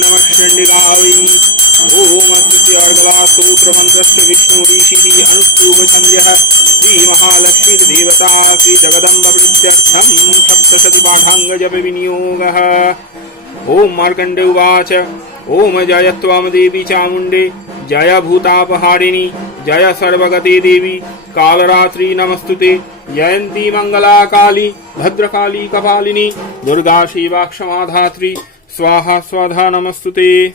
नमः चण्डिकायै। ॐ अस्य अर्गलास्तोत्रमन्त्रस्य विष्णुरीशिः अनुष्टुपछन्द्यः श्रीमहालक्ष्मीर्देवता श्रीजगदम्बप्रीत्यर्थं सप्तशतीपाठाङ्गजपविनियोगः। ॐ मार्कण्डे उवाच ॐ जय त्वं देवी चामुण्डे जय भूतापहारिणी जय सर्वगते देवी कालरात्रि नमस्तुते। जयन्ती मंगला काली भद्रकाली कपालिनी दुर्गा शिवा क्षमा धात्री स्वाहा स्वाधा नमस्तुते।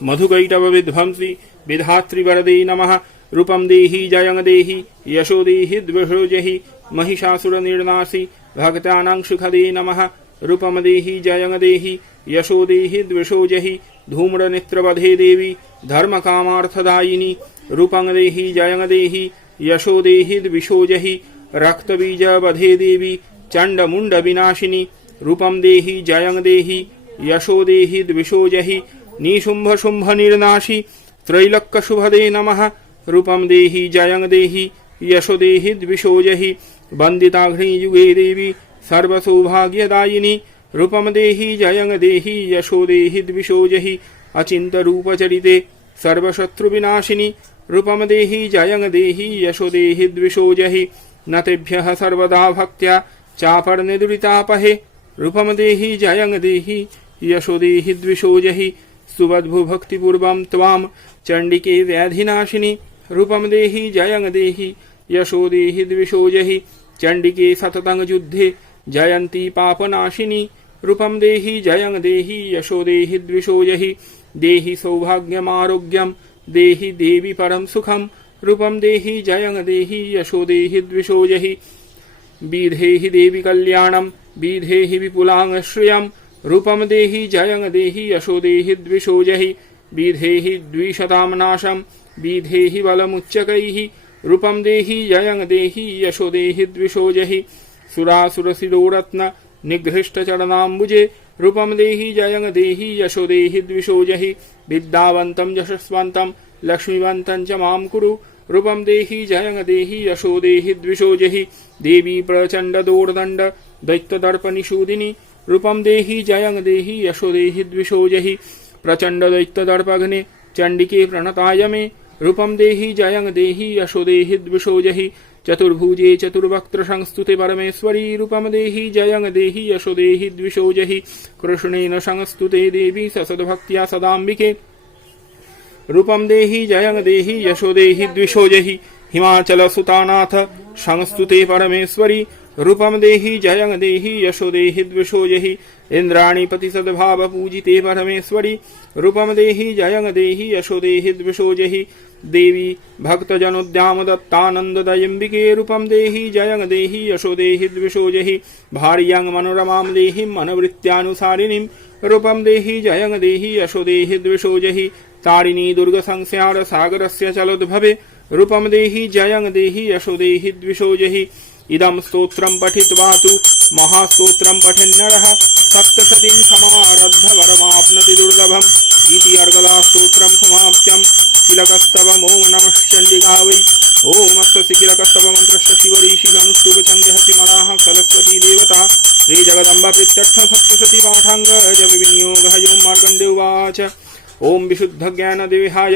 मधुकैटभ विध्वंसी विधात्री वरदे नमः। रूपं देहि जयं देहि यशो देहि द्विषो जहि महिषासुर निर्नासी भक्तानां सुखदे नमः। रूपं देहि जयं देहि यशो देहि द्विषो जहि धूम्रनेत्रवधे देवी धर्म कामार्थदायिनी। रूपं देहि जयं देहि यशो देहि द्विषो जहि रक्तबीज वधे देवी चंडमुंड विनाशिनी। रूपं देहि जयं देहि यशो देहि द्विषो जहि निशुंभ शुंभ निर्नाशी त्रैलोक्य शुभदे नमः। रूपं देहि जयं देहि यशो देहि द्विषो जहि वंदिताघ्नि युगे देवी सर्वसौभाग्यदायिनी। रूपं देहि जयं देहि यशो देहि द्विषो जहि अचिंत रूप चरिते सर्वशत्रु विनाशिनी। रूपं देहि जयं देहि यशो देहि द्विषो जहि न तेभ्यः सर्वदा भक्त्या चापर्निदुरितापहे। रूपं देहि जयं देहि यशो देहि द्विषो जहि सुबद्भु भक्तिपूर्वं त्वां चण्डिके व्याधिनाशिनी। रूपं देहि जयं देहि यशो देहि द्विषो जहि चण्डिके सततं युद्धे जयन्ती पापनाशिनी। रूपं देहि जयं देहि यशो देहि द्विषो जहि देहि सौभाग्यमारोग्यं देहि देवी परम सुखम। रूपं देहि जयं देहि यशो देहि द्विषो जहि बीधेहि देवी कल्याणं बीधेहि विपुलां श्रियं। रूपं देहि जयं देहि यशो देहि द्विषो जहि बीधेहि द्विशतां नाशं बीधेहि बलमुच्चकैः। रूपं देहि जयं देहि यशो देहि द्विषो जहि सुरासुरशिरोरत्न निगृष्टचरणाम्बुजे। रूपं देहि जयं देहि यशो देहि द्विषो जहि विद्यावन्तं यशस्वन्तं लक्ष्मीवन्तं च मां कुरु। रूपं देहि जयं देहि यशो देहि द्विषो जहि देवी प्रचण्डदोर्दण्ड दैत्यदर्पनिषूदिनी। रूपं देहि जयं देहि यशो देहि द्विषो जहि प्रचण्ड दैत्यदर्पघ्ने चण्डिके प्रणताय मे। रूपं देहि जयं देहि यशो देहि द्विषो जहि चतुर्भुजे चतुर्वक्त्र संस्तुते परमेश्वरी। रूपं देहि जयं देहि यशो देहि द्विषो जहि कृष्णेन संस्तुते देवी ससद्भक्त्या सदाम्बिके। रूपं देहि जयं देहि यशो देहि द्विषो जहि हिमाचल सुतानाथ संस्तुते परमेश्वरी। रूपं देहि जयं देहि यशो देहि द्विषो जहि इंद्राणीपति सद्भाव पूजिते परमेश्वरी। रूपं देहि जयं देहि यशो देहि द्विषो जहि देवी भक्तजनोद्याम दत्तानंददयंबिके। रूपं देहि जयं देहि यशो देहि द्विषो जहि भार्यां मनोरमां देहि मनवृत्त्यानुसारिणीं। रूपं देहि जयं देहि यशो देहि द्विषो जहि तारिणी दुर्ग संस्यार सागरस्य चलोद्भवे। रूपं देहि जयं देहि यशो देहि द्विषो जहि इदं स्तोत्रं पठित्वा तु महास्तोत्रं पठन्नरः सप्तशतीं समारब्ध वरमाप्नोति दुर्लभम् इति अर्गलास्तोत्रं समाप्त्यं किलकस्तवम् ॐ नमः चण्डिकायै। ॐ अस्य किलकस्तवमन्त्रस्य शिवऋषिः अनुष्टुप्छन्दः सिमराः सरस्वती देवता श्रीजगदम्बा प्रीत्यर्थं सप्तशतीपाठाङ्गजपविनियोगः। ॐ मार्कण्डे उवाच ॐ विशुद्धज्ञानदेहाय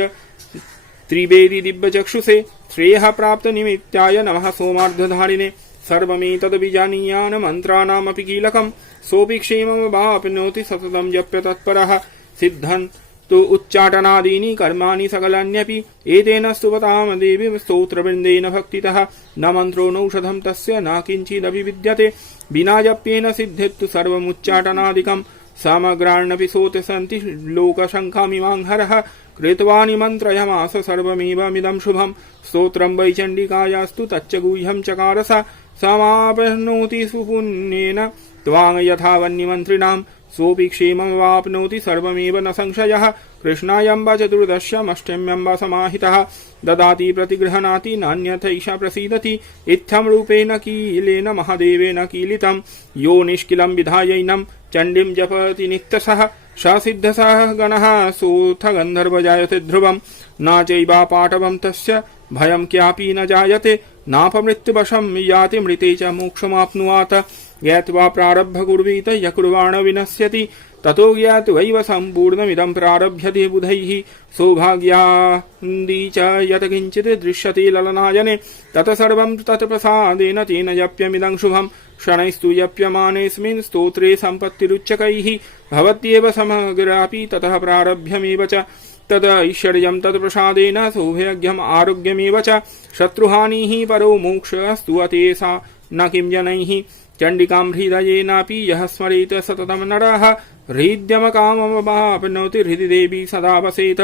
त्रिवेदी दिव्यचक्षुषे श्रेयः प्राप्त निमित्ताय नमः सोमार्धधारिणे सर्वमेतद्विजानीयान् मन्त्राणामपि कीलकम् सोऽपि क्षेममवाप्नोति सततं जप्य तत्परः सिद्धं तु उच्चाटनादीनि कर्माणि सकलान्यपि एतेन स्तुवतां देवीं स्तोत्रवृन्देन भक्तितः न मन्त्रो नौषधं तस्य न किञ्चिदपि विद्यते विना जप्येन सिद्धेत्तु सर्वमुच्चाटनादिकम् समग्राण्यपि सोत सन्ति लोकशङ्कामिमां हरः कृत्वानि मन्त्रयमास सर्वमेवमिदं शुभं स्तोत्रं वै चण्डिकायास्तु तच्च गुह्यं चकारसा समापनोति सुपुण्येन त्वां यथा वन्यमन्त्रिणां सोऽपि क्षेममवाप्नोति सर्वमेव न संशयः। कृष्णायम्ब चतुर्दश्यमष्टम्यम्ब समाहितः ददाति प्रतिगृह्णाति नान्यथैषा प्रसीदति इत्थं रूपेण कीलेन महादेवेन कीलितं यो निष्किलं विधायैनं चण्डीं जपति नित्यशः स सिद्धसः गणः सोऽथ गन्धर्व जायते ध्रुवं न चैवा पाटवं तस्य भयं क्यापि न जायते नापमृत्युवशं याति मृते च मोक्षमाप्नुयात् ज्ञात्वा प्रारब्ध कुर्वीत यकुर्वाण विनश्यति ततो ज्ञात्वैव सम्पूर्णमिदं प्रारभ्यते बुधैः सौभाग्यान्दी च यत् किञ्चित् दृश्यते ललनायने तत् सर्वं तत्प्रसादेन तेन यप्यमिदं शुभम् शनैस्तु यप्यमानेऽस्मिन् स्तोत्रे सम्पत्तिरुच्चकैः भवत्येव समग्रापि ततः प्रारभ्यमेव च तदैश्वर्यं तत्प्रसादेन सौभाग्यम् आरोग्यमेव च शत्रुहानिः परो मोक्षस्तु अतेसा न किं जनैः चण्डिकां हृदयेनापि यः स्मरेत सततं नरः हृद्यमकामवाप्नोति हृदि देवी सदा वसेत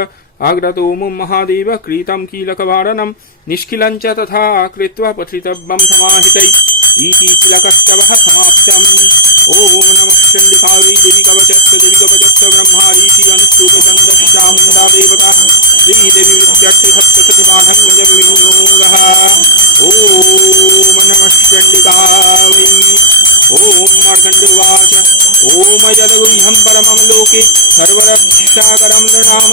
अग्रतो मुं महादेव क्रीतं कीलकवारणं निष्किलं च तथा कृत्वा पठितव्यं समाहितैः इति कीलकस्तवः समाप्तम्। ॐ नमः चण्डिकायै देवी कवचस्य ब्रह्मारीति अनुस्तुपचन्दश्चामुण्डा देवता श्रीदेवी विद्यार्थीभक्तसतिपाठं गजविनियोगः। ॐ नमः चण्डिकायै। ॐ मार्कण्डेयवाच ॐ यद्गुह्यं परमं लोके सर्वरक्षाकरं नृणाम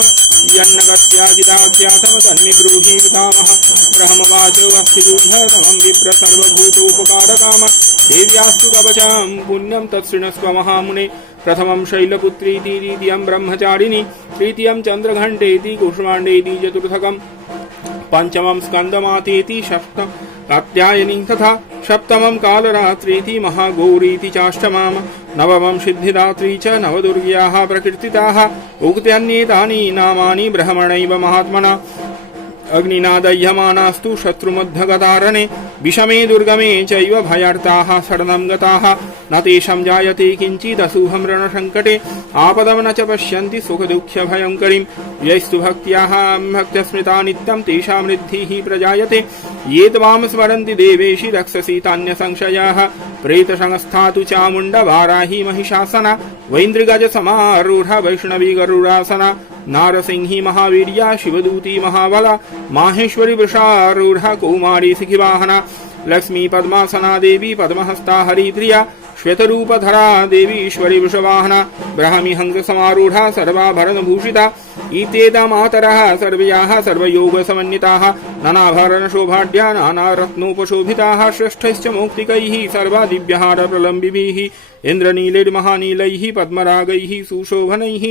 यन्नगत्याजिदाख्यातं तन्मे ब्रूहि पितामहः ब्रह्मवाच अस्तिदुर्धतमं विप्र सर्वभूतोपकारकाम देव्यास्तु कवचं पुण्यं तत्शृणस्व महामुने प्रथमं शैलपुत्रीति द्वितीयं ब्रह्मचारिणी तृतीयं चन्द्रघण्टेति कुष्माण्डेति चतुर्थकं पंचमं स्कन्दमातेति षष्ठं कात्यायनी तथा सप्तमं कालरात्रीति महागौरीति चाष्टमं नवमं सिद्धिदात्री च नवदुर्ग्याः प्रकीर्तिताः उक्त्यन्येतानि नामानि ब्रह्मणैव महात्मना अग्निना दह्यमानास्तु शत्रुमद्धगतारणे विषमे दुर्गमे चैव भयार्ताः शरणं गताः न तेषां जायते किञ्चिदशुभं रणसङ्कटे आपदं न च पश्यन्ति सुखदुःखभयङ्करीं यैस्तु भक्त्यस्मृता नित्यं तेषां वृद्धिः प्रजायते ये त्वां स्मरन्ति देवेशि रक्षसि तान्यसंशयाः प्रेतसंस्थातु चामुण्ड वाराही महिषासना वैन्द्रगजसमारूढा वैष्णवी गरुडासना नारसिंही महावीर्या शिवदूती महाबला माहेश्वरी वृषारूढ़ा कौमारी सिखिवाहना लक्ष्मी पद्मासना देवी पद्महस्ता हरिप्रिया श्वेतरूपधरा देवी ईश्वरी वृषवाहना ब्राह्मी हंस समारूढ़ा सर्वाभरण भूषिता इत्येता मातरः सर्वयाः सर्वयोगसमन्विताः नानाभरण शोभाढ्या नानारत्नोपशोभिताः श्रेष्ठैश्च मौक्तिकैः सर्वा दिव्यहार प्रलम्बिभिः इन्द्रनीलैर्महानीलैः पद्मरागैः सुशोभनैः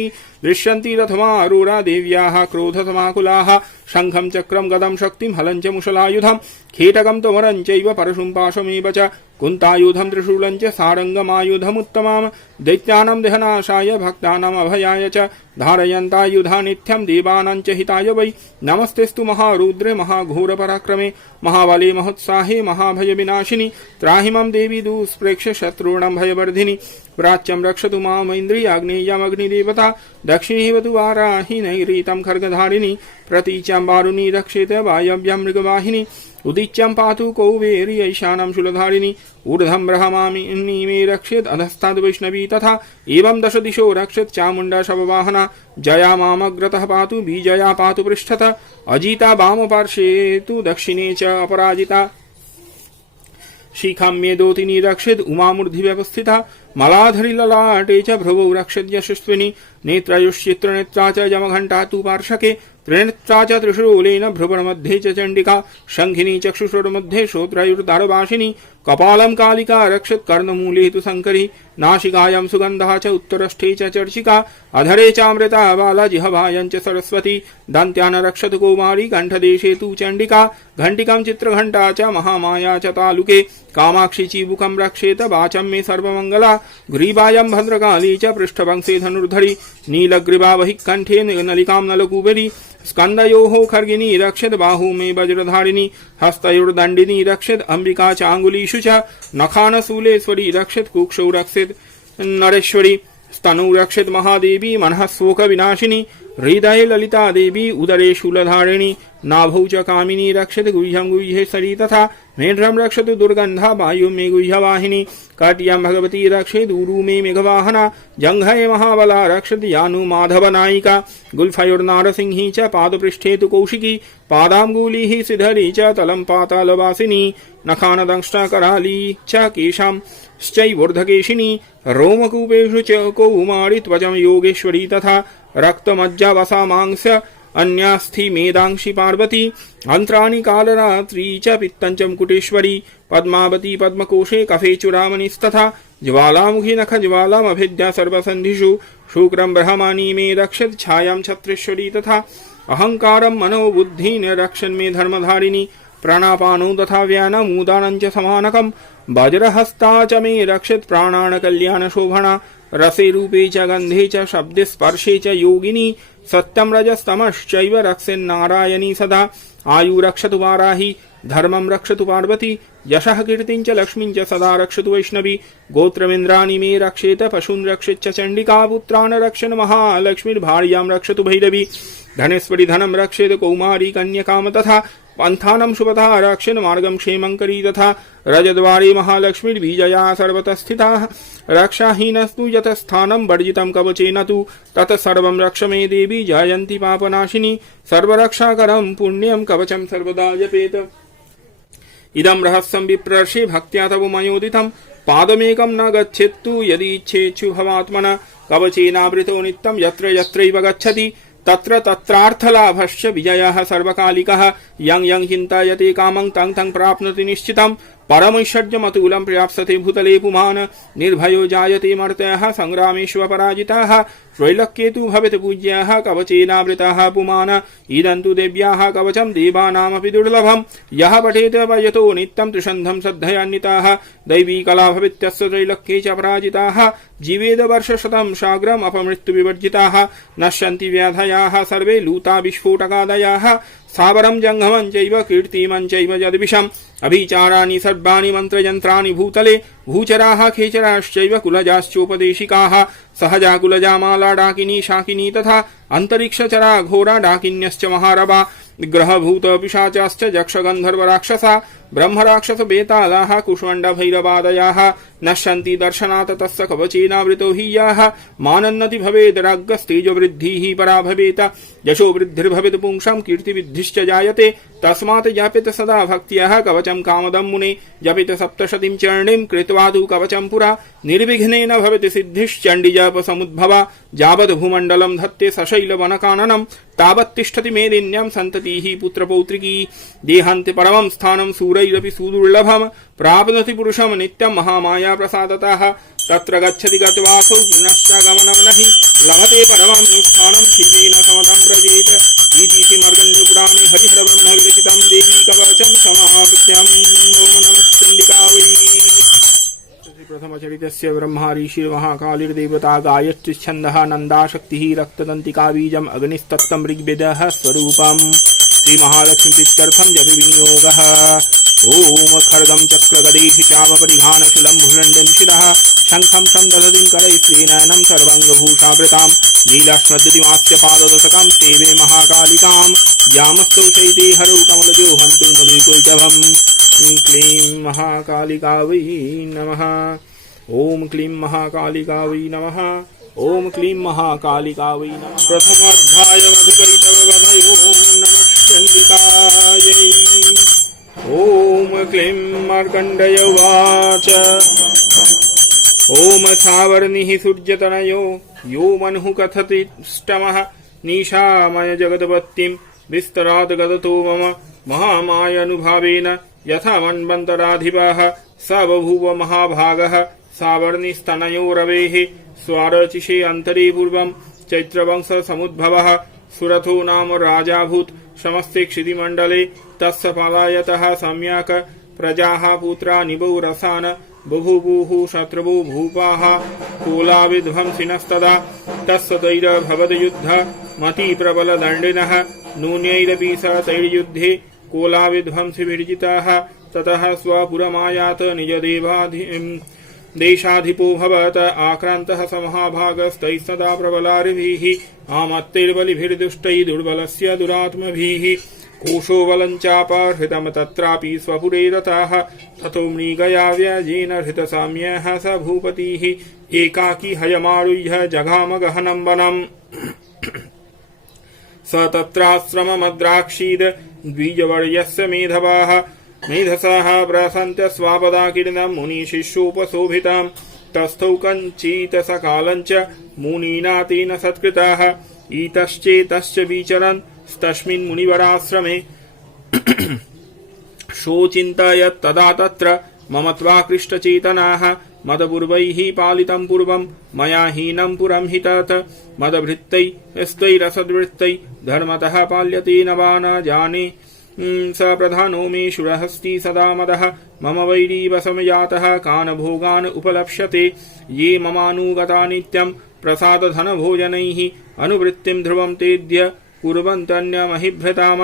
दृश्यन्ति रथमारूढा देव्याः क्रोधसमाकुलाः शङ्खं चक्रं गदं शक्तिं हलं च मुशलायुधं खेटकं तोमरं चैव परशुं पाशमेव च कुन्तायुधं त्रिशूलं च सारङ्गमायुधमुत्तमं दैत्यानां देहनाशाय भक्तानाम् अभयाय च धारयन्तायुधा नित्यं देवानां च हिताय वै नमस्तेस्तु महारुद्रे महाघोरपराक्रमे महाबले महोत्साहे महाभयविनाशिनि त्राहि मां देवी दुष्प्रेक्ष्य शत्रूणां भयवर्धिनि प्राच्यं रक्षतु मामिन्द्रि आग्नेयमग्निदेवता दक्षिणेवतु वाराहि नैऋतं खड्गधारिणि प्रतीच्यां वारुणी रक्षेत वायव्यां मृगवाहिनी उदीच्यं पातु कौवेरी ऐशानां शूलधारिणी ऊर्ध्वं ब्रह्माणि मे रक्षेत् अधस्ताद् वैष्णवी तथा एवं दश दिशो रक्षेत् चामुण्डा शववाहना जया मामग्रतः पातु बीजया पातु पृष्ठतः अजिता वामपार्श्वे तु दक्षिणे च अपराजिता शिखाम्ये दोतिनी रक्षेत् उमामूर्धि व्यवस्थिता मलाधरि ललाटे च भ्रुवौ रक्षेत् यशस्विनी नेत्रयुश्चित्रनेत्रा च यमघण्टा तु पार्श्वके त्रिनेत्रा च त्रिशूलेन भ्रुवरमध्ये च चण्डिका शङ्खिनी चक्षुषोर्मध्ये श्रोत्रयुर्दारवासिनी कपालं कालिका रक्षेत् कर्णमूले तु शङ्करी नासिकायां सुगन्धः च उत्तरष्ठे च चर्चिका अधरे चामृता बाला जिह्वायां च सरस्वती दन्त्यान् रक्षतु कौमारी कण्ठदेशे तु चण्डिका घण्टिकां चित्रघण्टा च महामाया च तालुके कामाक्षी चिबुकं रक्षेत वाचं मे सर्वमङ्गला ग्रीवायां भद्रकाली च पृष्ठवंशे धनुर्धरी नीलग्रीवा वहि कण्ठे नलिकां नलकूबरी स्कन्दयोः खर्गिनी रक्षेत् बाहू मे वज्रधारिणी हस्तयोर्दण्डिनी रक्षेत् अम्बिका चाङ्गुलीषु च नखानशूलेश्वरी रक्षेत् कुक्षौ रक्षेत् नरेश्वरी स्तनौ रक्षेत् महादेवी मनः शोकविनाशिनी हृदये ललिता देवी उदरे शूलधारिणी नाभौ च कामिनी रक्षेत् गुह्यं गुह्येश्वरी तथा मेढ्रं रक्षतु दुर्गन्धा वायुं मे गुह्यवाहिनी काट्यां भगवती रक्षेत् ऊरू मे मेघवाहना जङ्घे महाबला रक्षति यानु माधवनायिका गुल्फयोर्नारसिंही च पादपृष्ठे तु कौशिकी पादाङ्गुलिः सिधरी च तलं पातालवासिनी नखानदंष्टकराली च केशांश्चैवोर्ध्वकेशिनी रोमकूपेषु च कौमारी त्वचं योगेश्वरी तथा रक्तमज्जावसा मांस अन्यास्थि मेदांशी पार्वती अंत्राणि कालरात्री च पित्तं च मुकुटेश्वरी पद्मावती पद्मकोशे कफे चूड़ामणिस्तथा ज्वालामुखी नख ज्वालामभिद्या सर्वसन्धिषु शुक्रं ब्रह्माणी मे रक्षत छायां छत्रेश्वरी तथा अहंकारं मनो बुद्धीन रक्षन् मे धर्मधारिणी प्राणापानो तथा व्यानमुदानं च समानकं वज्रहस्ता च मे रक्षत प्राणान् कल्याण शोभना रसे रूपे च गन्धे च शब्दे स्पर्शे च योगिनी सत्यं रजस्तमश्चैव रक्षेन्नारायणी सदा आयु रक्षतु वाराही धर्मं रक्षतु पार्वती यशः कीर्तिं च लक्ष्मीं च सदा रक्षतु वैष्णवी गोत्रमिन्द्राणि मे रक्षेत पशून् रक्षेत् च चण्डिका पुत्रान् रक्षन् महालक्ष्मीर्भार्यां रक्षतु भैरवी धनेश्वरी धनं रक्षेत कौमारी कन्यकाम तथा पंथानं शुभता रक्षन् मार्गं क्षेमङ्करी तथा रजद्वारे महालक्ष्मीर्विजया सर्वतः स्थिताः रक्षाहीनस्तु यतस्थानं वर्जितं कवचेन तु तत् सर्वं रक्ष मे देवी जयन्ती पापनाशिनी सर्वरक्षाकरं पुण्यं कवचं सर्वदा जपेत इदं रहस्यं विप्रर्षे भक्त्या तव मयोदितं पादमेकं न गच्छेत्तु यदि इच्छेच्छु भवात्मना कवचेनावृतो नित्यं यत्र यत्रैव गच्छति तत्र तत्रार्थलाभश्च विजयः सर्वकालिकः यं यं चिन्तयते कामं तं तं प्राप्नोति निश्चितं परमैश्वर्यमतुलं प्राप्स्यते भूतले पुमान् निर्भयो जायते मर्त्यः संग्रामेष्वपराजिताः त्रैलोक्ये तु भवेत् पूज्यः कवचेनावृतः पुमान् इदं तु देव्याः कवचं देवानामपि दुर्लभं यः पठेत् वयतो नित्यं त्रिषन्धं श्रद्धयान्विताः दैवी कला भवेत्यस्य त्रैलोक्ये च पराजिताः जीवेद वर्षशतं साग्रम् अपमृत्युविवर्जिताः नश्यन्ति व्याधयाः सर्वे लूता विस्फोटकादयाः स्थावरं जङ्गमं चैव कीर्तिमं चैव यद्विषम् अभिचाराणि सर्वाणि मन्त्रयन्त्राणि भूतले भूचराः खेचराश्चैव कुलजाश्चोपदेशिकाः सहजा कुलजा माला डाकिनी शाकिनी तथा अन्तरिक्षचरा घोरा डाकिन्यश्च महारवा ग्रहभूत पिशाचाश्च यक्षगन्धर्वराक्षसा ब्रह्मराक्षस बेतालाः कुष्मण्डभैरवादयाः नश्यन्ति दर्शनात् तस्य कवचेनावृतो हि याः मानन्नति भवेद्रागस्तेजवृद्धिः परा भवेत् यशो वृद्धिर्भवेत् पुंसां कीर्तिवृद्धिश्च जायते तस्मात् जपेत सदा भक्त्याः कवचं कामदं मुने जपेत सप्तशतीं चरणीं कृत्वा तु कवचं पुरा निर्विघ्नेन भवेत् सिद्धिश्चण्डीजप समुद्भवा यावद् भूमण्डलं धत्ते सशैलवनकाननं तावत् तिष्ठति मेदिन्यां सन्ततिः पुत्रपौत्रिकी देहान्ते परमं स्थानं सूरैरपि सुदुर्लभं प्राप्नोति पुरुषं नित्यं महामाया प्रसादतः तत्र गच्छति गत्वासौ पुनश्चागमनं नहि लभते परमं निष्ठानं शिवेन समतं व्रजेत इति मार्गण्डेयपुराणे हरिहरब्रह्मविरचितं देवी कवचं समाप्त्यम् ॐ नमः चण्डिकायै प्रथमचरितस्य ब्रह्मा ऋषि महाकालिर्देवता गायत्रीच्छन्दः नन्दाशक्तिः रक्तदन्तिका बीजम् अग्निस्तत्तं ऋग्वेदः स्वरूपम् श्रीमहालक्ष्मीप्रीत्यर्थं जपविनियोगः ॐ खड्गं चक्रगदेश चापपरिघानशूलं भुजण्डं शिरः शङ्खं सन्दधतिं करैस्त्रीनयनं सर्वाङ्गभूषावृतां नीलाश्मद्युतिमास्य पाददशकं सेवे महाकालिकां यामस्तौ शैते हरौ कमलजो हन्तु मलिकोजभम् क्लीं महाकालिका वै नमः ॐ क्लीं महाकालिका वै नमः ॐ क्लीं महाकालिका वै नमः प्रथमाध्यायमधिकैतववधयो नमः चण्डिकायै ॐ क्लीं मार्कण्डेय उवाच ॐ सावर्णिः सूर्यतनयो यो मनुः कथतिष्टमः निशामय जगद्पत्तिं विस्तरात् गदतो मम महामायानुभावेन यथा मन्वन्तराधिपः स बभूव महाभागः सावर्णिस्तनयो रवेः स्वारचिषे अन्तरे पूर्वं चैत्रवंशसमुद्भवः सुरथो नाम राजाभूत् समस्ते क्षितिमण्डले तस्य पलायतः सम्यक् प्रजाः पुत्रा निबौ रसान् बभूवुः शत्रुवो भूपाः कोलाविध्वंसिनस्तदा तस्य तैरभवद्युद्ध मतिप्रबलदण्डिनः नून्यैरपि स तैर्युद्धे कोलाविध्वंसिभिर्जिताः ततः स्वपुरमायात देशाधिपो भवत आक्रान्तः स महाभागस्तैः सदा प्रबलार्भिः आमत्तैर्बलिभिर्दुष्टैः दुर्बलस्य दुरात्मभिः कोशो बलञ्चापहृतं तत्रापि स्वपुरे रताः ततो मृगया व्याजेन हृतसाम्यः स भूपतिः एकाकी हयमारुह्य जघाम गहनं वनम् स तत्राश्रममद्राक्षीद द्विजवर्यस्य मेधसः प्रसन्त्य स्वापदाकीर्णं मुनिशिष्योपशोभितां तस्थौ कञ्चित् सकालञ्च मुनिना तेन सत्कृताः इतश्चेतश्च विचरन् तस्मिन् मुनिवराश्रमे शोचिन्तयत् तदा तत्र मम त्वाकृष्टचेतनाः मदपूर्वैः पालितं पूर्वं मया हीनं पुरं हि तत् मदभृत्तैस्तैरसद्वृत्तै धर्मतः पाल्यते न वा न जाने स प्रधानो मे शूरहस्ति सदा मदः मम वैरीवसमजातः कान् भोगान् उपलप्स्यते ये ममानुगता नित्यं प्रसादधनभोजनैः अनुवृत्तिं ध्रुवं तेद्य कुर्वन्तन्यमहिभृताम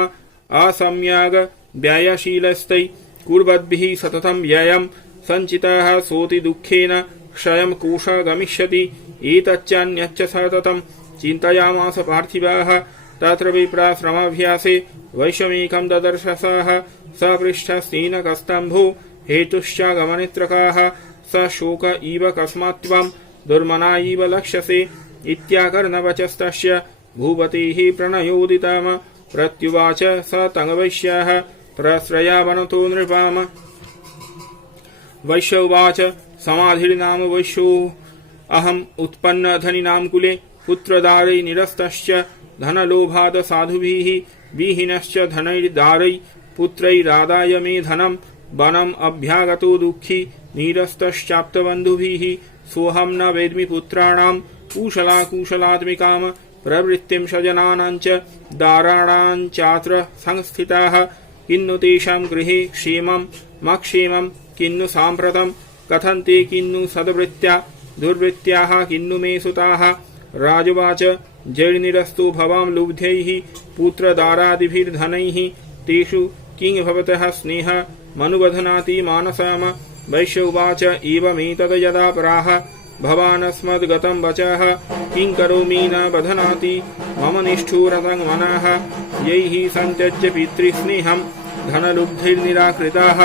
असम्यग् व्ययशीलस्तै कुर्वद्भिः सततं व्ययं सञ्चितः सोति दुःखेन क्षयं कोश गमिष्यति एतच्चान्यच्च सततं चिन्तयामास पार्थिवः तत्र विप्राश्रमाभ्यासे वैश्वमेकं ददर्श सः स पृष्ठस्तेन कस्तम्भो हेतुश्च गमनेत्रकाः स शोक इव कस्मात्त्वं दुर्मना इव लक्ष्यसे इत्याकर्णवचस्तस्य भूपतेः प्रणयोदितम् प्रत्युवाच स तङ्गवैश्यः प्रश्रयावनतो नृपाम् वैश्य उवाच समाधिर्नाम वैश्यो अहम् उत्पन्न धनिनां कुले पुत्रदारै निरस्तश्च धनलोभाद साधुभिः विहीनश्च धनैर्दारै पुत्रैरादाय मे धनं वनम् अभ्यागतो दुःखी निरस्तश्चाप्तबन्धुभिः सोऽहं न वेद्मि पुत्राणां कुशलाकुशलात्मिकां प्रवृत्तिं स्वजनानां च दाराणां चात्र संस्थिताः किन्नु तेषां गृहे क्षेमं मक्षेमं किन्नु साम्प्रतं कथन्ते किन्नु सद्वृत्त्या दुर्वृत्त्याः किन्नु मे सुताः राजवाच जैर्निरस्तो भवां लुब्धैः पुत्रदारादिभिर्धनैः तेषु किं भवतः स्नेह मनुबध्नाति मानसम् वैश्य उवाच एवमेतद् यदा प्राह भवानस्मद्गतं वचः किं करोमि न बध्नाति मम निष्ठुरतं मनः यैः सन्त्यज्य पितृस्नेहं धनलुब्धैर्निराकृताः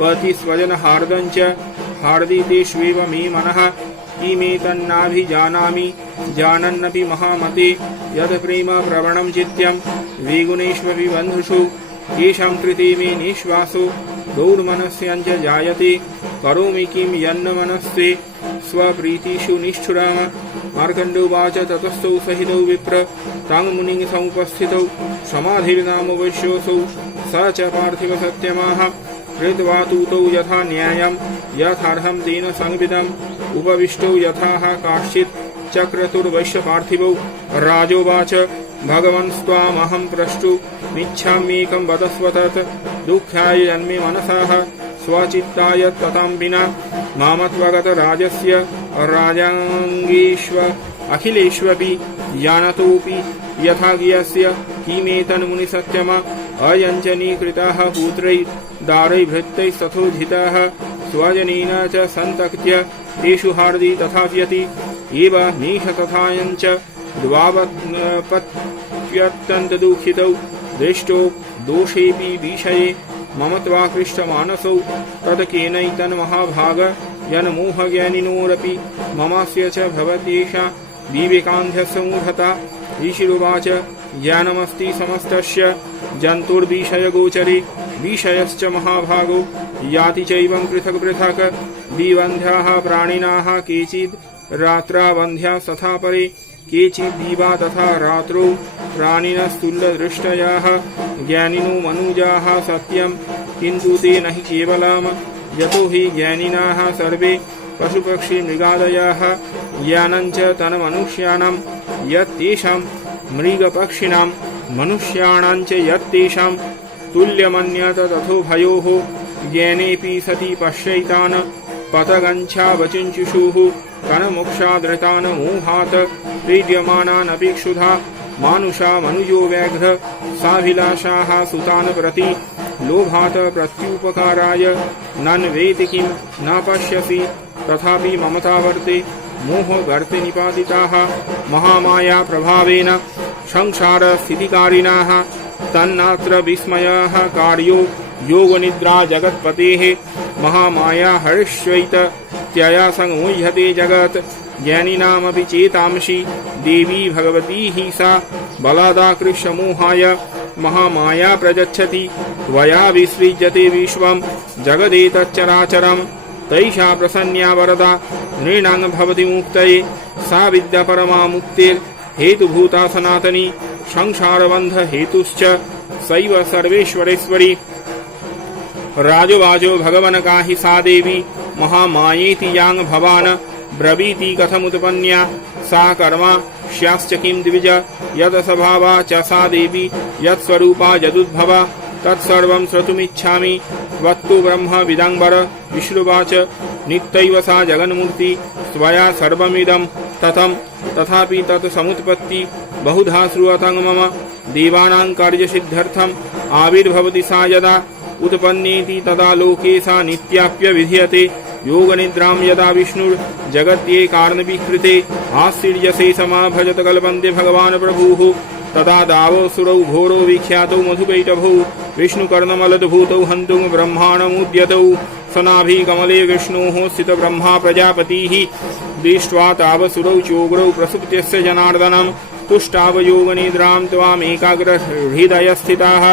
पतिस्वजनहार्दं च हार्दितेष्वेव मे मनः किमेतन्नाभिजानामि जानन्नपि महामते यत् प्रेम प्रवणं चित्यं द्विगुणेष्वपि बन्धुषु येषां कृते मे निःश्वासो गौर्मनस्यञ्च जायते करोमि किं यन्न मनस्ते स्वप्रीतिषु निष्ठुरम् मार्कण्डोवाच ततस्थौ सहितौ विप्र तां मुनिं समुपस्थितौ समाधिर्नाम वैश्योऽसौ स च पार्थिव सत्यमाह कृत्वा तूतौ यथा न्यायं यथार्हं तेन संविदम् उपविष्टौ यथाः काश्चित् चक्रतुर्वैश्य पार्थिवौ राजोवाच भगवन्स्त्वामहं प्रष्टुमिच्छाम्येकं वदस्व तत् दुःखाय जन्मे मनसः स्वचित्ताय ततां विना मामत्वगत राजस्य राजाङ्गेष्व अखिलेष्वपि जानतोऽपि यथा गियस्य किमेतन्मुनिसत्यम अयञ्चनीकृताः पुत्रैर्दारैर्भृत्यैस्तथोजिताः स्वजनेन च सन्तक्त्य तेषु हार्दि तथाप्यति एव नीश तथायञ्च द्वावत्पत्यत्यन्तदुःखितौ दृष्टो दोषेऽपि विषये मम त्वाकृष्टमानसौ तत्केनैतन्महाभाग यन्मोहज्ञानिनोरपि ममास्य च भवत्येषा विवेकान्धसमूढता ऋषिरुवाच ज्ञानमस्ति समस्तस्य जन्तुर्विषयगोचरे विषयश्च महाभागो याति चैवं पृथक् पृथक् द्विबन्ध्याः प्राणिनाः केचिद् रात्राबन्ध्या तथा परे केचिद् दिवा तथा रात्रौ प्राणिनस्तुल्यदृष्टयाः ज्ञानिनो मनुजाः सत्यं किन्तु ते न हि केवलम् यतो हि ज्ञानिनः सर्वे पशुपक्षी मृगादयः ज्ञानञ्च तन्मनुष्याणां यत्तेषां मृगपक्षिणां मनुष्याणाञ्च यत्तेषां तुल्यमन्यत तथोभयोः ज्ञानेऽपि सति पश्यैतान् पतगञ्छावचिञ्चुषुः कनमोक्षादृतान् मोहात् क्रीड्यमानानपि क्षुधा मानुषा मनुजो व्याघ्र साभिलाषाः सुतान् प्रति लोभात् प्रत्युपकाराय नन्वेति किं न पश्यसि तथापि ममतावर्ते मोहगर्ते निपातिताः महामाया प्रभावेन संसारस्थितिकारिणः तन्नात्र विस्मयः कार्यो योगनिद्रा जगत्पतेः महामाया हर्ष्वैतत्यया संमुह्यते जगत् ज्ञानिनामपि चेतांसि देवी भगवती हि सा बलादाकृष्यमोहाय महामाया प्रयच्छति त्वया विसृज्यते विश्वं जगदेतच्चराचरम् तैषा प्रसन्या वरदा नृणां भवति मुक्तये सा विद्या परमा मुक्तिर्हेतुभूता सनातनी संसारबन्ध हेतुश्च सैव सर्वेश्वरेश्वरी राजोवाचो भगवन् का हि सा देवी महामायेति यांग भवान ब्रवीति कथमुत्पन्या सा कर्मा स्याश्च किं द्विज यत् स्वभावा च सा देवी यत् स्वरूपा यदुद्भवा तत्सर्वं श्रोतुमिच्छामि वत्तु ब्रह्म विदांबर विष्णुवाच नित्यैव सा जगन्मूर्ति स्वया सर्वमिदं तथं तथापि तत् समुत्पत्ति बहुधा श्रूयतां मम देवानां कार्यसिद्ध्यर्थम् आविर्भवति सा यदा उत्पन्नेति तदा लोके सा नित्याप्य विधीयते योगनिद्रां यदा विष्णुर्जगत्ये कारणविकृते आश्चर्यसे समाभजत कल्पन्ते भगवान् प्रभुः तदा दावोऽसुरौ घोरो विख्यातौ मधुकैटभौ विष्णुकर्णमलद्भूतौ हन्तुं ब्रह्माणमुद्यतौ सनाभिकमले विष्णोः स्थितब्रह्मा प्रजापतिः दृष्ट्वा तावसुरौ चोग्रौ प्रसुप्त्यस्य जनार्दनम् तुष्टावयोगनिद्रां त्वामेकाग्र हृदयस्थिताः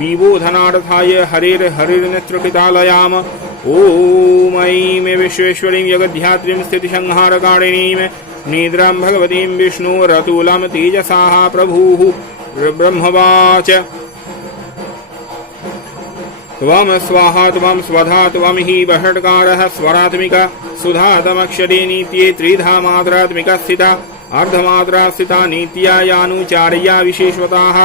विबोधनार्थाय हरिर्नेत्रकृतालयाम् ॐ ऐं विश्वेश्वरीं जगद्धात्रीं स्थितिसंहारकारिणीं निद्रां भगवतीं विष्णोरतुलं तेजसाः प्रभुः ब्रह्मवाच त्वं स्वाहा त्वं स्वधा त्वं हि बषट्कारः स्वरात्मिका सुधातमक्षरे नीत्ये त्रिधा मात्रात्मिका स्थिता अर्धमात्रा स्थिता नीत्या यानुचार्या विशेषवताः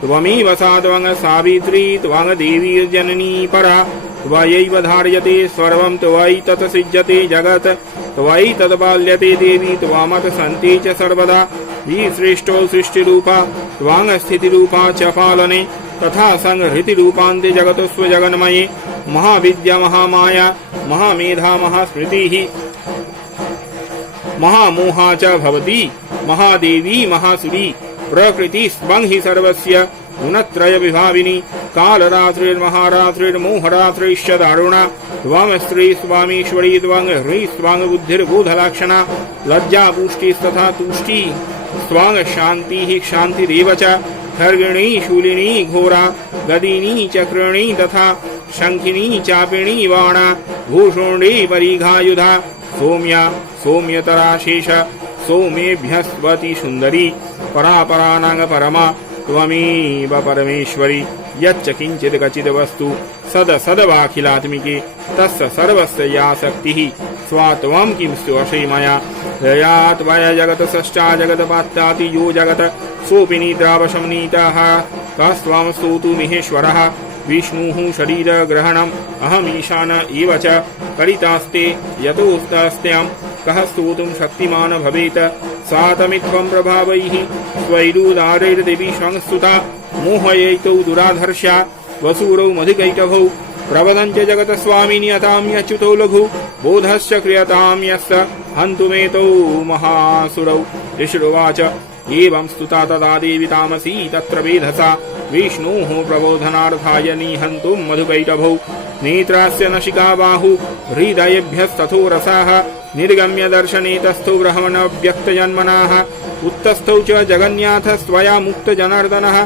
त्वमेव सा त्वं सावित्री त्वं देवी जननी परा त्वयैव धार्यते सर्वं त्वयि सिज्यते जगत् त्वयि तत्पाल्यते देवी त्वामत सन्ति च सर्वदा विश्रेष्टो सृष्टिरूपा त्वां स्थितिरूपा च पालने तथा संहृतिरूपान्ते जगतस्व जगन्मये महाविद्या महामाया महामेधा महास्मृतिः महामोहा च भवति महादेवी महासुरी प्रकृति स्वं हि सर्वस्य गुणत्रय विभाविनी कालरात्रिर्महारात्रिर्मोहरात्रिश्च दारुणा त्वं स्त्री स्वामीश्वरी त्वं ह्री स्वांग बुद्धिर्बोधलक्षणा लज्जा पुष्टिस्तथा तुष्टि स्वांग शान्तिः शान्तिरेव च खर्गिणी शूलिनी घोरा गदिनी चक्रिणी तथा शंखिनी चापिणी वाणा भूषुण्डी परिघायुधा सौम्या सौम्यतराशेष सौम्येभ्यस्वती सुंदरी परापरानांग परमा त्वमेव परमेश्वरी यच्च किंचित् कचित् वस्तु सद सदवाखिलात्मिके तस्य सर्वस्य या शक्तिः स्वात्वं किंस्तु अशेमया यया त्वया जगत् सृष्टा जगत्पात्ताति यो जगत् सोऽपि निद्रावशं नीतः कस्त्वं स्तोतु महेश्वरः विष्णुः शरीरग्रहणम् अहमीशान एव च करितास्ते यतोऽस्त्यां कः स्तोतुं शक्तिमान् भवेत् सातमित्वं प्रभावैः स्वैरुदारैर्देवी संस्तुता मोहयैतौ दुराधर्षा वसूरौ मधुकैटभौ प्रवदञ्च जगतस्वामिनि अताम्यच्युतौ लघु बोधश्च क्रियतां यस्य हन्तुमेतौ महासुरौ ऋषिरुवाच एवं स्तुता तदा देवी तामसी तत्र वेधसा विष्णोः प्रबोधनार्थाय निहन्तुं मधुकैटभौ नेत्रास्य नशिका बाहु हृदयेभ्यस्तथो रसाः निर्गम्य दर्शने तस्थौ ब्रह्मणव्यक्तजन्मनाः उत्तस्थौ च जगन्नाथ स्वया मुक्तजनार्दनः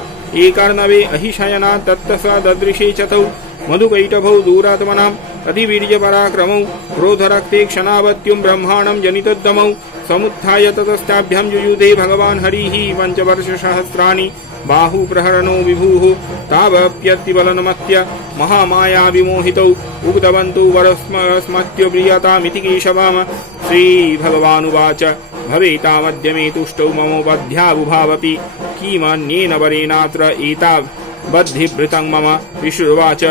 एकर्णवे अहिशयना तत्तस ददृशे चतौ मधुकैटभौ दूरात्मनाम् अतिवीर्यपराक्रमौ क्रोधरक्ते क्षणावत्युं ब्रह्माणं जनितोद्यमौ समुत्थाय ततस्ताभ्यां युयुधे भगवान् हरिः पञ्चवर्षसहस्राणि बाहुप्रहरणो विभुः तावप्यतिबलनमत्य महामाया विमोहितौ उक्तवन्तौ वरस्मत्य प्रियतामिति केशवाम श्रीभगवानुवाच भवेतामद्य मे तुष्टौ ममोपध्याबुभावपि किमन्येन वरेणात्र एतावद्धिभृतं मम विष्णुर्वाच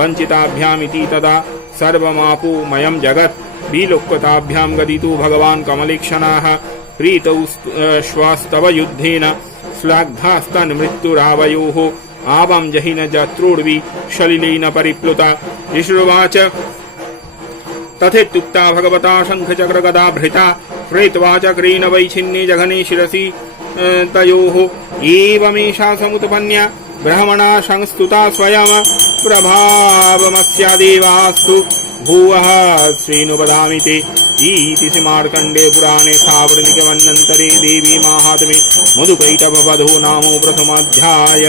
वञ्चिताभ्यामिति तदा सर्वमापो मयं जगत् विलोक्यताभ्यां गदितो भगवान् कमलेक्षणाः प्रीतौ श्वास्तव युद्धेन श्लाघ्धास्तन्मृत्युरावयोः आवां जहिन जत्रोर्वि सलिलेन परिप्लुता विष्णुर्वाच तथेत्युक्ता भगवता शङ्खचक्रगदाभृता प्रेत्वा चक्रेण वैछिन्ने जघने शिरसि तयोः एवमेषा समुत्पन्या ब्रह्मणा संस्तुता स्वयं प्रभावमस्या देवास्तु भुवः श्रेणुपदामि ते इति श्रीमार्कण्डे पुराणे सावर्णिकमन्वन्तरे देवी माहात्म्ये मधुकैटभवधो नामो प्रथमाध्याय।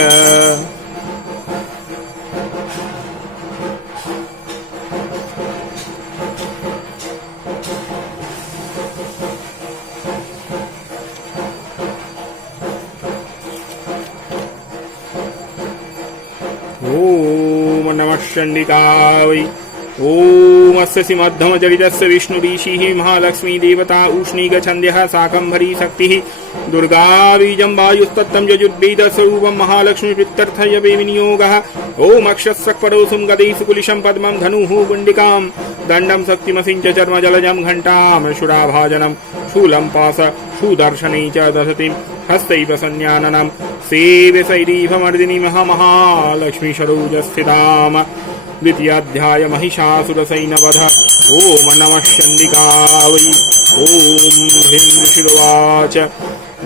ओम नमः चण्डिकायै ओम अस्य मध्यमचरितस्य विष्णुऋषिः महालक्ष्मी देवता उष्णीगछन्द्यः शाकम्भरी शक्तिः दुर्गा बीजं वायुस्तत्तं यजुर्वेदस्वरूपं महालक्ष्मी प्रीत्यर्थय विनियोगः। ओम अक्षस्रक्परोसुं गदैः कुलिशं पद्मं धनुः गुण्डिकां दण्डं शक्तिमसिं च चर्मजलजं घण्टां शुराभाजनं शूलं पाश सुदर्शने च दधतिं हस्तैव संज्ञाननं सेव्य शैरीफमर्दिनी महालक्ष्मी सरोजस्थिताम्। द्वितीयाध्याय महिषासुरसैन्यवध। ओम नमः चण्डिकावै। ओम ह्रीं शिरोवाच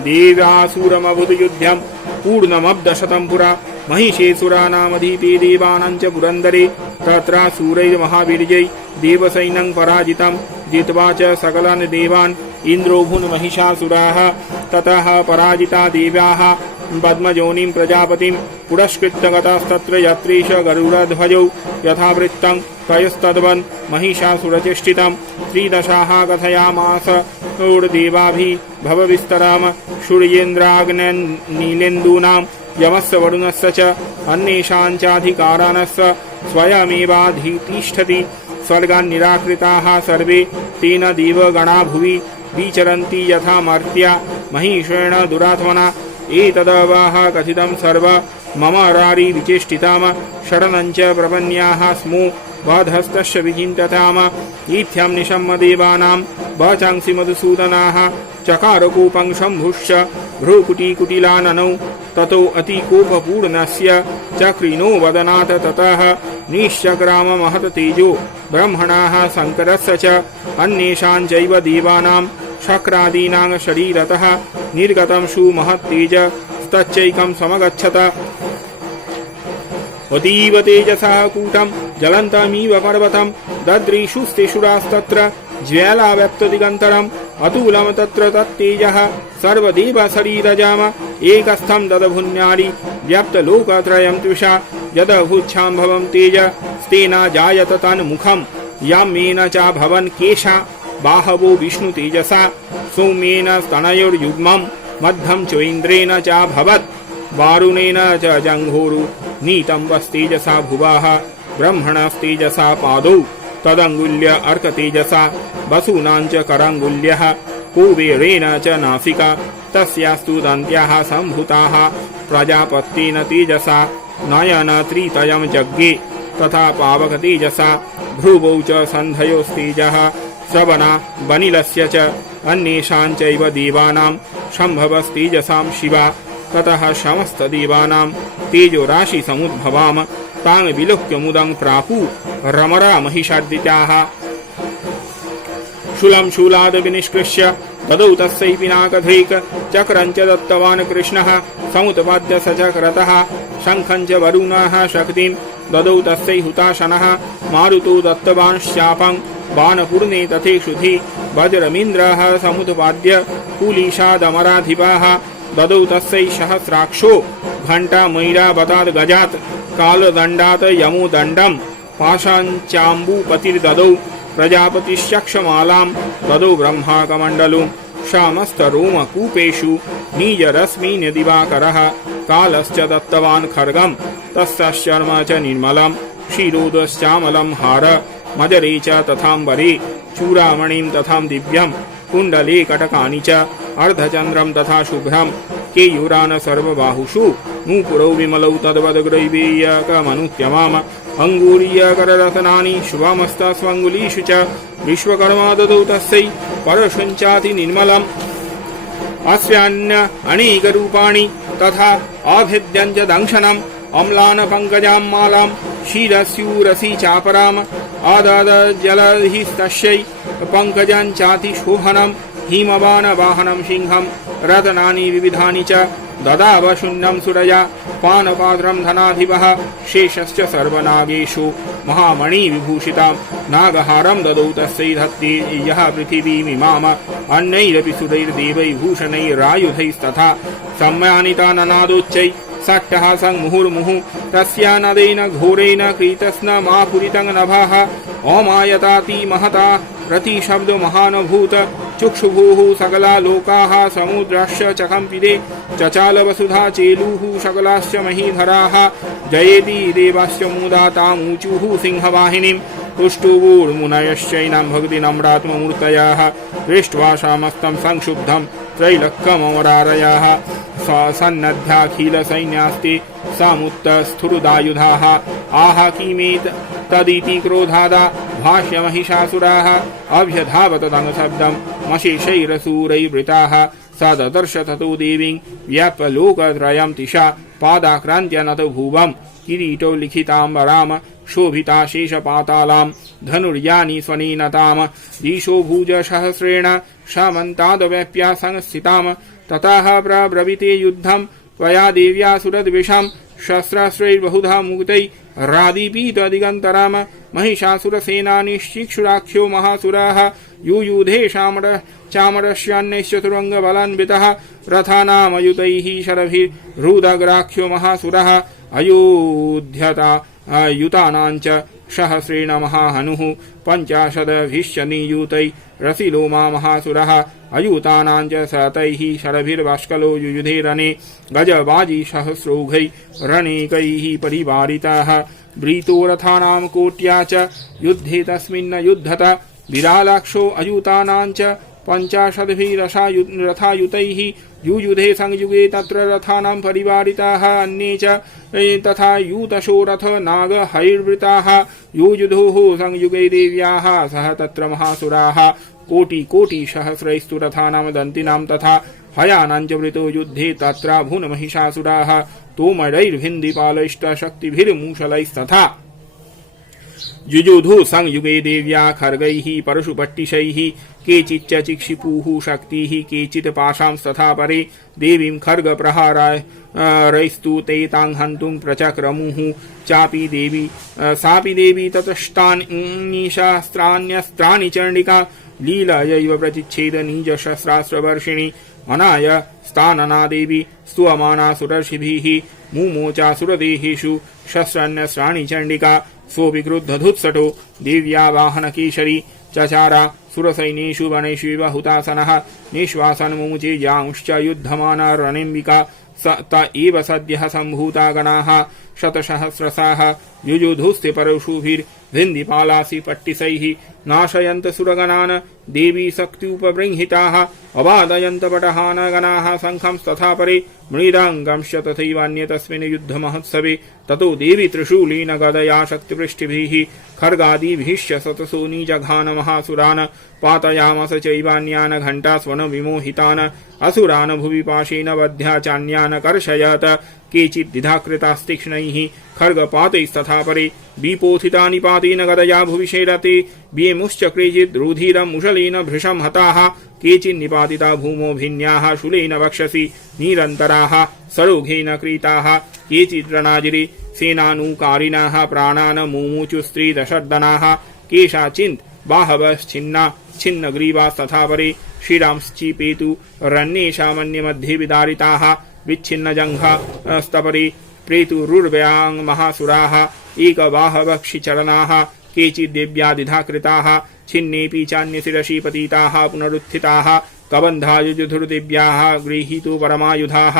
देवासुरमभुतयुद्धं पूर्णमब्दशतं पुरा महिषेसुरानामधीते देवानां च पुरन्दरे तत्रासुरैर्महावीर्यै देवसैन्यं पराजितं जित्वा च सकलान् देवान् इन्द्रोऽभून् महिषासुराः। ततः पराजिता देव्याः पद्मयोनिं प्रजापतिं पुरस्कृत्य गतास्तत्र यत्रेश गरुडध्वजौ यथावृत्तं तयस्तद्वन् महिषासुरचेष्टितं त्रिदशाः कथयामास देवाभिः भवविस्तराम सूर्येन्द्राग्नीलेन्दूनां यमस्य वरुणस्य च अन्येषां चाधिकारानस्य स्वयमेवाधितिष्ठति स्वर्गान् निराकृताः सर्वे तेन देवगणा भुवि विचरन्ति यथा मर्त्या महिषेण दुरात्मना एतदवाह कथितं सर्व मम रारि विचेष्टिताम शरणं च प्रपन्याः स्मो वधस्तस्य विचिन्त्यताम इत्थं निशम्य देवानां वचांसि मधुसूदनाः चकारकोपं शम्भुश्च भ्रूकुटीकुटिलाननौ ततो अतिकोपपूर्णस्य चक्रिणो वदनात् ततः निश्चक्राम महत् तेजो ब्रह्मणाः शङ्करस्य च अन्येषां चैव देवानां शक्रादीनां शरीरतः निर्गतं सुमहत्तेज तच्चैकं समगच्छत अतीव तेजसा कूटं ज्वलन्तमिव पर्वतं ददृशुस्तेषुरास्तत्र ज्वालाव्याप्तदिगन्तरम् अतुलं तत्र तत्तेजः सर्वदेवशरीरजाम एकस्थं ददभुन्यारी व्याप्तलोकत्रयं त्विषा यदभूच्छाम्भवं तेज स्तेना जायत तन्मुखं याम्येन च भवन् केशा बाहवो विष्णुतेजसा सौम्येन स्तनयोर्युग्मं मध्यं चैन्द्रेण च भवत् वारुणेन च जङ्घोरु नीतं वस्तेजसा भुवः ब्रह्मणस्तेजसा पादौ तदङ्गुल्य अर्कतेजसा वसूनां च कराङ्गुल्यः कुबेरेण च नासिका तस्यास्तु दन्त्याः सम्भूताः प्रजापत्येन तेजसा नयन त्रितयं जज्ञे तथा पावकतेजसा भ्रुवौ च सन्धयोस्तेजः श्रवणा वनिलस्य च अन्येषां चैव देवानां शम्भवस्तेजसां शिवा ततः समस्तदेवानां तेजोराशिसमुद्भवाम तां विलोक्य मुदं प्रापु रमरा महिषादित्याः शूलं शूलाद् विनिष्कृष्य ददौ तस्यै पिनाकधैक चक्रं च दत्तवान् कृष्णः समुत्पाद्य स चक्रतः शङ्खं च वरुणः शक्तिं ददौ तस्यै हुताशनः मारुतो दत्तवान् शापं बाणपूर्णे तथेषुधि वज्रमिन्द्रः समुत्पाद्य कुलीशादमराधिपाः ददौ तस्यै सहस्राक्षो घण्टामैरावताद् गजात् कालदण्डात् यमोदण्डं पाशाञ्चाम्बुपतिर्ददौ प्रजापतिश्चक्षमालां ददौ ब्रह्माकमण्डलुं समस्तरोमकूपेषु निजरश्मिनिदिवाकरः कालश्च दत्तवान् खड्गं तस्यश्चर्म च निर्मलं क्षीरोदश्चामलं हार मजरे च तथाम्बरे चूडामणिं तथा दिव्यं कुण्डले कटकानि च अर्धचन्द्रं तथा शुभ्रं केयूरान् सर्वबाहुषु नूपुरौ विमलौ तद्वद्ग्रैवेयकमनुत्यमाम् अङ्गुलीयकररत्नानि शुभमस्तस्वङ्गुलीषु च विश्वकर्मा ददौ तस्यै परशुञ्चाति निर्मलम् अस्यान्य अनेकरूपाणि तथा आभिद्यं च दंशनम् अम्लान पङ्कजां मालां क्षीरस्यूरसी चापराम् आददजलधिस्तस्यै पङ्कजं चाति शोभनं हिमवान वाहनं सिंहं रत्नानि विविधानि च ददाव शून्यं सुरया पानपात्रं धनाधिपः शेषश्च सर्वनागेषु महामणिविभूषितां नागहारं ददौ तस्यै धत्ते यः पृथिवीमिमाम् अन्यैरपि सुरैर्देवैर्भूषणैरायुधैस्तथा सम्मानिता ननादोच्चै सट्टहासं मुहुर्मुहुः तस्यानदेन घोरेण कृतस्नमापुरितं नभः अमायताति महता प्रतिशब्द महानुभूत चुक्षुभुः सकला लोकाः समुद्रश्च चकम्पिते चचाल वसुधा चेलुः सकलाश्च महीधराः जयेति देवाश्च मुदा तामूचुः सिंहवाहिनीं तुष्टुवुर्मुनयश्चैनां भक्ति नम्रात्ममूर्तयः दृष्ट्वा समस्तं संक्षुब्धं त्रैलक्कमरारयः सन्नद्धाखिलसैन्यास्ते समुत्तस्थुरुदायुधाः आह किमेत तदिति क्रोधादा भाष्य महिषासुराः अभ्यधावत तनुशब्दं मशेषैरसूरैर्वृताः स ददर्श ततो देवीं व्याप्यलोकत्रयं तिशा पादाक्रान्त्य नतो भुवं किरीटो लिखिताम्बराम शोभिता शेषपातालां धनुर्यानि स्वनीनताम दिशो भुजसहस्रेण समन्ताद्व्याप्या संस्थिताम् ततः प्रब्रवीते युद्धं त्वया देव्या सुरद्विषां शस्त्रास्त्रैर्बहुधा मुक्तैरादिपीतदिगन्तराम महिषासुरसेनानिश्चिक्षुराख्यो महासुराः युयुधे चामरस्यान्यश्चतुरङ्गबलान्वितः रथानामयुतैः शरभिर्हृदग्राख्यो महासुरः अयोध्यता युतानाञ्च सहस्रेण महाहनुः पञ्चाशदभिश्च नियुतैरसिलोमा महासुरः अयुतानाञ्च शतैः शरभिर्बाष्कलो युयुधे रणे गजबाजी सहस्रौघैरनेकैः परिवारिताः व्रीतो रथानां कोट्या च युद्धे तस्मिन्न युद्धत विरालाक्षो अयुतानाञ्च पञ्चाशद्भिरथायुतैः युयुधे संयुगे तत्र रथानां परिवारिताः अन्ये च तथा यूतशो रथ नागहैर्वृताः युयुधोः संयुगे देव्याः सह तत्र महासुराः कोटिकोटिसहस्रैस्तु रथानां दन्तिनां तथा हयानाञ्च वृतो युद्धे तत्र भुनमहिषासुराः तोमरैर्भिन्दिपालैश्चशक्तिभिर्मूषलैस्तथा युयुधु संयुगे देव्या खड्गैः परशुपट्टिशैः केचिच्च चिक्षिपुः शक्तिः केचित् पाशांस्तथा परे देवीं खड्गप्रहारैस्तु ते तां हन्तुं प्रचक्रमुः सापि देवी ततश्तान्यस्त्राणि चण्डिका लीलयैव प्रतिच्छेद निजशस्त्रास्त्रवर्षिणि अनाय स्थानना देवी स्तुयमाना सुरर्षिभिः मुमोचासुरदेहेषु शस्त्राण्यस्त्राणि चण्डिका स्वविक्रुद्धधुत्सटो देव्या वाहनकेशरी चचारा सुरसैन्येषु वनेष्विव हुतासनः निश्वासन्मुमुचे यांश्च युद्धमाना रणेऽम्बिका त एव सद्यः सम्भूता गणाः शतसहस्रशाः युयुधुस्ते परशुभिर्भिन्दिपालासि पट्टिसैः नाशयन्त सुरगणान् देवी शक्त्युपबृंहिताः अबाधयन्त पटहान गणाः शङ्खंस्तथा परे मृदाङ्गंश्च तथैवान्ये तस्मिन् युद्धमहोत्सवे ततो देवी त्रिशूलेन गदया शक्तिपृष्टिभिः खड्गादिभिश्च शतसो निजघान महासुरान् पातयामस चैवान्यान् घण्टास्वन विमोहितान् असुरान् भुवि पाशेन बध्या चान्यान् कर्षयत केचिद्दिधाकृतास्तीक्ष्णैः खड्गपातैस्तथा परे विपोथितानि पातेन गदया भुवि शेरते व्येमुश्च केचिद्रुधिरं मुशलेन भृशं हताः केचिन्निपातिता भूमो भिन्याः शूलेन वक्षसि निरन्तराः सरोघेन क्रीताः केचिद्रणाजिरे सेनानुकारिणः प्राणान् मुमुचुस्त्रीदशर्दनाः केशाचिन्त बाहवश्चिन्ना छिन्नग्रीवास्तथा परे शिरांश्चिपेतु रण्येषामन्यमध्ये विदारिताः विच्छिन्नजङ्घास्तपरे प्रेतुरुर्व्यां महासुराः एकबाहवक्षिचरणाः केचिद्देव्यादिधाकृताः छिन्नेऽपि चान्यशिरसि पतिताः पुनरुत्थिताः कबन्धा युयुधुर्देव्याः गृहीतो परमायुधाः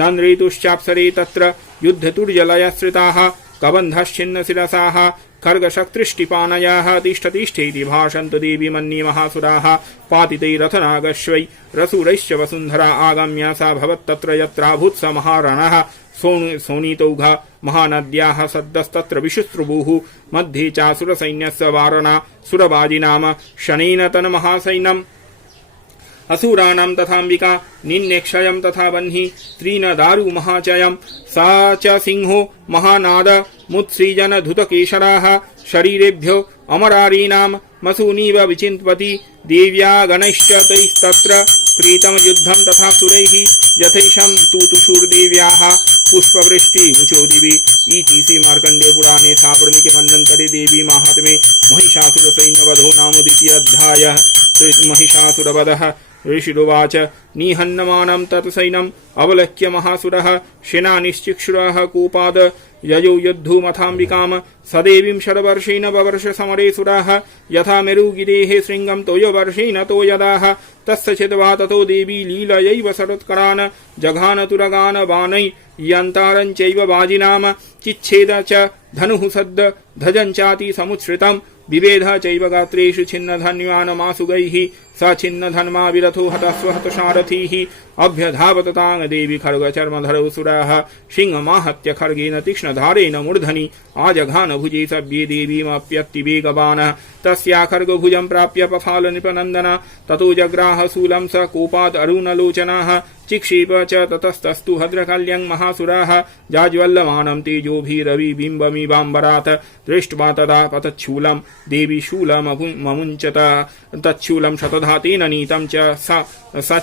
नन्रेतुश्चाप्सरे तत्र युद्धतुर्जलयश्रिताः कबन्धश्चिन्नशिरसाः खड्गशक्तृष्टिपानयाः तिष्ठतिष्ठेति भाषन्तु देवी मन्ये महासुराः पातितैरथनागश्वै रसुरैश्च वसुन्धरा आगम्य सा भवत्तत्र यत्राभूत् स महारणः सोनीतौघा महानद्याः सद्दस्तत्र विशुश्रुभुः मध्ये चासुरसैन्यस्य वारणा सुरबाजिनाम शनेन तन्महासैन्यम् असुराणां तथाम्बिका निन्नेक्षयं तथा बह्नि त्रीन दारु महाचयं सा च सिंहो महानाद मुत्सृजन धुतकेशराः शरीरेभ्यो अमरारीणां मसूनीव विचिन्त्वति देव्या गणैश्च तैस्तत्र प्रीतं युद्धं तथा सुरैः यथैषं तुतुषुर्देव्याः पुष्पवृष्टि मुचो दिवि इति श्री मार्कण्डेय पुराणे सापर्णिके मन्वन्तरे देवी माहात्म्ये महिषासुरसैन्यवधो नाम द्वितीयोऽध्यायः। महिषासुरवधः। ऋषिरुवाच निहन्यमानं तत्सैन्यम् अवलोक्य महासुरः सेनानिश्चिक्षुरः कोपाद ययो युद्धुमथाम्बिकाम् सदेवीं शरवर्षेण ववर्ष समरे सुराः यथा मेरुगिरेः शृङ्गं तोयवर्षेण तोयदाः तस्य छिद्वा ततो देवी लीलयैव शरत्करान् जघान तुरगान् बाणै यन्तारञ्चैव बाजिनाम चिच्छेद च धनुः सद्द धजञ्चाति समुच्छ्रितम् विवेध चैव गात्रेषु छिन्नधन्वानमासुगैः स छिन्नधन्मा विरथो हतस्वहतसारथीः अभ्यधावतताङ् देवी खड्गचर्मधरौ सुराः सिंहमाहत्य खड्गेन तीक्ष्णधारेण मूर्धनि आजघान भुजे सव्ये देवीमप्यतिवेगवानः तस्या खड्गभुजं प्राप्य पफाल नृपनन्दन ततो जग्राह शूलं स कोपाद् अरुणलोचनाः चिक्षेप च ततस्तस्तु भद्रकाल्यं महासुराः जाज्वल्यमानं तेजोभिरविबिम्बमिवाम्बरात् दृष्ट्वा तदा पतच्छूलं देवी शूलममुञ्चत तच्छूलं शतधा तेन नीतं च स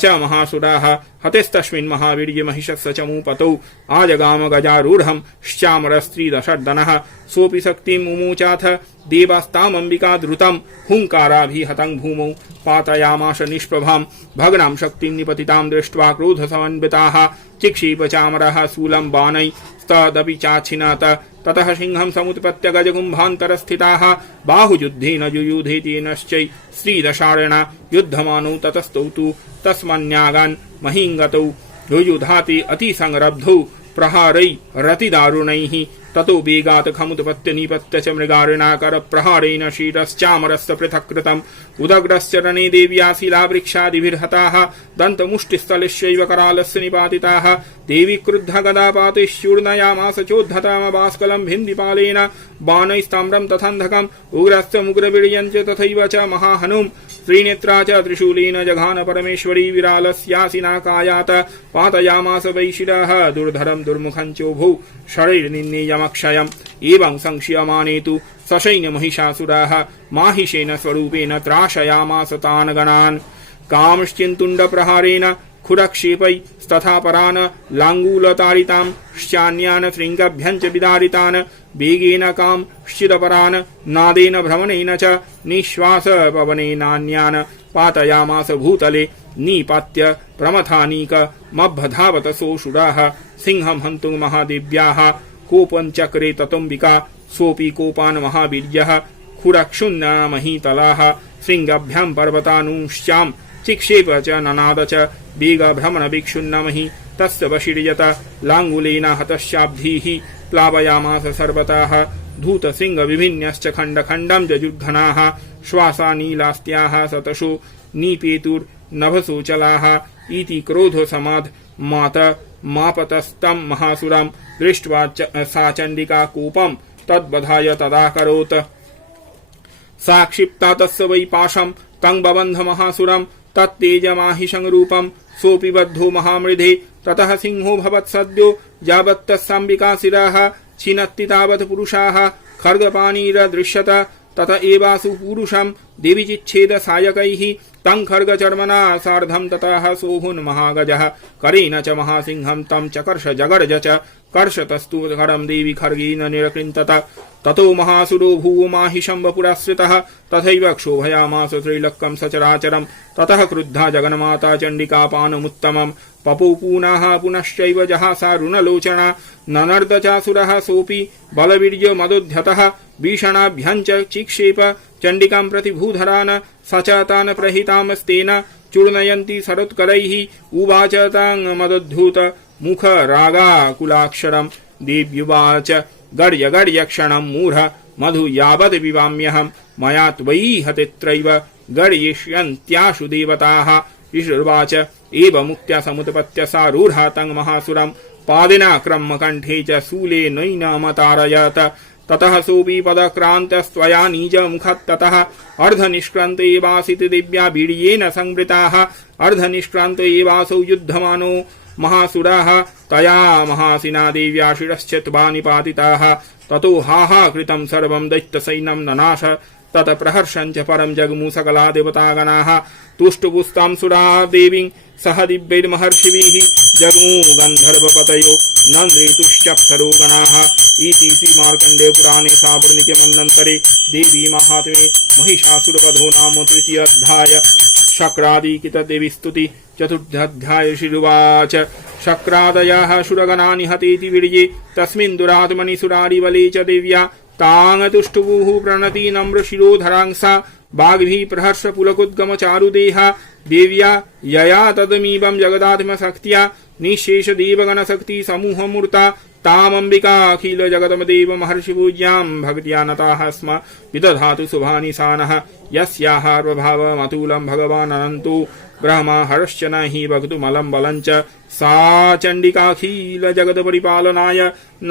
च महासुराः हतेस्तस्मिन् महावीर्य महिषस्य चमूपतौ आजगाम गजारूढं श्चामरस्त्रीदशर्दनः सोऽपि शक्तिम् उमोचाथ देवास्तामम्बिका द्रुतं हुङ्काराभिहतं भूमौ पातयामाश निष्प्रभां भग्नां शक्तिं निपतितां दृष्ट्वा क्रोधसमन्विताः चिक्षेप चामरः शूलं बाणैस्तदपि चाच्छिनात ततः सिंहं समुत्पत्य गजकुम्भान्तरस्थिताः बाहुयुद्धेन युयुधे तेनश्चै श्रीदशारेण युद्धमानौ ततस्तौ तु तस्मन्यागान् महिङ्गतौ युयुधाति अतिसंरब्धौ प्रहारै रतिदारुणैः ततो वेगात् खमुत्पत्य निपत्य च मृगारिणाकर प्रहारेण शीरश्चामरस्य पृथक् कृतम् उदग्रश्चरणे देव्या शिलावृक्षादिभिर्हताः दन्तमुष्टिस्थलस्यैव करालस्य निपातिताः देवी क्रुद्ध गदापातैश्चूर्णयामास चोद्धतामभास्कलं भिन्दिपालेन बाणैस्ताम्रं तथान्धकम् उग्रस्य मुग्रवीर्यञ्च तथैव च महाहनुम् त्रिनेत्रा च त्रिशूलेन जघान परमेश्वरी विरालस्यासिना कायात् पातयामास वैशिरः दुर्धरं दुर्मुखं चोभौ शरैर्निन्नेयमक्षयम् एवं संक्ष्यमाणे तु सशैन्य महिषासुराः माहिषेन स्वरूपेण त्राशयामास तान् गणान् कामश्चिन्तुण्ड प्रहारेण खुरक्षेपैस्तथा परान् लाङ्गूलताडितां श्चान्यान् शृङ्गभ्यञ्च विदारितान् वेगेन कांश्चिदपरान् नादेन भ्रमणेन च निःश्वास पवनेनान्यान् पातयामास भूतले निपात्य प्रमथानीकमभ्यधावत सोऽसुराः सिंहं हन्तुं महादेव्याः कोपञ्चक्रे ततोऽम्बिका सोऽपि कोपान् महावीर्यः खुरक्षुन्नमहीतलाः शृङ्गभ्यां पर्वतानुश्चां चिक्षेप च ननाद च वेगभ्रमणभिक्षुन्नमहि तस्य वशीर्यत लाङ्गुलेन हतश्चाब्धीः प्लावयामास सर्वतः धूतसिंहविभिन्यश्च खण्डखण्डं जजुर्घनाः श्वासा नीलास्त्याः सतशो नीपेतुर्नभसोचलाः इति क्रोधसमाध मात मापतस्तं महासुरं दृष्ट्वा सा चण्डिका कोपं तद्बधाय तदाकरोत् सा क्षिप्ता तस्य वै पाशं तं बबन्ध महासुरं तत्तेजमाहिषं रूपं सोऽपि बद्धो महामृधे ततः सिंहो भवत्सद्यो यावत्तस्याम्बिका शिरः छिनत्ति तावत् पुरुषाः खड्गपाणिरदृश्यत तत एवासु पुरुषं देवी चिच्छेद सायकैः तं खड्गचर्मणा सार्धं ततः सोऽभून्महागजः करेण च महासिंहं तं चकर्ष जगर्ज च कर्षतस्तु खड्गं देवी खड्गेन निरकृन्तत ततो महासुरो भूवो माहिषं वपुराश्रितः तथैव क्षोभयामास त्रैलोक्यं सचराचरं ततः क्रुद्धा जगन्माता चण्डिका पानमुत्तमं पपौ पुनश्चैव जहासा रुणलोचना ननर्द चासुरः सोऽपि बलवीर्यमदोद्यतः भीषणाभ्यञ्च चिक्षेप चण्डिकां प्रति भूधरान् स च तान् प्रहितामस्तेन चूर्णयन्ति शरत्करैः उवाच तां मदोद्धूत मुख रागाकुलाक्षरं देव्युवाच गर्य गर्य क्षणं मूढ मधु यावद् विवाम्यहं मया त्वयि हतेत्रैव गर्यिष्यन्त्याशु देवताः ईशुर्वाच एव मुक्त्या समुत्पत्य सा रूढा तं महासुरं पादिना क्रम्मकण्ठे च शूलेनैनमतारयत ततः सोऽपि पदक्रान्तस्त्वया निजमुखात् ततः अर्धनिष्क्रान्त एवासीत् देव्या वीर्येण संवृताः अर्धनिष्क्रान्त एवासौ युद्धमानो महासुराः तया महासिना देव्या शिरश्चत्वा निपातिताः ततो हाहा कृतं सर्वं दैत्यसैन्यं ननाश तत प्रहर्षञ्च परं जगमु सकला देवतागणाः तुष्टुपुस्तां सुरा देवीं सह दिव्यैर्महर्षिभिः जगमु गन्धर्वपतयो नन्द्रेतुश्चप्सरो गणाः इति श्रीमार्कण्डेय पुराणे साबर्णिके मन्वन्तरे देवी महात्म्ये महिषासुरवधो नाम तृतीयोऽध्याय शक्रादिकितदेवीस्तुति चतुर्थाध्याय श्रीरुवाच शक्रादयः सुरगणानि हतेति वीर्ये तस्मिन् दुरात्मनि सुरारिबले च देव्या तां तुष्टुवुः प्रणति नम्रशिरोधरांसा बाग्भिः प्रहर्ष पुलकोद्गम चारुदेहा देव्या यया तदमीवं जगदात्मशक्त्या निःशेष देवगणशक्ति समूहमूर्ता तामम्बिकाखिल जगतमदेव महर्षि पूज्यां भक्त्या नताः स्म विदधातु शुभानि सानः यस्याहार्वभावमतुलं भगवान् अनन्तो ब्रह्मा हर्श्च न हि भक्तुमलं बलं च सा चण्डिकाखिल जगत्परिपालनाय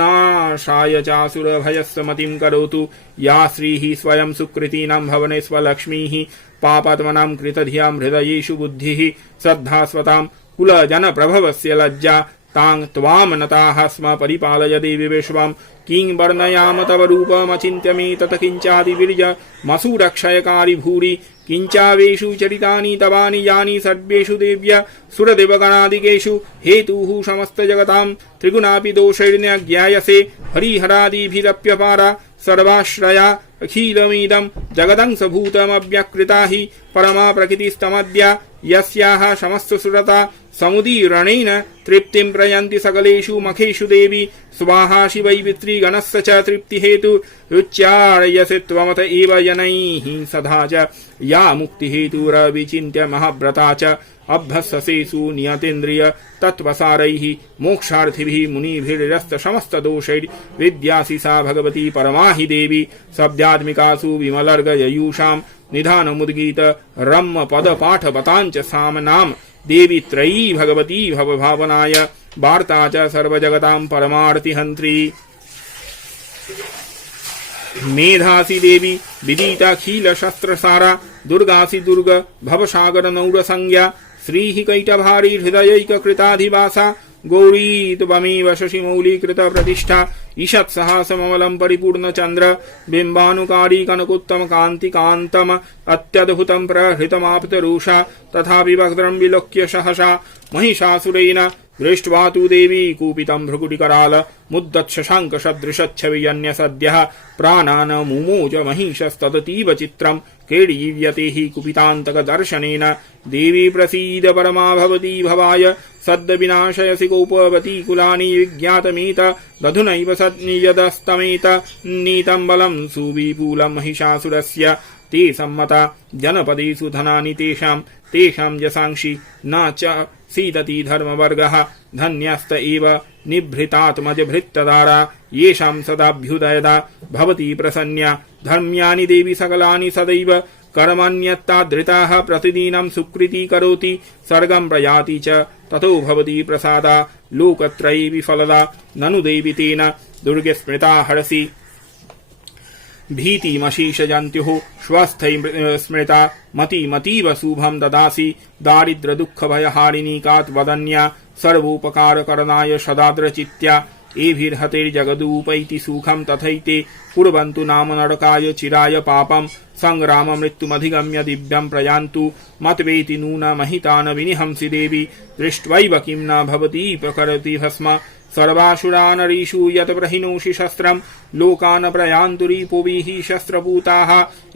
नाशाय चासुरभयस्य मतिं करोतु या श्रीः स्वयं सुकृतीनां भवने स्वलक्ष्मीः पापात्मनां कृतधियां हृदयेषु बुद्धिः श्रद्धास्वतां कुलजनप्रभवस्य लज्जा तां त्वां नताः स्म परिपालय देवी विश्वं किं वर्णयाम तव रूपमचिन्त्य मे तत किञ्चादिवीर्य मसूरक्षयकारि भूरि किञ्चावेषु चरितानि तवानि यानि सर्वेषु देव्य सुरदेवगणादिकेषु हेतुः समस्तजगतां त्रिगुणापि दोषैर्न्यज्ञायसे हरिहरादिभिरप्यपारा सर्वाश्रया अखिलमिदं जगदंशभूतमव्यकृता हि परमा प्रकृतिस्तमद्या यस्याः समस्तसुरता समुदीरणेन तृप्तिं प्रयन्ति सकलेषु मखेषु देवी स्वाहा शिवै पितृगणस्य च तृप्तिहेतु उच्चार्यसे त्वमत एव जनैः सदा च या मुक्तिहेतुरविचिन्त्य महाव्रता च अभ्यससेषु नियतेन्द्रिय तत्त्वसारैः मोक्षार्थिभिः मुनिभिरस्त समस्तदोषैर्विद्यासि सा भगवती परमा हि देवी शब्दात्मिकासु विमलर्गययूषां निधानमुद्गीत रम्म पदपाठवताञ्च सामनां देवी त्रयी भगवती भवभावनाय वार्ता च सर्वजगतां परमार्तिहन्त्री मेधासी देवी विदिताखिल शस्त्रसारा दुर्गासी दुर्ग भवसागर नौर संज्ञा श्रीः कैटभारी हृदयैककृताधिवासा गौरी त्वमेव शशिमौलीकृत प्रतिष्ठा ईषत्सहासममलं परिपूर्णचन्द्र बिम्बानुकारी कनकोत्तम कान्तिकान्तम अत्यद्भुतं प्रहृतमाप्तरुषा तथापि वक्त्रं विलोक्य सहसा महिषासुरेण दृष्ट्वा तु देवी कूपितं भ्रुकुटिकराल मुद्दच्छशाङ्कसदृशच्छविजन्य सद्यः प्राणान् मुमोज महिषस्तदतीव चित्रं क्रीडीव्यते हि कुपितान्तकदर्शनेन देवी प्रसीद परमा भवती भवाय सद्विनाशयसि कोपवती कुलानि विज्ञातमेत दधुनैव सन्नियदस्तमेत नीतं बलं सुविपुलं महिषासुरस्य ते सम्मता जनपदेषु धनानि तेषां यशांसि न च सीदति धर्मवर्गः धन्यस्त एव निभृतात्मजभृत्तदारा येषां सदाभ्युदयदा भवति प्रसन्या धर्म्यानि देवी सकलानि सदैव कर्मण्यत्तादृताः प्रतिदिनं सुकृती करोति सर्गं प्रयाति च ततो भवति प्रसादा लोकत्रये विफलदा ननु देवी तेन दुर्गे स्मृता हरसि भीतिमशीषजन्त्युः स्वस्थै स्मृता मतीव शुभं ददासि दारिद्र दुःख भयहारिणी कात्वदन्या सर्वोपकारकरणाय सदाद्रचित्या एभिर्हतेर्जगदूपैति सुखं तथैते कुर्वन्तु नाम नरकाय चिराय पापं संग्राम मृत्युमधिगम्य दिव्यं प्रयान्तु मत्वेति नून महितान् विनिहंसि देवी दृष्ट्वैव किं न भवति प्रकरोति भस्म सर्वासुरानरीषु यत् प्रहिनोषि शस्त्रं लोकान् प्रयान्तुरीपुभिः शस्त्रपूताः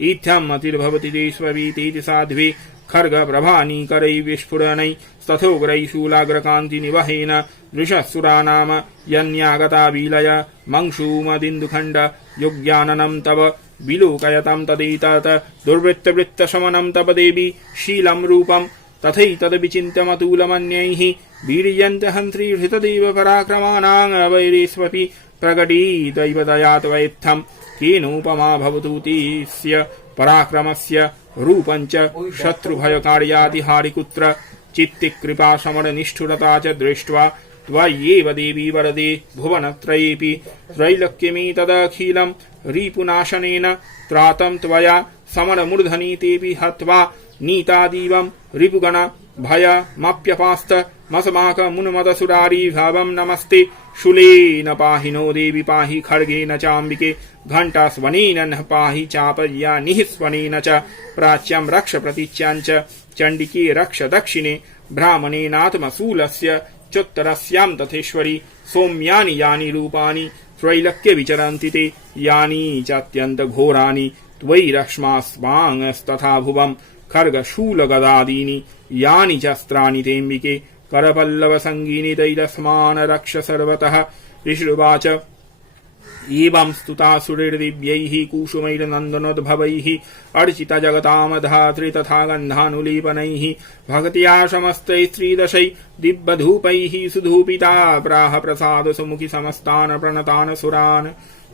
इत्थं मतिर्भवति ते स्ववीतेति साध्वे खड्गप्रभानीकरैः विस्फुरणैः तथोग्रैः शूलाग्रकान्तिनिवहेन दृशसुरानाम यन्यागता विलय मंशूमदिन्दुखण्ड योग्याननं तव विलोकयतं तदेतत् दुर्वृत्तवृत्तशमनं तव देवी शीलं रूपं तथैतद्विचिन्त्यमतुलमन्यैः वीर्यन्तहन्त्रीहृतदेव पराक्रमाणां वैरेष्वपि प्रकटीतैव दया त्वयेत्थं केनोपमा भवतु तस्य पराक्रमस्य रूपञ्च शत्रुभयकार्यातिहारिकुत्र चित्तिकृपाशमननिष्ठुरता च दृष्ट्वा त्वय्येव देवी वरदे भुवनत्रयेऽपि त्रैलोक्यमेतदखिलं रिपुनाशनेन त्रातं त्वया समरमूर्धनि तेऽपि हत्वा नीतादीवं रिपुगण भयमप्यपास्त मस्माकमुन्मदसुरारी भावं नमस्ते शूलेन पाहि नो देवी पाहि खड्गेन चाम्बिके घण्टास्वनेन न पाहि चापया निःस्वनेन च प्राच्यं रक्ष प्रतीच्याञ्च चण्डिके रक्ष दक्षिणे ब्राह्मणेनात्मशूलस्य चोत्तरस्यां तथेश्वरी सौम्यानि यानि रूपाणि त्रैलोक्ये विचरन्ति ते यानि चात्यन्तघोराणि त्वयि रक्ष्मास्मांस्तथा भुवं खड्गशूलगदादीनि यानि शस्त्राणि तेऽम्बिके करपल्लवसङ्गीनि तैरस्मान् रक्ष सर्वतः ऋषिरुवाच एवं स्तुता सुरैर्दिव्यैः कुसुमैर्नन्दनोद्भवैः अर्चिता जगतां धात्री तथा गन्धानुलेपनैः भक्त्या समस्तैस्त्रिदशै दिव्यधूपैः सुधूपिता प्राह प्रसाद सुमुखि समस्तान् प्रणतान् सुरान्।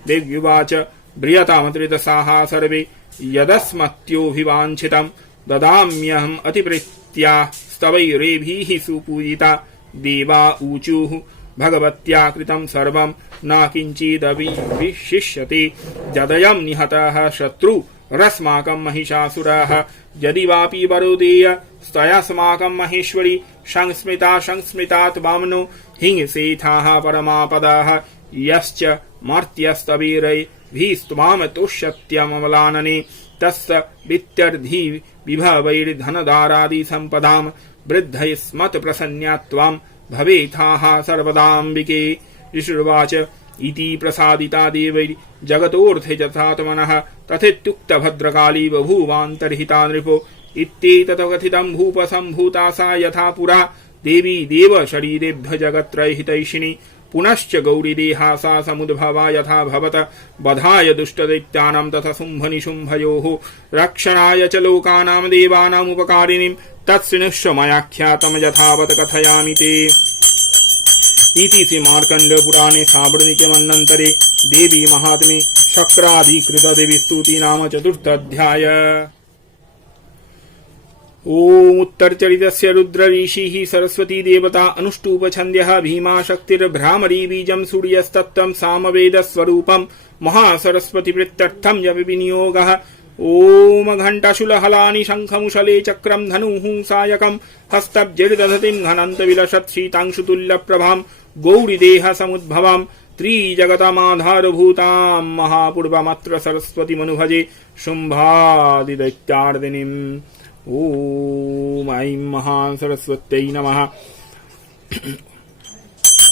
देव्युवाच ब्रियतामत्रितसाः सर्वे यदस्मत्योऽभिवाञ्छितं ददाम्यहम् अतिप्रीत्या स्तवैरेभिः सुपूजिता। देवा ऊचुः भगवत्या कृतं सर्वं न किञ्चिदविशिष्यते यदयं निहतः शत्रुरस्माकं महिषासुरः यदि वापि वरोदेय स्तयास्माकं महेश्वरी संस्मृतात् वामनो हिंसेथाः परमापदाः यश्च मर्त्यस्तवीरैर्भिस्त्वां तुष्यत्यमलानने तस्य वित्यर्धि विभवैर्धनदारादि सम्पदां वृद्धैस्मत्प्रसन्या त्वां भवेथाः सर्वदाम्बिके। ऋषिर्वाच इति प्रसादिता देवैर्जगतोऽर्थे यथात्मनः तथेत्युक्तभद्रकाली बभूवान्तर्हिता नृपो इत्येतत् कथितं भूपसम्भूता सा यथा पुरा देवी देवशरीरेभ्य जगत्त्रयहितैषिणी पुनश्च गौरीदेहा सा समुद्भवा यथा भवत बधाय दुष्टदैत्यानां तथा शुम्भनिशुम्भयोः रक्षणाय च लोकानां देवानामुपकारिणीं तत्सृणुष्व मयाख्यातं यथावत् कथयामि ते। इति श्री मार्कण्ड पुराणे साबर्णिके मन्वन्तरे देवी महात्म्ये शक्राधिकृत देवी स्तुति नाम चतुर्थोऽध्याय। ओम उत्तरचरितस्य रुद्र ऋषिः सरस्वती देवता अनुष्टुप छन्द्यः भीमा शक्तिर्भ्रामरी बीजं सूर्यस्तत्त्वं सामवेद स्वरूपं महासरस्वती प्रीत्यर्थं विनियोगः। ओम घण्टाशूलहलानि शङ्खमुशले चक्रं धनुः सायकं हस्तब्जैर्दधतिं घनन्त विलसत् शीतांशुतुल्यप्रभां गौरीदेह समुद्भवां त्रिजगतमाधारभूतां महापूर्वमत्र सरस्वतीमनुभजे शुम्भादिदैत्यार्दिनीम्। ओम ऐं महासरस्वत्यै नमः।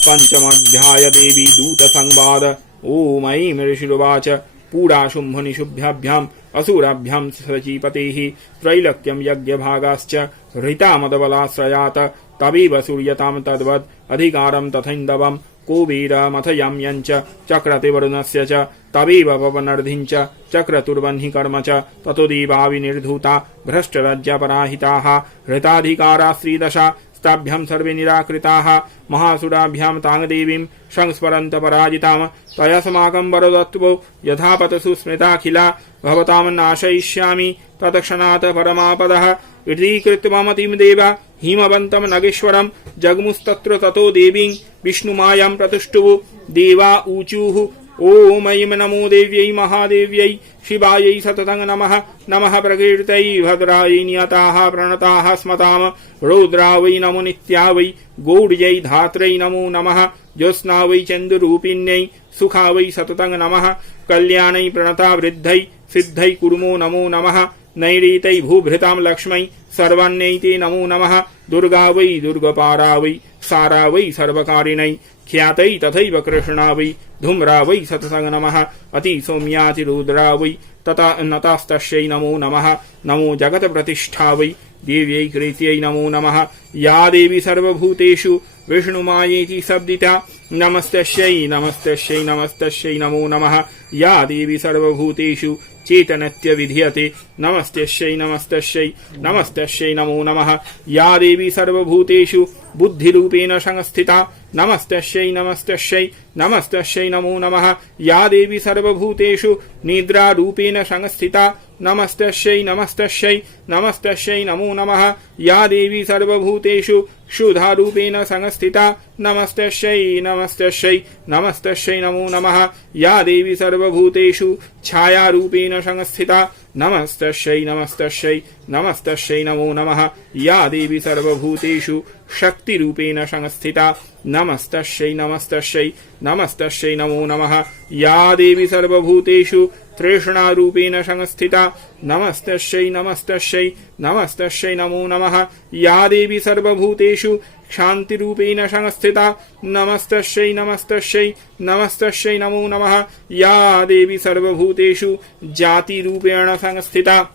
पंचमाध्याय देवी दूत संवाद। ओम ऐं ऋषिरुवाच पूरा शुम्भनिशुभ्याभ्याम् असुराभ्यां सचीपतेः त्रैलोक्यं यज्ञभागाश्च हृतामदबलाश्रयात् तवेव सूर्यतां तद्वद् अधिकारं तथैन्दवम् कुबेरमथयाम्यञ्च चक्रते वरुणस्य च तवेव पवनर्धिञ्च चक्रतुर्वह्नि कर्म च ततो देवा विनिर्धूता भ्रष्टराज्यपराहिताः हृताधिकारा श्रीदशा ताभ्यां सर्वे निराकृताः महासुराभ्यां तां देवीं संस्मरन्त पराजितां तयास्माकं वरदत्वो यथापतसु स्मृताखिला भवतां नाशयिष्यामि तत्क्षणात् परमापदः इति कृत्वा मतिं देवा हिमवन्तं नगेश्वरं जग्मुस्तत्र ततो देवीं विष्णुमायां प्रतिष्ठुः। देवा ऊचुः ओम ऐं नमो देव्यै महादेव्यै शिवायै सततं नमः। नमः प्रकीर्त्यै भद्रायै नियताः प्रणताः स्मताम् रौद्रा वै नमो नित्या वै गौड्यै धात्र्यै नमो नमः। ज्योत्स्ना वै चन्दुरूपिण्यै सुखा वै सततं नमः। कल्याणै प्रणता वृद्धै सिद्धै कुर्मो नमो नमः। नैऋतै भूभृतां लक्ष्मै सर्वाण्यै ते नमो नमः। दुर्गा वै दुर्गपारा वै सारा वै सर्वकारिणै ख्यातै तथैव कृष्णा वै धूम्रा वै सततं नमः। अति सौम्यातिरुद्रा वै तथा नतास्तस्यै नमो नमः। नमो जगत्प्रतिष्ठा वै देव्यै कृत्यै नमो नमः। या देवी सर्वभूतेषु विष्णुमायेति शब्दिता नमस्तस्यै नमस्तस्यै नमस्तस्यै नमो नमः। या देवी सर्वभूतेषु चेतनत्य विधीयते नमस्तस्यै नमस्तस्यै नमस्तस्यै नमो नमः। या देवी सर्वभूतेषु बुद्धिरूपेण संस्थिता नमस्तस्यै नमस्तस्यै नमस्तस्यै नमो नमः। या देवी सर्वभूतेषु निद्रारूपेण संस्थिता नमस्तस्यै नमस्तस्यै नमस्तस्यै नमो नमः। या देवी सर्वभूतेषु क्षुधारूपेण संस्थिता नमस्तस्यै नमस्तस्यै नमस्तस्यै नमो नमः। या देवी सर्वभूतेषु छायारूपेण संस्थिता नमस्तस्यै नमस्तस्यै नमस्तस्यै नमो नमः। या देवी सर्वभूतेषु शक्तिरूपेण संस्थिता नमस्तस्यै नमस्तस्यै नमस्तस्यै नमो नमः। या देवी सर्वभूतेषु तृष्णारूपेण संस्थिता नमस्तस्यै नमस्तस्यै नमस्तस्यै नमो नमः। या देवी सर्वभूतेषु शान्तिरूपेण संस्थिता नमस्तस्यै नमस्तस्यै नमस्तस्यै नमो नमः। या देवी सर्वभूतेषु जातिरूपेण संस्थिता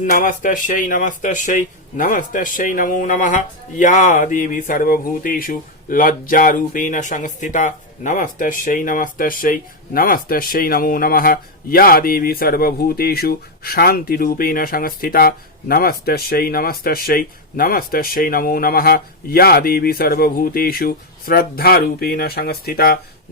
नमस्तस्यै नमस्तस्यै नमस्तस्यै नमो नमः। या देवी सर्वभूतेषु लज्जारूपेण संस्थिता नमस्तस्यै नमस्तस्यै नमस्तस्यै नमो नमः। या देवी सर्वभूतेषु शान्तिरूपेण संस्थिता नमस्तस्यै नमस्तस्यै नमस्तस्यै नमो नमः। या देवी सर्वभूतेषु श्रद्धारूपेण संस्थिता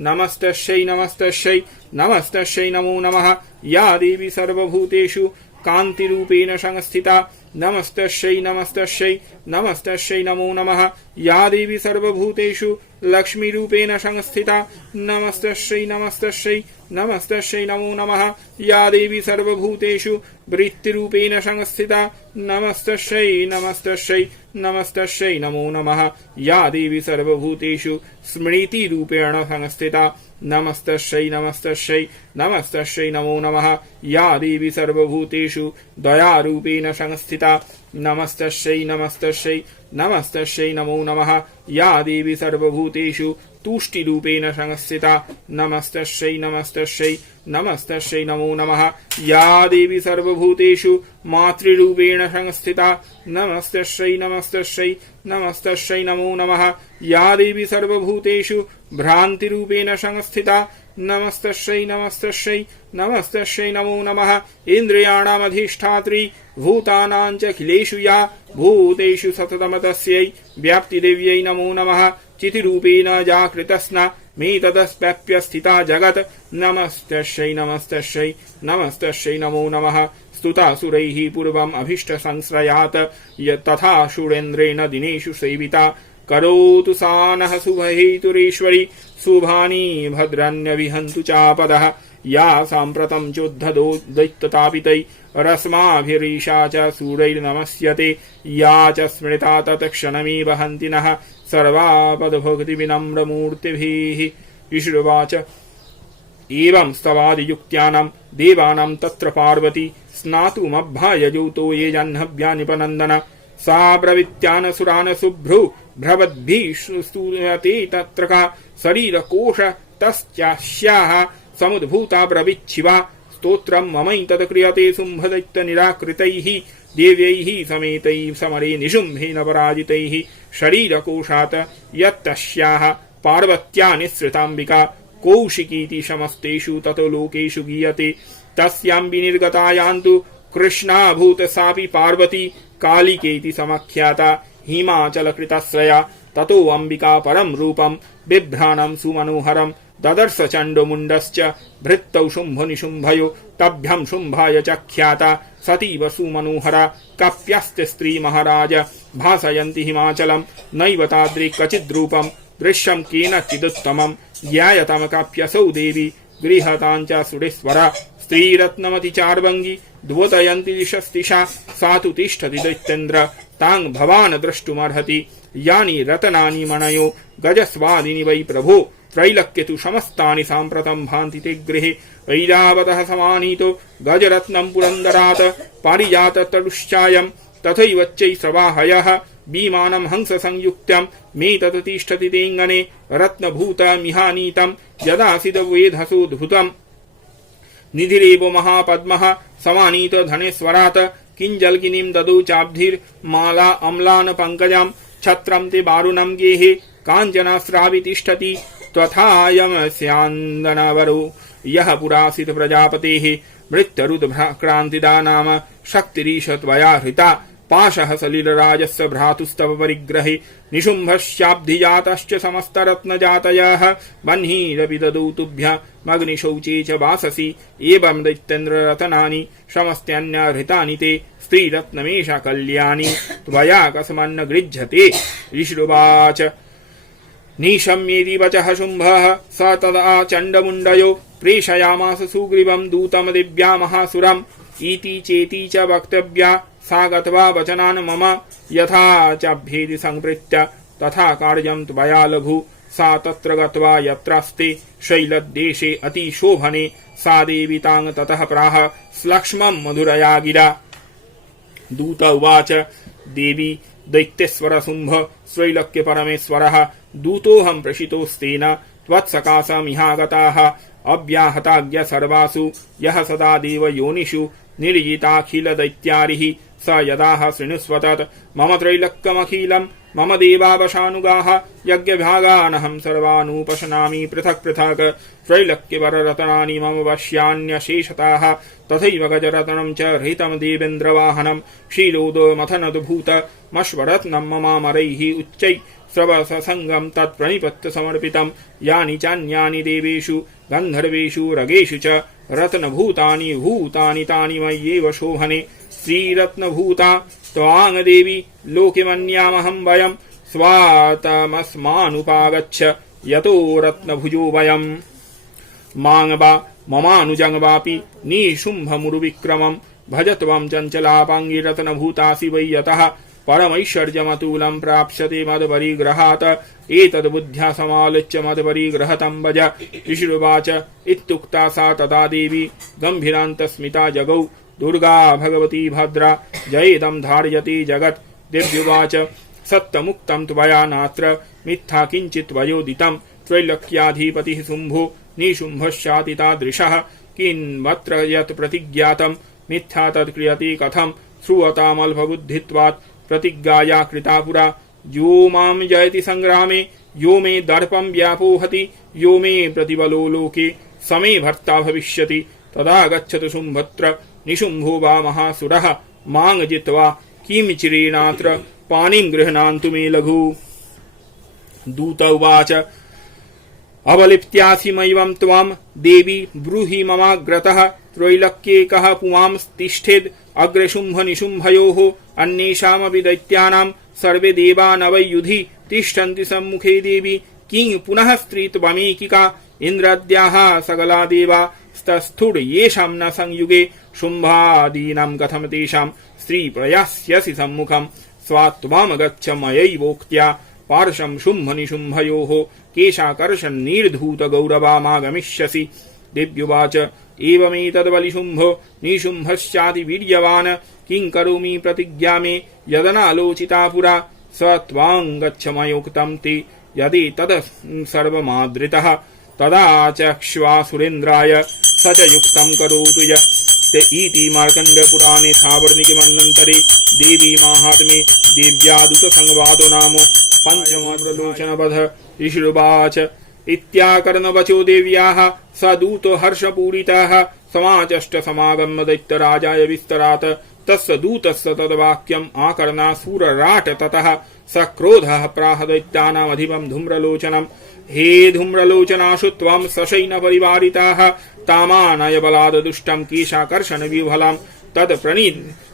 नमस्तस्यै नमस्तस्यै नमस्तस्यै नमो नमः। या देवी सर्वभूतेषु कान्तिरूपेण संस्थिता नमस्तस्यै नमस्तस्यै नमस्तस्यै नमो नमः। या देवी सर्वभूतेषु लक्ष्मीरूपेण संस्थिता नमस्तस्यै नमस्तस्यै नमस्तस्यै नमो नमः। या देवी सर्वभूतेषु वृत्तिरूपेण संस्थिता नमस्तस्यै नमस्तस्यै नमस्तस्यै नमो नमः। या देवी सर्वभूतेषु स्मृतिरूपेण संस्थिता नमस्तस्यै नमस्तस्यै नमस्तस्यै नमो नमः। या देवी सर्वभूतेषु दयारूपेण संस्थिता नमस्तस्यै नमस्तस्यै नमस्तस्यै नमो नमः। या देवी सर्वभूतेषु तुष्टिरूपेण संस्थिता नमस्तस्यै नमस्तस्यै नमस्तस्यै नमो नमः। या देवी सर्वभूतेषु मातृरूपेण संस्थिता नमस्तस्यै नमस्तस्यै नमस्तस्यै नमो नमः। या देवी सर्वभूतेषु भ्रान्तिरूपेण संस्थिता नमस्तस्यै नमस्तस्यै नमस्तस्यै नमो नमः। इन्द्रियाणामधिष्ठात्री भूतानां च अखिलेषु या भूतेषु सततमतस्यै व्याप्तिदेव्यै नमो नमः। चितिरूपेण जागृतस्ना मेतदस्प्याप्य स्थिता जगत् नमस्तस्यै नमस्तस्यै नमस्तस्यै नमो नमः। स्तुतासुरैः पूर्वम् अभीष्टसंश्रयात् तथा शूरेन्द्रेण दिनेषु सेविता करोतु सा नः शुभहेतुरीश्वरी शुभानि भद्राण्यविहन्तु चापदः। या साम्प्रतं चोद्धतो दैत्यतापितै रश्माभिरीशा च सूरैर्नमस्यते या च स्मृता तत्क्षणमेव हन्ति नः सर्वापदभक्तिविनम्रमूर्तिभिः। ईश्वरवाच एवं स्तवादियुक्त्यानां देवानां तत्र पार्वती स्नातुमभ्यायजौतो ये जह्नव्यानिपनन्दन सा ब्रवीत्यानसुरान् शुभ्रू भ्रवद्भिः स्तूयते तत्र का शरीरकोश तस्याः समुद्भूता ब्रवीच्छिवा स्तोत्रं ममैतत् क्रियते शुम्भदैत्यनिराकृतैः देव्यैः समेतैः समरे निशुम्भेन पराजितैः शरीरकोशात् यत्तस्याः पार्वत्या निःसृताम्बिका कौशिकीति समस्तेषु ततो लोकेषु गीयते तस्यां विनिर्गतायान्तु कृष्णाभूत सापि पार्वती कालिकेति समाख्याता हिमाचलकृताश्रया ततो अम्बिका परं रूपं बिभ्राणं सुमनोहरं ददर्श चण्डमुण्डश्च भृत्तौ शुम्भनिशुम्भयो तभ्यं शुम्भाय च ख्याता सतीव सुमनोहरा काप्यास्ते स्त्री महाराज भासयन्ति हिमाचलं नैव ताद्रि कचिद्रूपं दृश्यं केनचिदुत्तमं ज्ञायतम काप्यसौ देवी गृहताञ्च सुरेश्वरा स्त्रीरत्नमति चार्वङ्गी द्वोतयन्ति दिशस्तिशा सा तु तिष्ठति दैत्येन्द्र तां भवान् द्रष्टुमर्हति यानि रतनानि मणयो गजस्वादिनि वै प्रभो त्रैलक्य तु समस्तानि साम्प्रतं भान्ति ते गृहे ऐरावतः समानीतो गजरत्नं पुरन्दरात् पारिजाततरुश्चायं तथैवच्चैस्रवाहयः विमानं हंससंयुक्तं मे तत् तिष्ठति तेऽङ्गने रत्नभूतमिहानीतं यदासिदवेधसोद्भुतम् निधिरेव महापद्मः समानीत धनेश्वरात् किञ्जल्किनीं ददौ चाब्धिर्माला अम्लान् पङ्कजं छत्रं ते वारुणं गेहे काञ्चनास्रावि तिष्ठति त्वथायमस्यान्दनवरो यः पुरासित प्रजापतेः मृत्युरुद्भ्रान्तिदा नाम शक्तिरीश त्वया हृता पाशः सलिलराजस्य भ्रातुस्तव परिग्रहे निशुम्भस्याब्धिजातश्च समस्तरत्नजातयः बह्नीरपि ददौ तुभ्यमग्निशौचे च वाससि एवं दैत्येन्द्ररत्नानि समस्त्यान्यहृतानि ते स्त्रीरत्नमेषा कल्याणि त्वया कस्मान्न गृह्यते। ऋषिरुवाच निशम्येति वचः शुम्भः स तदा चण्डमुण्डयो प्रेषयामास सुग्रीवं दूतं दिव्या महासुरम् इति चेति च वक्तव्या सा गत्वा वचनान् मम यथा चाभ्येति संवृत्य तथा कार्यं त्वया लघु सा तत्र गत्वा यत्रास्ते शैलदेशे अतिशोभने सा देवी तां ततः प्राह श्लक्ष्मं मधुरया गिरा। दूत उवाच देवी दैत्येश्वर शुम्भ त्रैलोक्य परमेश्वरः दूतोऽहं प्रशितोस्तेन त्वत्सकाशमिहागताः अव्याहताज्ञ सर्वासु यः सदा देवयोनिषु निर्जिताखिल दैत्यारिः स यदाह शृणुष्व तत् मम त्रैलोक्यमखिलं मम देवावशानुगाः यज्ञभागानहं सर्वानुपशनामि पृथक् पृथक् त्रैलोक्यवररत्नानि मम वश्यान्यशेषताः तथैव गजरत्नं च रहितं देवेन्द्रवाहनं शीलोदमथनद्भूतमश्वरत्नं ममामरैः उच्चैः श्रवससङ्गं तत्प्रणिपत्य समर्पितं यानि चान्यानि देवेषु गन्धर्वेषु रगेषु च रत्नभूतानि भूतानि तानि मय्येव शोभने श्रीरत्नभूता त्वां देवी लोके मन्यामहं वयं स्वातमस्मानुपागच्छ यतो रत्नभुजो वयम् मां वा ममानुजं वापि निशुम्भमुरुविक्रमं भज त्वं चञ्चलापाङ्गी रत्नभूतासि वै यतः परमैश्वर्यमतुलं प्राप्स्यते मदपरिग्रहात् एतद्बुद्ध्या समालोच्य मदपरिग्रहतं भज ऋषिरुवाच इत्युक्ता सा तथा देवी गम्भीरान्तस्मिता जगौ दुर्गा भगवती भद्रा जयेदं धारयति जगत् दिव्युवाच सत्यमुक्तं त्वया नात्र मिथ्या किञ्चित् वयोदितं त्रैलोक्याधिपतिः शुम्भो निशुम्भश्चाति तादृशः किन्वत्र यत् प्रतिज्ञातं मिथ्या तत्क्रियते कथं श्रूयतामल्पबुद्धित्वात् प्रतिज्ञाया कृता पुरा यो मां जयति संग्रामे यो मे दर्पं व्यापोहति यो मे प्रतिबलो लोके समे भर्ता भविष्यति तदा गच्छतु शुम्भत्र निशुम्भो वा महासुरः मां जित्वा किमिचिरेणात्र पाणिं गृह्णान्तु मे लघु दूत उवाच अवलिप्त्यासि मैवं त्वां देवी ब्रूहि ममाग्रतः त्रैलोक्ये कः पुमां तिष्ठेद् अग्रे शुम्भनिशुम्भयोः अन्येषामपि दैत्यानां सर्वे देवा न वै युधि तिष्ठन्ति सम्मुखे देवी किं पुनः स्त्रीत्वमेकिका इन्द्राद्याः सकला देवा स्तस्थुर् येषां न संयुगे शुम्भादीनां कथं तेषां स्त्री प्रयास्यसि सम्मुखं स्वात्मामगच्छ मयैवोक्त्या पार्श्वं शुम्भनिशुम्भयोः केशाकर्षन्निर्धूतगौरवामागमिष्यसि दिव्युवाच एवमेतद्बलिशुम्भो निशुम्भश्चाति वीर्यवान् किं करोमि प्रतिज्ञा मे यदनालोचिता पुरा स त्वां गच्छ मयोक्तं ते यदि तद् सर्वमादृतः तदा चक्ष्वासुरेन्द्राय स च युक्तं करोतु य इति मार्कण्डपुराणे थावर्णिकमन्वन्तरे देवी माहात्म्ये दिव्यादूतसंवादो नाम पञ्चमप्रलोचनवध ऋषिरुवाच इत्याकर्णवचो देव्याः स दूतो हर्षपूरितः समाचष्ट समागम्य दैत्यराजाय विस्तरात् तस्य दूतस्य तद्वाक्यम् आकर्णासुरराट ततः स क्रोधः प्राह दैत्यानामधिपं धूम्रलोचनम् हे धूम्रलोचनाशु त्वं सशैन परिवारिताः तामानय बलाद् दुष्टं केशाकर्षणविह्वलं तत्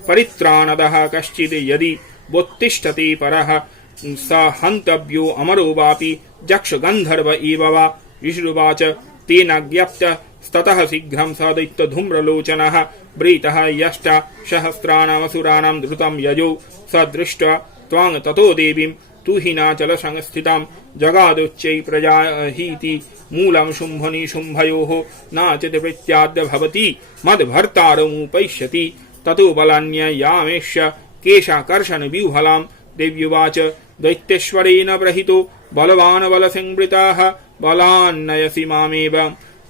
परित्राणदः कश्चित् यदि वोत्तिष्ठते परः स हन्तव्यो अमरो वापि जक्ष गन्धर्व एव वा ऋषिरुवाच तेन ज्ञप्तस्ततः शीघ्रं स दैत्यधूम्रलोचनः व्रीतः यष्टा सहस्राणामसुराणां धृतं यजो स दृष्ट्वा त्वां ततो देवीं तुहिनाचलसंस्थितां जगादुच्चै प्रजाहीति मूलं शुम्भनिशुम्भयोः नाचित् प्रीत्याद्य भवति मद्भर्तारमुपैष्यति ततो बलान्ययामेष्य केशाकर्षणविह्वलां देव्युवाच दैत्येश्वरेण प्रहितो बलवान् बलसंवृताः बलान्नयसि मामेव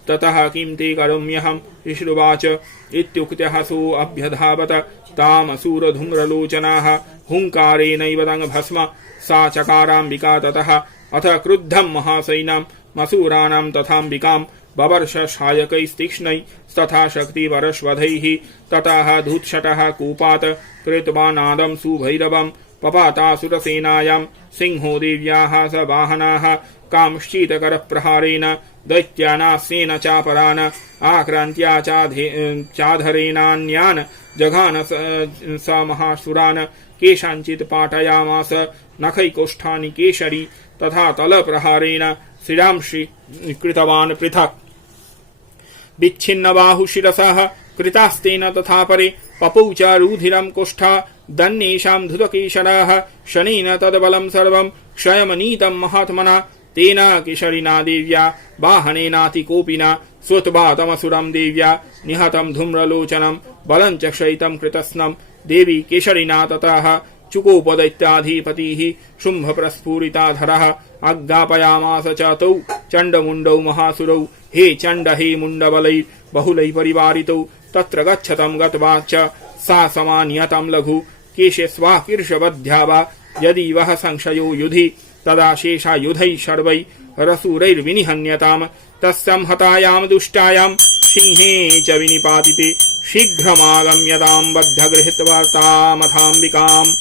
ततः किं ते करोम्यहं ऋषिरुवाच इत्युक्त्य सोऽभ्यधावत तामसूरधूम्रलोचनाः हुङ्कारेणैव तं भस्म सा चकाराम्बिका ततः अथ क्रुद्धं महासैनां मसूराणां तथाम्बिकां बवर्ष शायकैस्तीक्ष्णैस्तथा शक्तिवरश्वधैः ततः धूत्षटः कूपात् कृत्वा नादं सुभैरवं पपातासुरसेनायां सिंहो देव्याः स वाहनाः कांश्चित्करप्रहारेण दैत्यानास्येन चापरान् आक्रान्त्या चाधरेणान्यान् जघान स महासुरान् केषाञ्चित् पाटयामास नखैकोष्ठानि केशरी तथा तलप्रहारेण श्रियांसि कृतवान् पृथक् विच्छिन्नबाहुशिरसः कृतास्तेन तथा परे पपौ च रुधिरं कोष्ठा दन्येषां धृतकेशराः शनेन तद्बलं सर्वं क्षयमनीतं महात्मना तेन केशरिना देव्या वाहनेनातिकोपिना श्रुत्वा तमसुरं देव्या निहतं धूम्रलोचनं बलं च क्षयितं कृतस्नं देवी केशरिना ततः चुकोपदैत्याधिपतिः शुम्भप्रस्फुरिताधरः अज्ञापयामास च तौ चण्डमुण्डौ महासुरौ हे चण्ड हे मुण्डबलै बहुलै परिवारितौ तत्र गच्छतं गत्वा च सा समानियतं लघु केशे स्वाकीर्षवध्या वा यदि वह संशयो युधि तदा शेषा युधैः सर्वैः रसूरैर्विनिहन्यताम् तस्यां हतायां दुष्टायां सिंहे च विनिपातिते शीघ्रमागम्यतां बद्धगृहीतवार्तामथाम्बिकाम्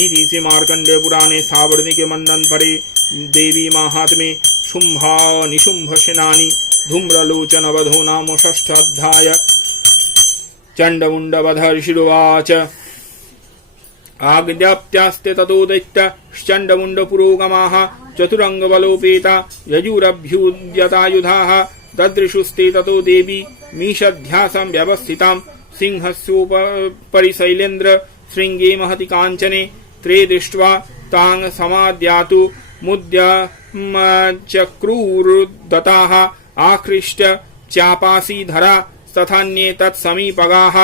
इति श्री मार्कण्डेय पुराणे सावर्णिके मन्वन्तरे देवी माहात्म्ये शुम्भा निशुम्भ सेनानी धूम्रलोचन वधो नाम षष्ठाध्याय। चण्डमुण्डवध ऋषिरुवाच आज्ञाप्यास्ते ततो दैत्यश्चण्डमुण्डपुरोगमाः चतुरङ्गबलोपेता यजुरभ्युद्यतायुधाः ददृशुस्ते ततो देवी मीषध्यासं व्यवस्थितां सिंहस्योपरि शैलेन्द्र शृङ्गे महति काञ्चने त्रे दृष्ट्वा तां समाद्यातु मुद्यमचक्रुरुदताः आकृष्ट चापासीधरा तथान्ये तत्समीपगाः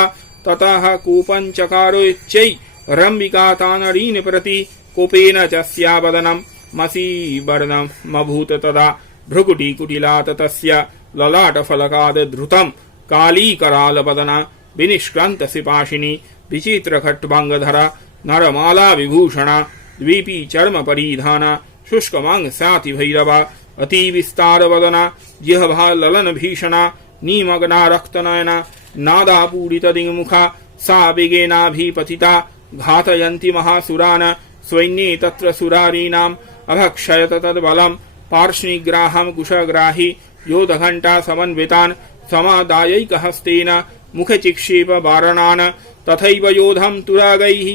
ततः कूपञ्चकारोच्चै रम्बिका तानरीन् प्रति कोपेन च स्यावदनम् मसीवर्णमभूत तदा भ्रुकुटीकुटिलात् तस्य ललाटफलकाद् धृतम् कालीकरालवदना विनिष्क्रान्तसिपाशिनी विचित्रखट्वाङ्गधरा नरमाला विभूषणा द्वीपी चर्म परिधाना शुष्कमांसाति भैरवा अतिविस्तारवदना जिह्वा ललन भीषणा निमग्ना रक्तनयना नादापूरितदिङ्मुखा सा वेगेनाभिपतिता घातयन्ति महासुरान् स्वैन्ये तत्र सुरारीणाम् अभक्षयत तद्बलम् पार्ष्णिग्राहम् कुशग्राहि योधघण्टा समन्वितान् समादायैकहस्तेन मुखचिक्षेप वारणान् तथैव योधम् तुरागैः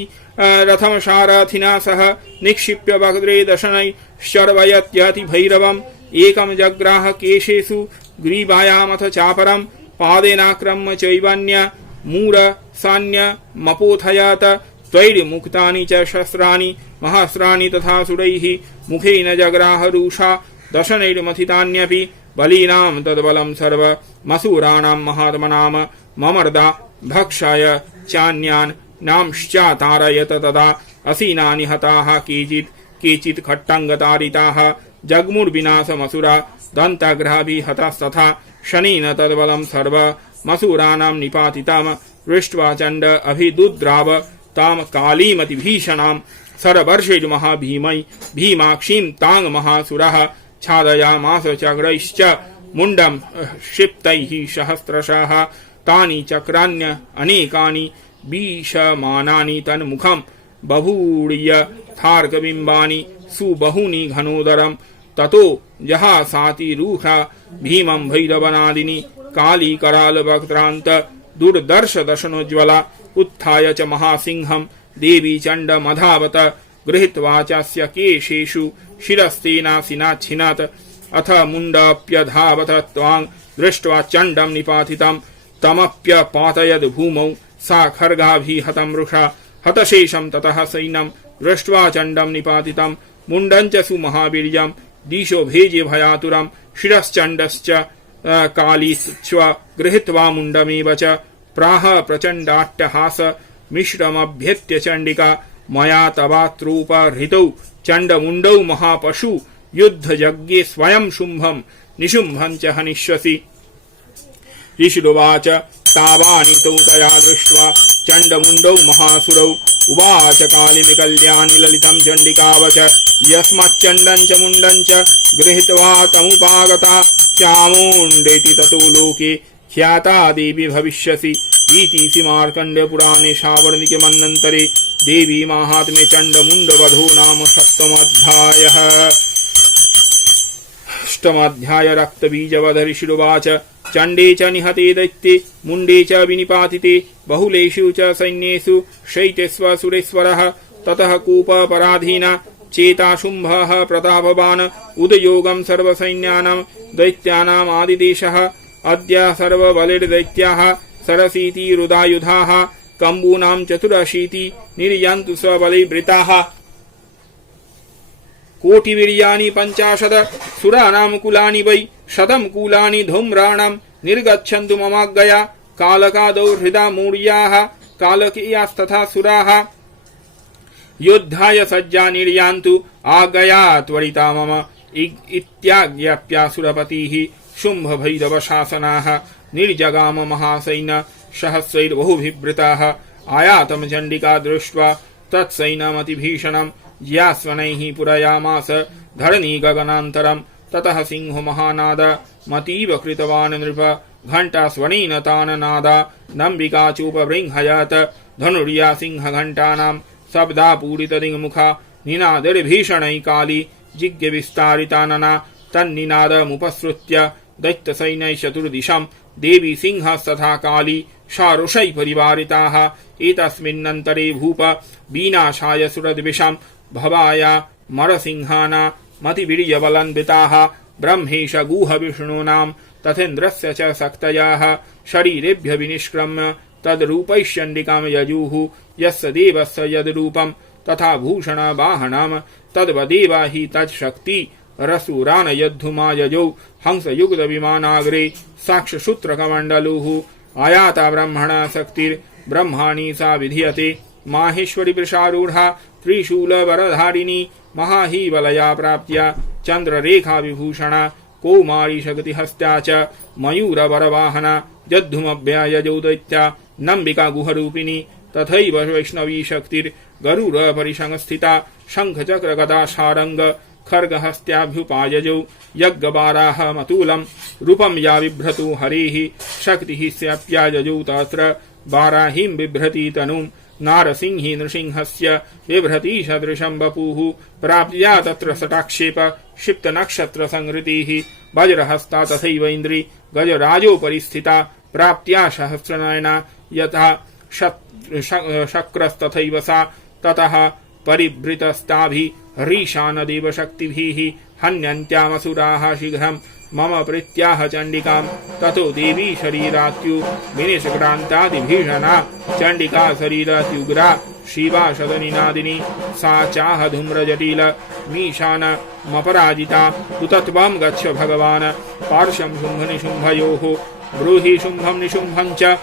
रथमशारथिना सह निक्षिप्य वक्त्रे दशनैश्चर्वयत्यति भैरवम् एकम् जग्राह केशेषु ग्रीवायामथ चापरम् पादेनाक्रम्य चैवन्य मूढसान्य मपोथयात त्वैर्मुक्तानि च शस्त्राणि महास्त्राणि तथा सुरैः मुखेन जग्राह रुषा दशनैर्मथितान्यपि बलीनां तद्बलं सर्व मसूराणां महात्मनां ममर्दा भक्षाय चान्यान् नांश्चातारयत तदा असीनानि हताः केचित् खट्टङ्गतारिताः जग्मुर्विनाशमसुरा दन्ताग्रहाभिः हतास्तथा शनेन तद्बलं सर्व मसूराणां निपातिताम् दृष्ट्वा चण्ड अभिदुद्राव तां कालीमतिभीषणां सरवर्षैर्महाभीमै भीमाक्षीं तां महासुरः छादयामास चक्रैश्च मुण्डं क्षिप्तैः सहस्रशः तानि चक्राण्य अनेकानि बीषमानानि तन्मुखं बभूर्य थार्कबिम्बानि सुबहूनि घनोदरं ततो जहासातिरूहा भीमं भैरवनादिनी काली करालवक्त्रान्त दुर्दर्श दशनोज्ज्वला उत्थाय च महासिंहं देवी चण्डमधावत गृहीत्वा चास्य केशेषु शिरस्तेनासिनाच्छिनात् अथ मुण्डप्यधावत त्वां दृष्ट्वा चण्डं निपातितं तमप्यपातयद् भूमौ सा खड्गाभिहतं वृषा हतशेषं ततः सैन्यं दृष्ट्वा चण्डं निपातितं मुण्डं च सुमहावीर्यं दिशो भेजे भयातुरं शिरश्चण्डश्च कालीश्च गृहीत्वा मुण्डमेव च प्राह प्रचण्डाट्टहास मिश्रमभ्येत्य चण्डिका मया तवात्रोपहृतौ चण्डमुण्डौ महापशु युद्धयज्ञे स्वयं शुम्भं निशुम्भं च हनिष्यसि। ऋषिरुवाच तावानितौ तया दृष्ट्वा चण्डमुण्डौ महासुरौ उवाच कालिमिकल्यानि ललितं चण्डिकावच यस्माच्चण्डं च मुण्डं च गृहीत्वा तमुपागता चामुण्डेति ततो लोके ख्याता देवी भविष्यसि इति श्री मार्कण्डेय पुराणे सावर्णिके मन्वन्तरे देवी माहात्म्ये चण्डमुण्डवधो नाम सप्तमोऽध्यायः। अष्टमाध्याय रक्तबीजवध ऋषिरुवाच चण्डे च निहते दैत्ये मुण्डे च विनिपातिते बहुलेषु च सैन्येषु शैत्यस्वसुरेश्वरः ततः कूपपराधीना चेता शुम्भः प्रतापवान् उदयोगं सर्वसैन्यानां दैत्यानाम् आदिदेशः अद्य सर्वबलिर्दैत्याः सरसीति रुदायुधाः कम्बूनां चतुरशीति निर्यान्तु स्वबलिवृताः कोटिवीर्याणि 50 सुराणां कुलानि वै 100 कुलानि धूम्राणां निर्गच्छन्तु ममाज्ञया कालकादौ हृदा मूर्याः कालकेयास्तथा सुराः युद्धाय सज्जा निर्यान्तु आज्ञया त्वरिता मम इत्याज्ञाप्यासुरपतिः शुम्भभैरवशासनाः निर्जगाम महासैन्य सहस्रैर्बहुभिवृताः आयातं चण्डिका दृष्ट्वा तत्सैन्यमतिभीषणं ज्यास्वनैः पुरयामास धरणी गगनान्तरम् ततः सिंहो महानाद मतीव कृतवान् नृप घण्टास्वनेन तान् नादा नम्बिकाचूपबृंहयत् धनुर्या सिंहघण्टानाम् शब्दा पूरितदिङ्मुखा निनादैर्भीषणैः काली जिज्ञविस्तारितानना तन्निनादमुपसृत्य दैत्यसैन्यैः चतुर्दिशम् देवी सिंहस्तथा काली शारुषैः परिवारिताः एतस्मिन्नन्तरे भूप विनाशाय सुरद्विषम् भवाया मरसिंहाना मतिवीर्यबलान्विताः ब्रह्मेश गुहविष्णूनाम् तथेन्द्रस्य च शक्तयः शरीरेभ्य विनिष्क्रम्य तद्रूपैश्चण्डिकाम् यजुः यस्य देवस्य यद्रूपम् तथा भूषणवाहनम् तद्वदेव हि तच्छक्ति रसूरान् यद्धुमा यजौ हंसयुग्धविमानाग्रे साक्षसूत्रकमण्डलुः आयाता ब्रह्मणा शक्तिर्ब्रह्माणि सा विधीयते माहेश्वरी वृषारूढा त्रिशूलवरधारिणी महाहीवलया प्राप्त्या चन्द्ररेखा विभूषणा कौमारी शक्तिहस्त्या च मयूरवरवाहना यद्धुमभ्ययजौ दैत्या नम्बिका गुहरूपिणी तथैव वैष्णवी शक्तिर्गरुडपरिसंस्थिता शङ्खचक्रगदा शारङ्ग खड्गहस्त्याभ्युपायजौ यज्ञवाराहमतुलम् रूपम् या बिभ्रतु हरेः शक्तिः स्याप्यायजौ तत्र वाराहीं बिभ्रति तनुम् नारसिंही नृसिंहस्य बिभ्रति सदृशम् वपुः प्राप्या तत्र सटाक्षेप क्षिप्तनक्षत्र संहृतिः वज्रहस्ता तथैव इन्द्री गजराजोपरि स्थिता प्राप्त्या सहस्रनयना यथा शक्रस्तथैव सा ततः परिभृतस्ताभिरीशान देवशक्तिभिः हन्यन्त्यामसुराः शीघ्रम् मम प्रीत्याह चण्डिकाम् ततो देवी शरीरात्यु विनिष्क्रान्तादिभीषणा चण्डिका शरीरात्युग्रा शिवा शतनिनादिनी सा चाह धूम्रजटिल मीशानमपराजिता कुतत्वं गच्छ भगवान् पार्श्वं शुम्भनिशुम्भयोः ब्रूहि शुम्भं निशुम्भं च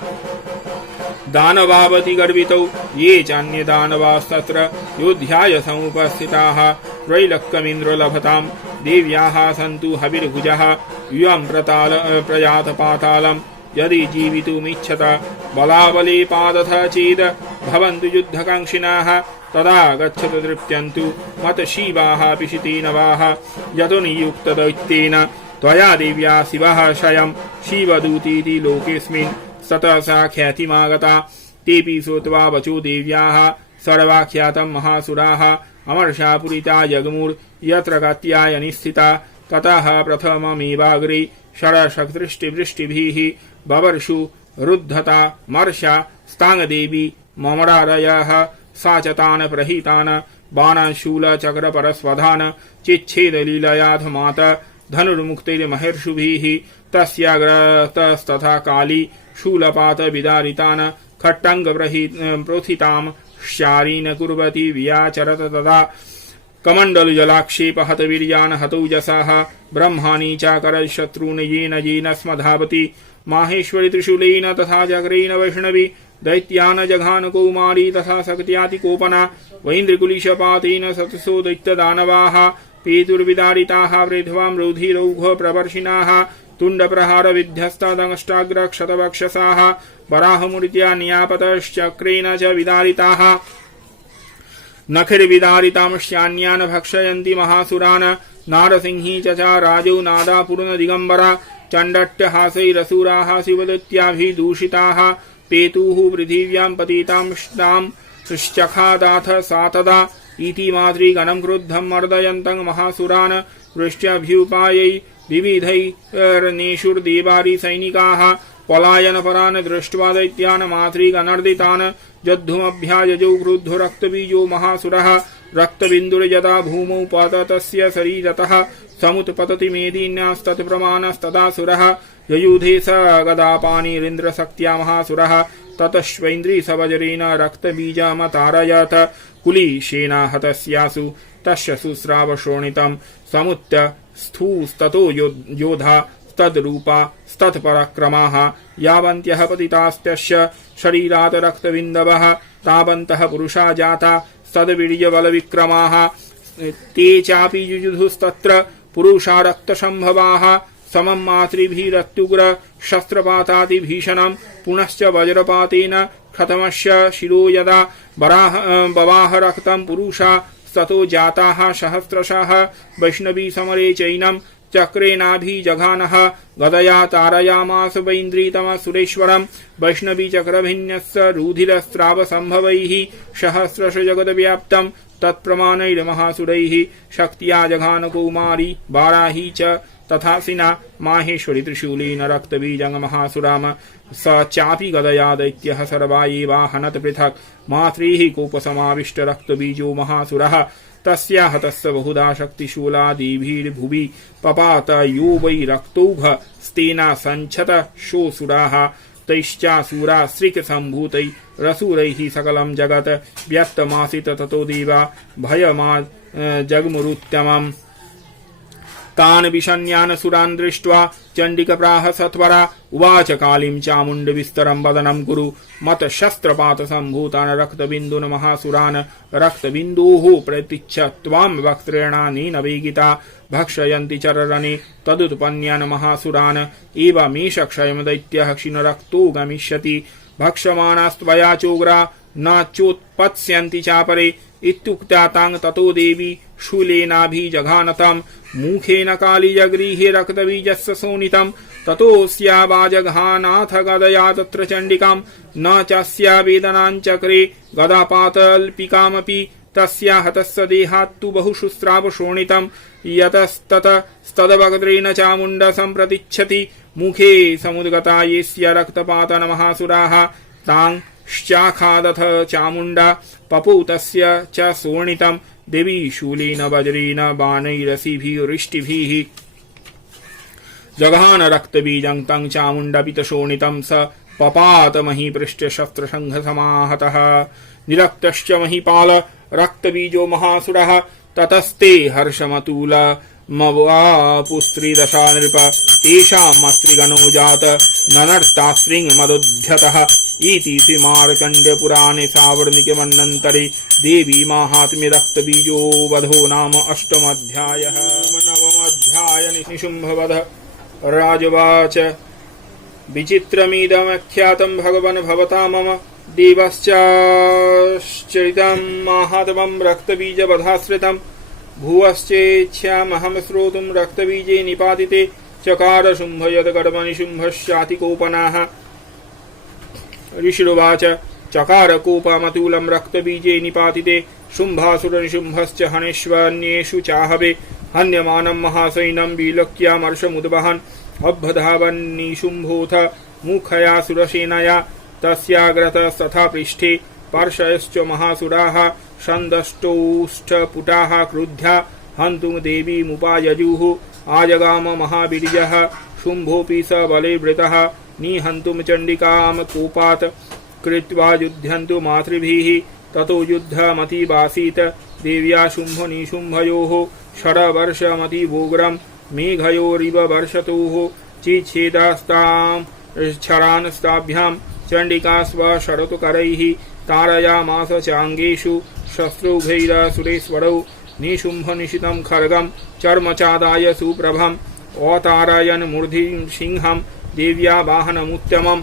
दानवावति गर्वितौ ये चान्ये दानवास्तत्र योध्याय समुपस्थिताः त्रैलोक्यमिन्द्रलभताम् देव्याः सन्तु हविर्भुजः युवं प्रयात पातालम् यदि जीवितुमिच्छत बलाबले पादथ चेद भवन्तु युद्धकाङ्क्षिणाः तदा गच्छतु तृप्त्यन्तु मतशीवाः पिशितेनवाः यतो नियुक्तदैत्येन त्वया देव्या शिवः शयम् शिवदूतीति लोकेऽस्मिन् सतः सा ख्यातिमागता तेऽपि श्रुत्वा वचो देव्याः सर्वाख्यातम् महासुराः अमर्षापुरिता जगमुर्यत्र कात्यायनी स्थिता ततः प्रथममेवाग्रे षडशक्तिवृष्टिभिः बवर्षु रुद्धता मर्षा स्ताङ्गदेवी ममरारयः सा च तान् प्रहितान् बाणशूलचक्रपरस्वधान् चिच्छेदलीलयाथ मात धनुर्मुक्तिर्महर्षुभिः तस्याग्रतस्तथा काली शूलपात विदारितान् खट्टङ्गप्रथिताम् शारीन कुर्वती व्याचरत तदा कमण्डलुजलाक्षेप हतवीर्यान् हतौजसः ब्रह्माणि चाकरशत्रून् येन येन स्मधावति माहेश्वरी त्रिशूलेन तथा जग्रेण वैष्णवी दैत्यान् जघान कौमारी तथा शक्त्यातिकोपना वैन्द्रकुलिशपातेन सतसो दैत्यदानवाः पेतुर्विदारिताः वृध्वां रुधिरौघ प्रवर्षिणाः तुण्डप्रहार विध्यस्तादङ्ष्टाग्रक्षतवक्षसाः वराहमूर्त्या नियापतश्चक्रेण च विदारिताः नखिर्विदारितांश्चान्यान् भक्षयन्ति महासुरान् नारसिंही चचाराजौ नादापूर्णदिगम्बरा चण्डट्टहासैरसुराः शिवदत्याभिदूषिताः पेतुः पृथिव्यां पतितांस्तां चखादाथ सा तदा इति मातृगणं क्रुद्धं मर्दयन्तं महासुरान् वृष्ट्यभ्युपायै विविधैर्नेषुर्देवारि सैनिकाः पलायनपरान् दृष्ट्वा दैत्यान् मातृगणर्दितान् जद्धुमभ्याजौ क्रुद्धो रक्तबीजो महासुरः रक्तबिन्दुर्यदा भूमौ पततस्य शरीरतः समुत्पतति मेदिन्यास्तत्प्रमाणस्तदासुरः ययुधे स गदापानिरिन्द्रशक्त्या महासुरः ततश्वैन्द्री सवज्रेण रक्तबीजमतारयत कुलीशेन हतस्यासु तस्य सुस्रावशोणितं समुत्य स्थूस्ततो योधा तद्रूपा तत्पराक्रमाः यावन्त्यः पतितास्तस्य शरीरात् रक्तबिन्दवः तावन्तः पुरुषा जाता सद्वीर्यबलविक्रमाः ते चापि युयुधुस्तत्र पुरुषा रक्तसम्भवाः समं मातृभिरत्युग्र शस्त्रपातातिभीषणं पुनश्च वज्रपातेन खतमस्य शिरो यदा बवाह रक्तं पुरुषा ततो जाताः सहस्रशः वैष्णवी समरे चैनं चक्रेणाभिजघानः गदया तारयामास वैन्द्रीतम सुरेश्वरम् वैष्णवी चक्रभिन्यस्य रुधिरस्रावसम्भवैः सहस्रश जगद्व्याप्तम् तत्प्रमाणैर्महासुरैः शक्त्या जघान कौमारी वाराही च तथासिना माहेश्वरी त्रिशूलेन रक्तबीजं महासुराम स चापि गदया दैत्यः सर्वा एवाहनत पृथक् मात्रेः कोपसमाविष्ट रक्तबीजो महासुरः तस्या हतस्य बहुधा शक्तिशूलादिभिर्भुवि पपात यो वै रक्तौघ स्तेना सञ्छत शोसुराः तैश्चासुरा सृक्सम्भूतै रसुरैः सकलं जगत् व्यक्तमासीत ततो देवा भयमा जगमुरुत्तमम् तान् विषण्यान् सुरान् दृष्ट्वा चण्डिकप्राह सत्वरा उवाच कालीं चामुण्डविस्तरं वदनं कुरु मतशस्त्रपातसम्भूतान् रक्तबिन्दून् महासुरान् रक्तबिन्दोः प्रतीच्छ त्वां वक्त्रेणानेन वेगिता भक्षयन्ति चररणे तदुत्पन्यान् महासुरान् एवमेष क्षयं दैत्यः क्षीणरक्तो गमिष्यति भक्षमाणास्त्वया चोग्रा न चोत्पत्स्यन्ति चापरे इत्युक्ता तां ततो देवी शूलेनाभिजघानतं मुखेन कालीजगृहे रक्तबीजस्य शोणितं ततोऽस्यावाजघानाथ गदया तत्र चण्डिकां न चास्या वेदनाञ्चक्रे गदापातल्पिकामपि तस्या हतस्य देहात्तु बहुशुस्राव शोणितं यतस्ततस्तद्वक्त्रेण चामुण्ड सम्प्रतिच्छति मुखे समुद्गता येस्य रक्तपातन महासुराः तां श्चाखादथ चामुण्डा पपूतस्य च शोणितं देवी शूलेन वज्रेण बाणैरसिभिरिष्टिभिः जघान रक्तबीजं तं चामुण्डपितशोणितं स पपात महीपृष्ठ शस्त्रसंघसमाहतः निरक्तश्च महीपाल रक्तबीजो महासुरः ततस्ते हर्षमतुल मवापुस्त्रिदशा नृप तेषामस्त्रिगणो जात ननर्तास्त्रिङ्मदुध्यतः इति श्रीमार्कण्डेयपुराणे सावर्णिके मन्वन्तरे देवी माहात्म्ये रक्तबीजो वधो नाम अष्टमोऽध्यायः। नवमोऽध्याय निशुम्भवध राजवाच विचित्रमिदमख्यातं भगवन् भवता मम देवश्चाश्चरितं माहात्म्यं रक्तबीजवधाश्रितं भुवश्चेच्छामहं श्रोतुं रक्तबीजे निपातिते चकार शुम्भ यद्गर्भणि शुम्भश्चातिकोपनाः ऋषिरुवाच चकार कोपमतुलं रक्तबीजे निपातिते शुम्भासुरनिशुम्भश्च हनेष्वन्येषु चाहवे हन्यमानं महासैनं विलोक्यामर्षमुद्वहन् अभ्यधावन्निशुम्भोऽथ मुखया सुरसेनया तस्याग्रतस्तथा पृष्ठे पार्श्वश्च महासुराः सन्दष्टौष्ठपुटाः क्रुद्धा हन्तुं देवीमुपायजुः आजगाम महावीर्यः शुम्भोऽपि स बलैर्वृतः निहन्तुं चण्डिकां कोपात् कृत्वा युध्यन्तु मातृभिः ततो युद्धमतिवासीत् देव्या शुम्भनिशुम्भयोः षड्वर्षमतिवोग्रं मेघयोरिव वर्षतोः चिच्छेदस्तां क्षरान्स्ताभ्यां चण्डिका स्वशरतुकरैः तारयामास चाङ्गेषु शस्त्रुभैरसुरेश्वरौ निशुम्भनिशितं खड्गं चर्मचादाय सुप्रभम् अतारयन् मूर्धिं सिंहं देव्या वाहनमुत्तमम्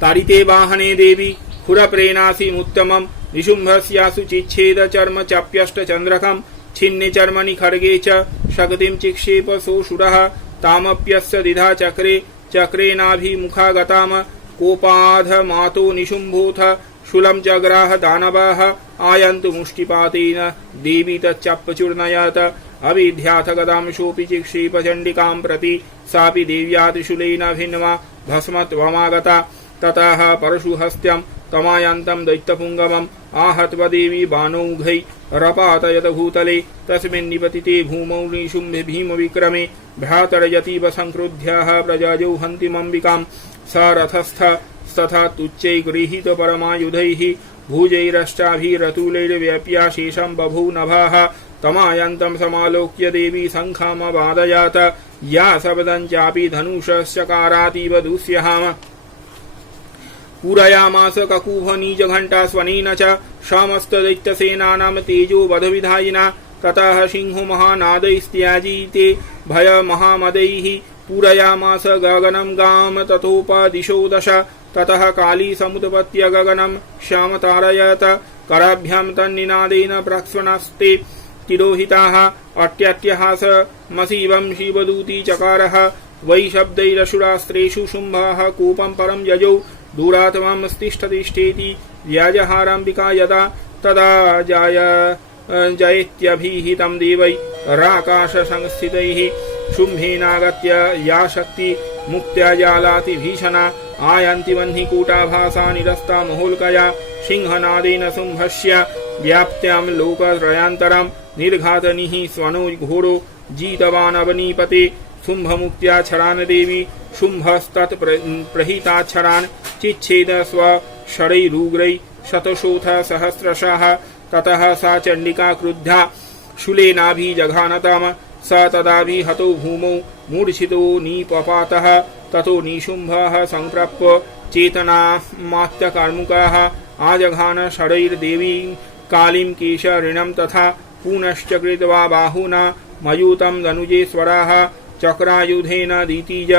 तारिते वाहने देवी खुरप्रेणासिमुत्तमम् निशुम्भस्यासु चिच्छेद चर्म चाप्यष्टचन्द्रकम् छिन्ने चर्मणि खड्गे च शक्तिं चिक्षेप सोऽसुरः तामप्यस्य दिधा चक्रे चक्रेणाभिमुखागताम कोपाध मातो निशुम्भोऽथ शूलं जग्राह दानवाः आयन्तु मुष्टिपातेन देवी तच्चापचूर्णयत् अविध्याथ गदां सोऽपि चिक्षेप चण्डिकां प्रति सापि देव्या त्रिशूलेन भिन्नवा भस्मत्वमागता ततः परशुहस्त्यं तमायान्तं दैत्यपुङ्गमम् आहत्वा देवी बाणौघै रपातयत भूतले तस्मिन् निपतिते भूमौ निशुम्भे भीमविक्रमे भ्रातरयतीव संक्रुध्यः प्रजाजौ हन्तिमम्बिकां स रथस्थस्तथा तुच्चै गृहीत परमायुधैः भुजैरष्टाभिरतुलैर्व्याप्या शेषं बभूव नभः तमायन्तं समालोक्य देवी शङ्खमवादयत् या शब्दं चापि धनुषश्चकारातीव दुःस्यहाम पूरयामास ककुभनीजघण्टा स्वनेन च समस्तदैत्यसेनानां तेजो वधविधायिना ततः सिंहो महानादैस्त्याजीते भयमहामदैः पूरयामास गगनं गां ततोपदिशो दश ततः काली समुत्पत्य गगनं श्यामतारयत् कराभ्यां तन्निनादेन प्रक्स्वनस्ते तिरोहिताः अट्यट्यहास मसीवं शिवदूती चकारः वै शब्दैरशुरास्त्रेषु शुम्भः कूपं परं यजौ दूरात्मां तिष्ठतिष्ठेति व्याजहाराम्बिका यदा तदा जयत्यभिहितं देवै राकाशसंस्थितैः शुम्भेनागत्य या शक्ति मुक्त्या जालाति भीषणा आयान्ति वह्निकूटाभासा निरस्ता महोल्कया सिंहनादेन शुम्भस्य व्याप्त्यां लोकत्रयान्तरं निर्घातनिः स्वनो घोरो जीतवान् अवनीपते शुम्भमुक्त्या छरान् देवी शुम्भस्तत् प्रहिताच्छरान् चिच्छेद स्वषडैरुग्रै शतशोऽथ सहस्रशः ततः सा चण्डिका क्रुद्धा शूलेनाभिजघानताम् स तदाभिहतो भूमौ मूर्छितो निपपातः ततो निशुम्भः संप्रप्य चेतनामात्यकार्मुकः आजघान षडैर्देवीं कालीं केशऋणं तथा पुनश्च कृत्वा बाहुना मयूतं धनुजेश्वराः चक्रायुधेन दीतिज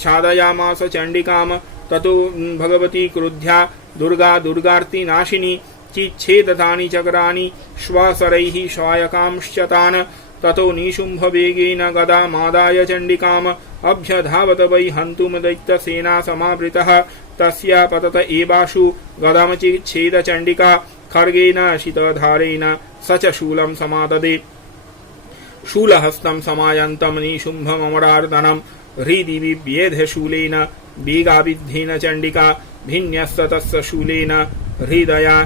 छादयामास चण्डिकाम् ततो भगवती क्रुद्ध्या दुर्गा दुर्गार्तिनाशिनी चिच्छेदतानि चक्राणि श्वासरैः स्वायकांश्च तान् ततो निशुम्भवेगेन गदामादाय चण्डिकाम् अभ्यधावत वै हन्तुं दैत्यसेना समावृतः तस्या पतत एवाशु गदामचिच्छेद चण्डिका खड्गेन शीतधारेण स च शूलं समाददे शूलहस्तं समायन्तं निशुम्भममरार्दनं हृदि बिभ्येध शूलेन वेगाविद्धेन चण्डिका भिन्यस्ततस्य शूलेन हृदया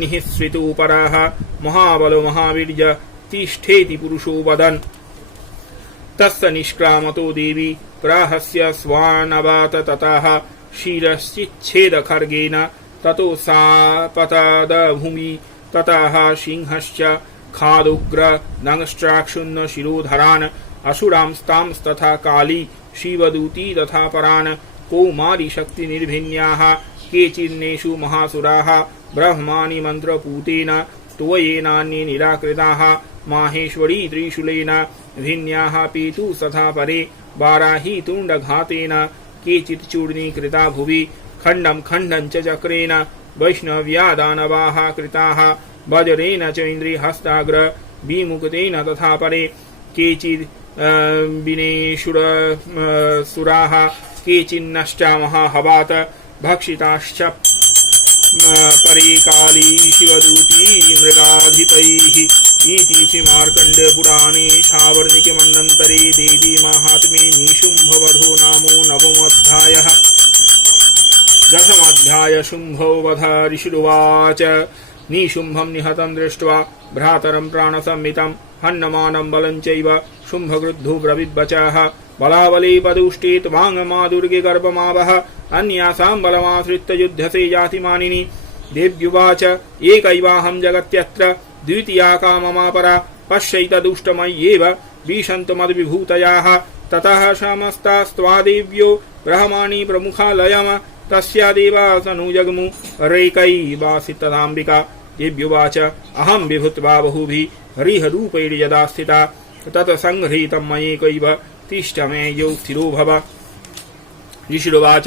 निःसृतोपराः महाबलो महावीर्य तिष्ठेति पुरुषो वदन् तस्य निष्क्रामतो देवी प्राहस्य स्वानवात ततः शिरश्चिच्छेद खड्गेन ततो सा पतदभूमि ततः सिंहश्च खादुग्र दंष्ट्राक्षुन्न शिरोधरान् असुरांस्तांस्तथा काली शिवदूती तथा परान् कौमारी शक्ति निर्भिन्याः केचिन्नेषु महासुराः ब्रह्माणि मन्त्रपूतेन त्वयेनान्ये निराकृताः माहेश्वरी त्रिशूलेन भिन्याः पीतु तथा परे वाराही तुण्डघातेन केचित् चूर्णीकृता भुवि खण्डं खण्डं च चक्रेण वैष्णव्या दानवाः कृताः वज्रेण च इन्द्रिहस्ताग्र विमुक्तेन तथा परे केचित् विनेशुरसुराः केचिन्नष्टा महाहवात् भक्षिताश्च परे काली शिवदूती मृगाधिपैः इति श्रीमार्कण्डेयपुराणे सावर्णिकमन्वन्तरे देवी माहात्म्ये निशुम्भवधो नामो नवमोऽध्यायः दशमोऽध्याय शुम्भोवध ऋषिरुवाच निशुम्भं निहतं दृष्ट्वा भ्रातरं प्राणसंहितं हन्यमानं बलं चैव शुम्भक्रुद्धो ब्रवीद्वचः बलाबले पदुष्टे त्वाङ् दुर्गे गर्भमावह अन्यासां बलमाश्रित्य युध्यसे जातिमानिनि देव्युवाच एकैवाहं जगत्यत्र द्वितीया काममापरा पश्यैतदुष्टमय्येव विशन्तमद्विभूतयाः ततः समस्तास्त्वादेव्यो ब्रह्माणि प्रमुखालयम् तस्या देवासनु जग्मु रैकैवासि तदाम्बिका देव्युवाच अहं विभूत्वा बहुभिः हरिहरूपैर्यदा स्थिता तत्सङ्गृहीतं मयैकैव तिष्ठ मे यौ स्थिरो भव ऋषिरुवाच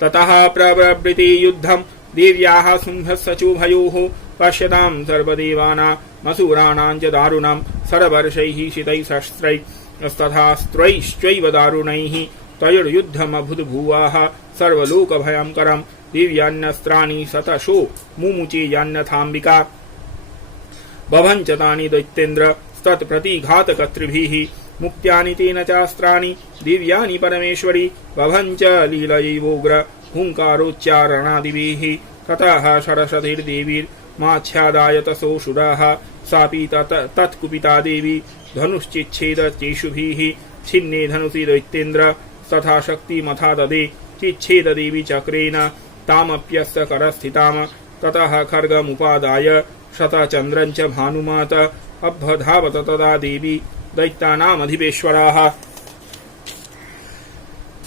ततः प्रवृत्ते युद्धं देव्याः शुम्भस्य चोभयोः पश्यतां सर्वदेवानामसुराणां च दारुणं सर्वर्षैः शितैः शस्त्रैस्तथास्त्रैश्चैव दारुणैः तयोर्युद्धमभूद्भुवः सर्वलोकभयङ्करं दिव्यान्यस्त्राणि शतशो मुमुचे यान्यथाम्बिका बभञ्च तानि दैत्येन्द्र तत्प्रतिघातकर्तृभिः मुक्त्यानि तेन चास्त्राणि दिव्यानि परमेश्वरि बभञ्च लीलयैवोग्र हुङ्कारोच्चारणादिभिः ततः सरस्वतीर्देवीर्माच्छादाय तसोऽसुराः सापि तत्कुपिता देवी धनुश्चिच्छेद चेषुभिः छिन्ने धनुषि दैत्येन्द्र तथा शक्तिमथा ददे चिच्छेद देवी चक्रेण तामप्यस्य करस्थिताम् ततः खड्गमुपादाय शतचन्द्रञ्च भानुमात अभ्यधावत तदा देवी दैत्यानामधिपेश्वराः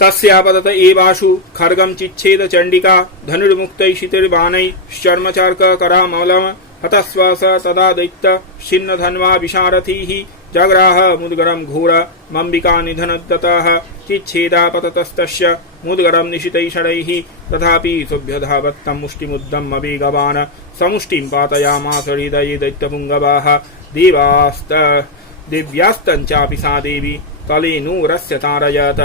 तस्यापतत एवाशु खड्गं चिच्छेद चण्डिका धनुर्मुक्तैश्चितिर्बाणैश्चर्मचार्ककरामलम् हतस्व स तदा दैत्य छिन्नधन्वा विशारथीः जग्राह मुद्गरं घोर मम्बिका निधनदतः चिच्छेदापततस्तस्य मुद्गरं निशितैषणैः तथापि सुभ्यधावत्तं मुष्टिमुद्धम् अवेगवान् समुष्टिं पातयामास हृदये दैत्यपुङ्गवाः दिव्यास्तञ्चापि सा देवी तले नूरस्य तारयत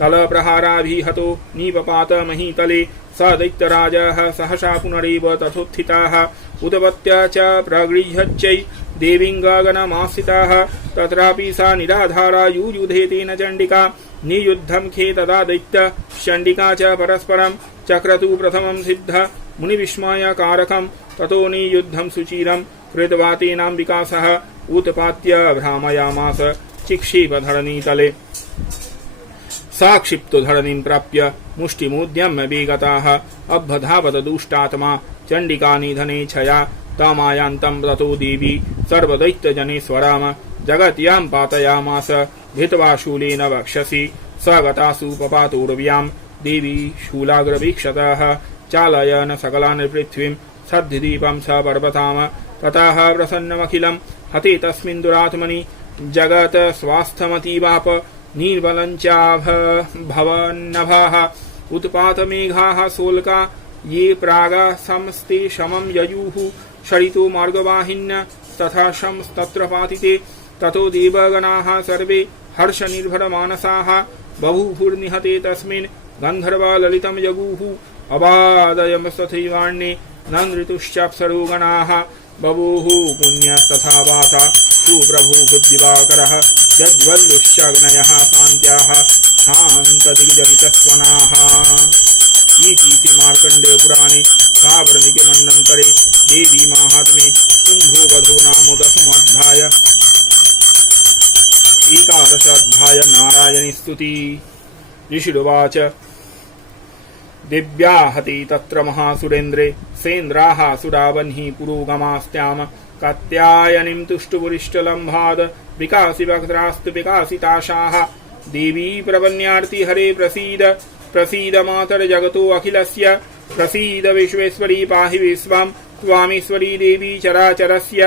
तलप्रहाराभिहतो निपपात महीतले स दैत्यराजः सहसा पुनरेव तथोत्थिताः उदपत्या च प्रगृह्यच्चै देवीं गगनमाश्रिताः तत्रापि सा निराधारा युयुधे तेन चण्डिका नियुद्धं खे तदा दैत्य चण्डिका च परस्परं चक्रतु प्रथमं सिद्ध मुनिविस्मयकारकं ततो नियुद्धं सुचिरं कृत्वा तेनाम्बिका सह उत्पात्य भ्रामयामास चिक्षेपधरणीतले सा क्षिप्तो धरणीं प्राप्य मुष्टिमुद्यम्य विगताः अभ्यधावत दुष्टात्मा चण्डिका निधने छया तामायान्तं ततो देवी सर्वदैत्यजनेश्वराम जगत्यां पातयामास भित्वा शूलेन वक्षसि स गतासु पपातोर्व्यां देवी शूलाग्रवीक्षतः चालयन सकलान् पृथ्वीं सद्दीपं स पर्वताम ततः प्रसन्नमखिलं हते तस्मिन् दुरात्मनि जगत् स्वास्थमतीवाप निर्बलञ्चाभवन्नभाः उत्पातमेघाः सोल्का ये प्रागा समस्ते शमं ययुः शरितो मार्गवाहिन्य तथा शंस्तत्र पातिते ततो देवगणाः सर्वे हर्षनिर्भरमानसाः बभूवुर्निहते तस्मिन् गन्धर्वा ललितं यगुः अबादयमस्तथैवाण्ये नन्दृतुश्चाप्सरोगणाः बभूः पुण्यस्तथा वाता सुप्रभुर्दिवाकरः यज्वल्लुश्चाग्नयः शान्त्याः शान्तदिग्जनितस्वनाः इति मार्कण्डेय पुराणे साबरनिके मन्वन्तरे देवी माहात्म्ये कुम्भोवधो नाम दशमोऽध्याय एकादशाध्याय नारायणी स्तुति ऋषिरुवाच दिव्याहते तत्र महासुरेन्द्रे सेन्द्राः सुरावह्नि पुरोगमास्त्याम कात्यायनीं तुष्टुपुरिष्टलम्भाद् विकासि वक्त्रास्तु विकासिताशाः देवी प्रपन्यार्ति हरे प्रसीद प्रसीद मातर्जगतो अखिलस्य प्रसीद विश्वेश्वरी पाहि विश्वं त्वामीश्वरी देवी चराचरस्य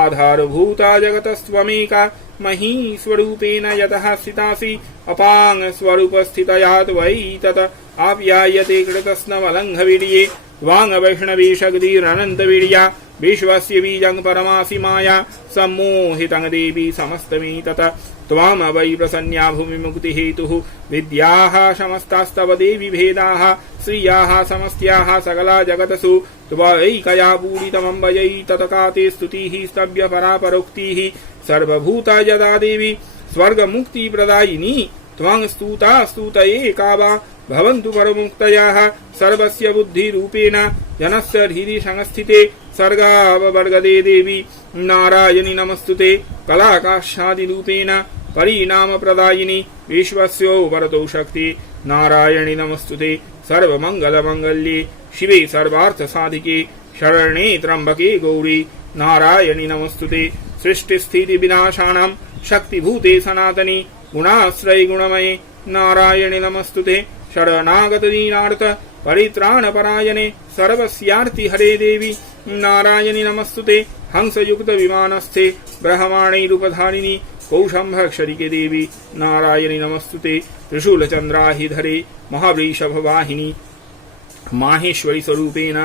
आधारभूता जगतस्त्वमेका महीस्वरूपेण यतः स्थितासि अपाङ् स्वरूपस्थितया त्वयि तत आप्यायते कृतस्नवलङ्घवीर्ये वाङ्वैष्णवीशक्तिरनन्तवीर्या विश्वस्य बीजं परमासि माया सम्मोहितं देवी समस्तमी तत त्वां वै प्रसन्या भूमिमुक्तिहेतुः विद्याः समस्तास्तव देवी भेदाः श्रियाः समस्याः सकला जगतसु त्वैकया पूरितमम्बयै तत्काते स्तुतिः स्तव्य परापरोक्तिः सर्वभूता यदा देवी स्वर्गमुक्तिप्रदायिनी त्वां स्तुता स्तुतये का वा भवन्तु परमुक्तयाः सर्वस्य बुद्धिरूपेण जनस्य हृदि संस्थिते सर्गाववर्गदे देवी नारायणि नमस्तुते कलाकाशादिरूपेण परिणामप्रदायिनी विश्वस्यो वरतो शक्ति नारायणि नमस्तुते सर्वमङ्गलमङ्गल्ये शिवे सर्वार्थसाधिके शरण्ये त्र्यम्बके गौरी नारायणि नमस्तुते सृष्टिस्थितिविनाशानां शक्तिभूते सनातनी गुणाश्रय गुणमये नारायणि नमस्तुते शरणागतदीनार्थ परित्राणपरायणे सर्वस्यार्ति हरे देवी नारायणि नमस्तुते हंसयुक्त विमानस्थे ब्रह्माण्डैरुपधारिणी कौशंभक्षरिके देवी नारायणि नमस्तुते त्रिशूलचन्द्राहिधरे महावृषभवाहिनी माहेश्वरी स्वरूपेण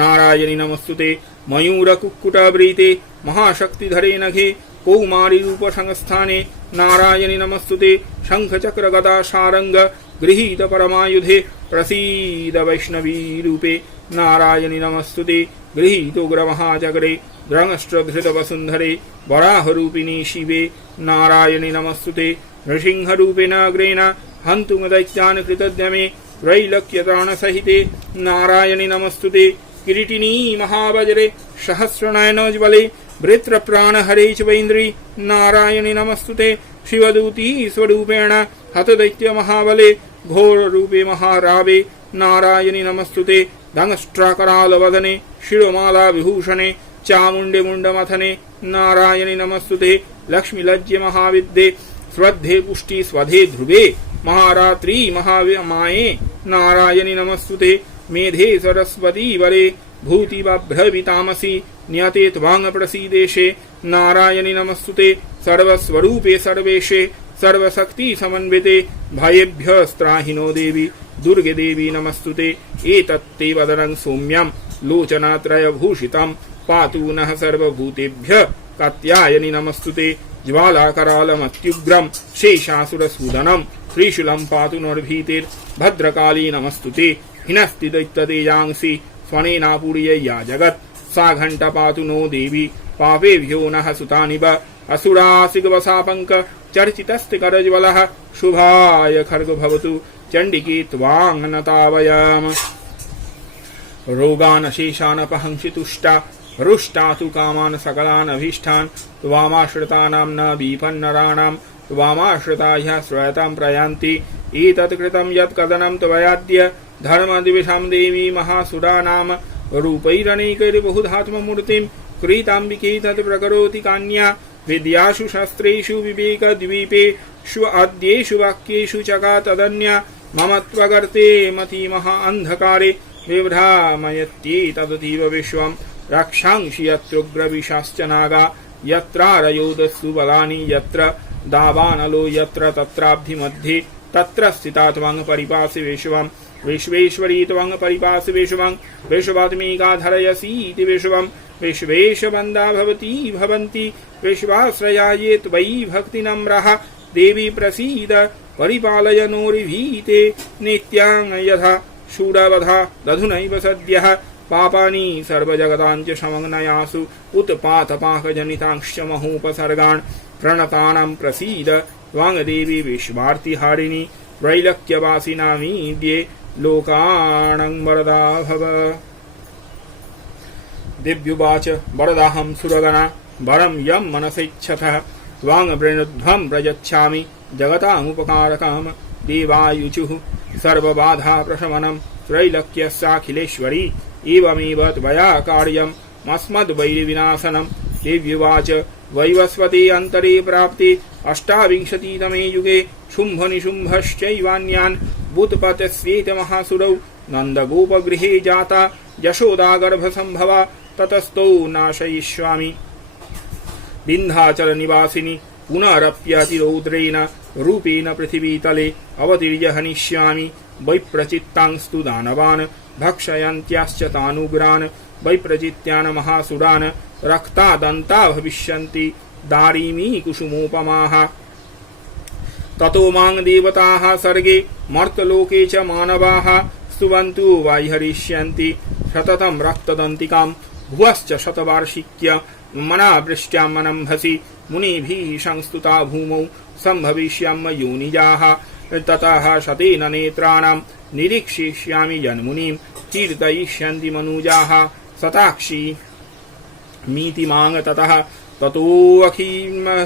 नारायणि नमस्तुते मयूरकुक्कुटवृते महाशक्तिधरे नघे कौमारी रूप संस्थाने नारायणि नमस्तुते शंखचक्र गदा शारंग गृहीत परमायुधे प्रसीद वैष्णवी रूपे नारायणि नमस्तुते गृहीतोग्र महाचक्रे द्रंष्ट्रधृत वसुंधरे वराह रूपिणी शिवे नारायणि नमस्तुते नृसिंह रूपेण अग्रेण हन्तुम दैत्यान् कृतद्यमे त्रैलक्यत्राण सहिते नारायणि नमस्तुते किरीटिनी महावज्रे सहस्रनयनोज्ज्वले वृत्रप्राणहरे चैन्द्री नारायणि नमस्तुते शिवदूती स्वरूपेण हतदैत्य महाबले घोररूपे महारावे नारायणि नमस्तुते दंष्ट्राकरालवदने शिरोमाला विभूषणे चामुण्डे मुण्डमथने नारायणि नमस्तुते लक्ष्मीलज्जे महाविद्ये स्वध्ये पुष्टि स्वधे ध्रुवे महारात्रि महामाये नारायणि नमस्तुते मेधे सरस्वती वरे भूतिबभ्रवितामसि नियते त्वाङ् प्रसीदेशे नारायणि नमस्तुते सर्वस्वरूपे सर्वेशे सर्वशक्ति समन्विते भयेभ्यस्त्राहिनो देवी दुर्गे देवी नमस्तुते एतत्ते वदनं सौम्यं लोचनात्रयभूषितं पातु नः सर्वभूतेभ्यः कात्यायनि नमस्तुते ज्वालाकरालमत्युग्रं शेषासुरसूदनं त्रिशूलं पातु नर्भीतिर्भद्रकाली नमस्तुते हिनस्ति दैत्यतेजांसि स्वनेनापूर्य या जगत् सा घण्टा पातु नो देवी पापेभ्यो नः सुतानिव असुरासिगवसापङ्क चर्चितस्ति करज्वलः शुभाय खर्ग भवतु चण्डिके त्वाङ्नतावयाम रोगान् शेषानपहंसि तुष्टा रुष्टा तु कामान् सकलान् अभीष्टान् त्वामाश्रितानां न विपन्नराणां त्वामाश्रिताः श्रयतां प्रयान्ति एतत् कृतं यत् कदनं त्वयाद्य धर्मदिविषां देवी महासुरानां रूपैरनेकैर्बहुधात्ममूर्तिं क्रीताम्बिके तत् प्रकरोति कान्या विद्यासु शास्त्रेषु विवेकद्वीपेषु आद्येषु वाक्येषु चका तदन्या मम त्वगर्ते मतिमः अन्धकारे विभ्रामयत्येतदतीव विश्वं रक्षांसि यत्रुग्रविशाश्च नागा यत्रारयोदस्सु बलानि यत्र दावानलो यत्र तत्राब्धिमध्ये तत्र स्थिता त्वं परिपासि विश्वं विश्वेश्वरी त्वं परिपासि विश्वं विश्वात्मिका धरयसीति विश्वं विश्वेशवन्दा भवती भवन्ति विश्वाश्रया ये त्वयि भक्तिनम्रः देवी प्रसीद परिपालय नोर्भीते नित्यां यथा शूरवधा दधुनैव सद्यः पापानि सर्वजगताञ्च समग्नयासु उत्पातपाकजनितांश्च महोपसर्गान् प्रणतानां प्रसीद त्वां देवी विश्वार्तिहारिणि त्रैलोक्यवासिनामीड्ये लोकाणां वरदा भव दिव्युवाच वरदाहं सुरगणा वरं यं मनसेच्छतः त्वां वृणध्वं प्रयच्छामि जगतामुपकारकं देवायुचुः सर्वबाधा प्रशमनं त्रैलोक्यस्याखिलेश्वरी एवमेव त्वया कार्यम् अस्मद्वैरिविनाशनं देव्युवाच वैवस्वते अन्तरे प्राप्ते अष्टाविंशतितमे युगे शुम्भनिशुम्भश्चैवान्यान् बुत्पतस्येत महासुरौ नन्दगोपगृहे जाता यशोदागर्भसम्भवा ततस्तौ नाशयिष्यामि विन्ध्याचलनिवासिनि पुनरप्यतिरौद्रेण रूपेण पृथिवीतले अवतीर्य हनिष्यामि वैप्रचित्तांस्तु दानवान् भक्षयन्त्याश्च तानुग्रान् वैप्रचित्यान् महासुरान् रक्तादन्ता भविष्यन्ति दारिमी कुसुमोपमाः ततो मां देवताः सर्गे मर्तलोके च मानवाः स्तुवन्तु वाह्यरिष्यन्ति सततं रक्तदन्तिकां भुवश्च शतवार्षिक्य मनावृष्ट्यां मनम्भसि मुनिभिः संस्तुता भूमौ सम्भविष्याम योनिजाः ततः शतेन नेत्राणां निरीक्षिष्यामि जन्मुनिं कीर्तयिष्यन्ति मनुजाः शताक्षी मीति मां ततः ततोऽखिलं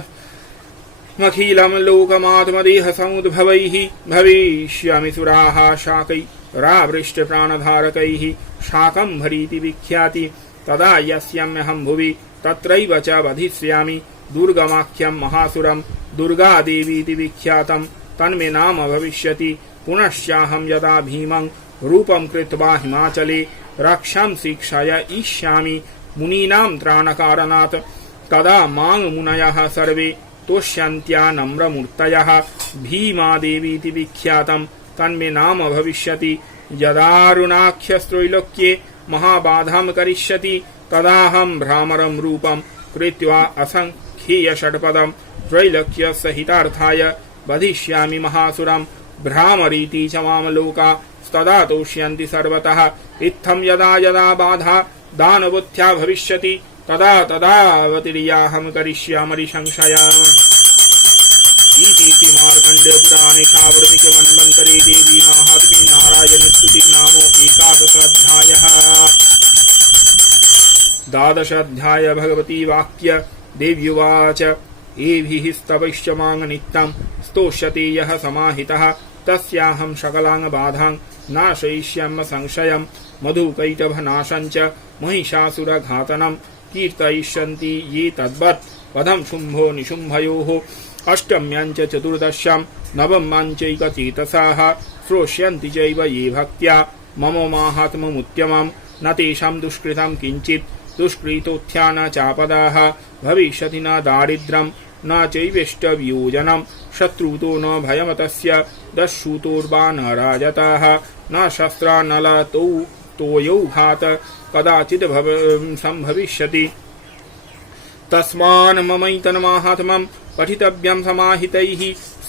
लोकमात्मदेह समुद्भवैः भविष्यामि सुराः शाकैरावृष्टप्राणधारकैः शाकम्भरीति विख्याति तदा यस्याम्यहं भुवि तत्रैव च वधिष्यामि दुर्गमाख्यं महासुरं दुर्गादेवीति विख्यातं तन्मे नाम भविष्यति पुनश्चाहं यदा भीमं रूपं कृत्वा हिमाचले रक्षांसि क्षययिष्यामि मुनीनां त्राणकारणात् तदा मां मुनयः सर्वे तोष्यन्त्या नम्रमूर्तयः भीमादेवीति विख्यातं तन्मे नाम भविष्यति यदारुणाख्यस्त्रैलोक्ये महाबाधां करिष्यति तदाहं भ्रामरं रूपं कृत्वा असङ्ख्येयषट्पदं त्रैलोक्यसहितार्थाय वधिष्यामि महासुरं भ्रामरीति च मां लोका तदा तोष्यन्ति सर्वतः इत्थं यदा यदा बाधा दानवोत्थ्या भविष्यति तदा तदावतीर्याहं करिष्यामि संशयम् इति मार्कण्डेयपुराणे सावर्णिके मन्वन्तरे देवी माहात्म्ये नारायणीस्तुति नामो एकादशाध्यायः। द्वादशाध्याय भगवती वाक्य देव्युवाच एभिः स्तवैश्च मां नित्यं स्तोष्यते यः समाहितः तस्याहं सकलां बाधां नाशयिष्यामि संशयं मधुकैटभनाशं च महिषासुरघातनं कीर्तयिष्यन्ति ये तद्वत् पदं शुम्भो निशुम्भयोः अष्टम्यां च चतुर्दश्यां नवम्यां चैकचेतसाः श्रोष्यन्ति चैव ये भक्त्या मम माहात्म्यमुत्तमं न तेषां दुष्कृतं किञ्चित् दुष्कृतोत्थान चापदाः भविष्यति न दारिद्र्यं न चैवेष्टवियोजनम् शत्रुतो न भयमतस्य दशूतोर्वा न राजतः न शस्त्रानलतौ तोयौ घात कदाचित् संभविष्यति तस्मान् ममैतन्माहात्म्यं पठितव्यं समाहितैः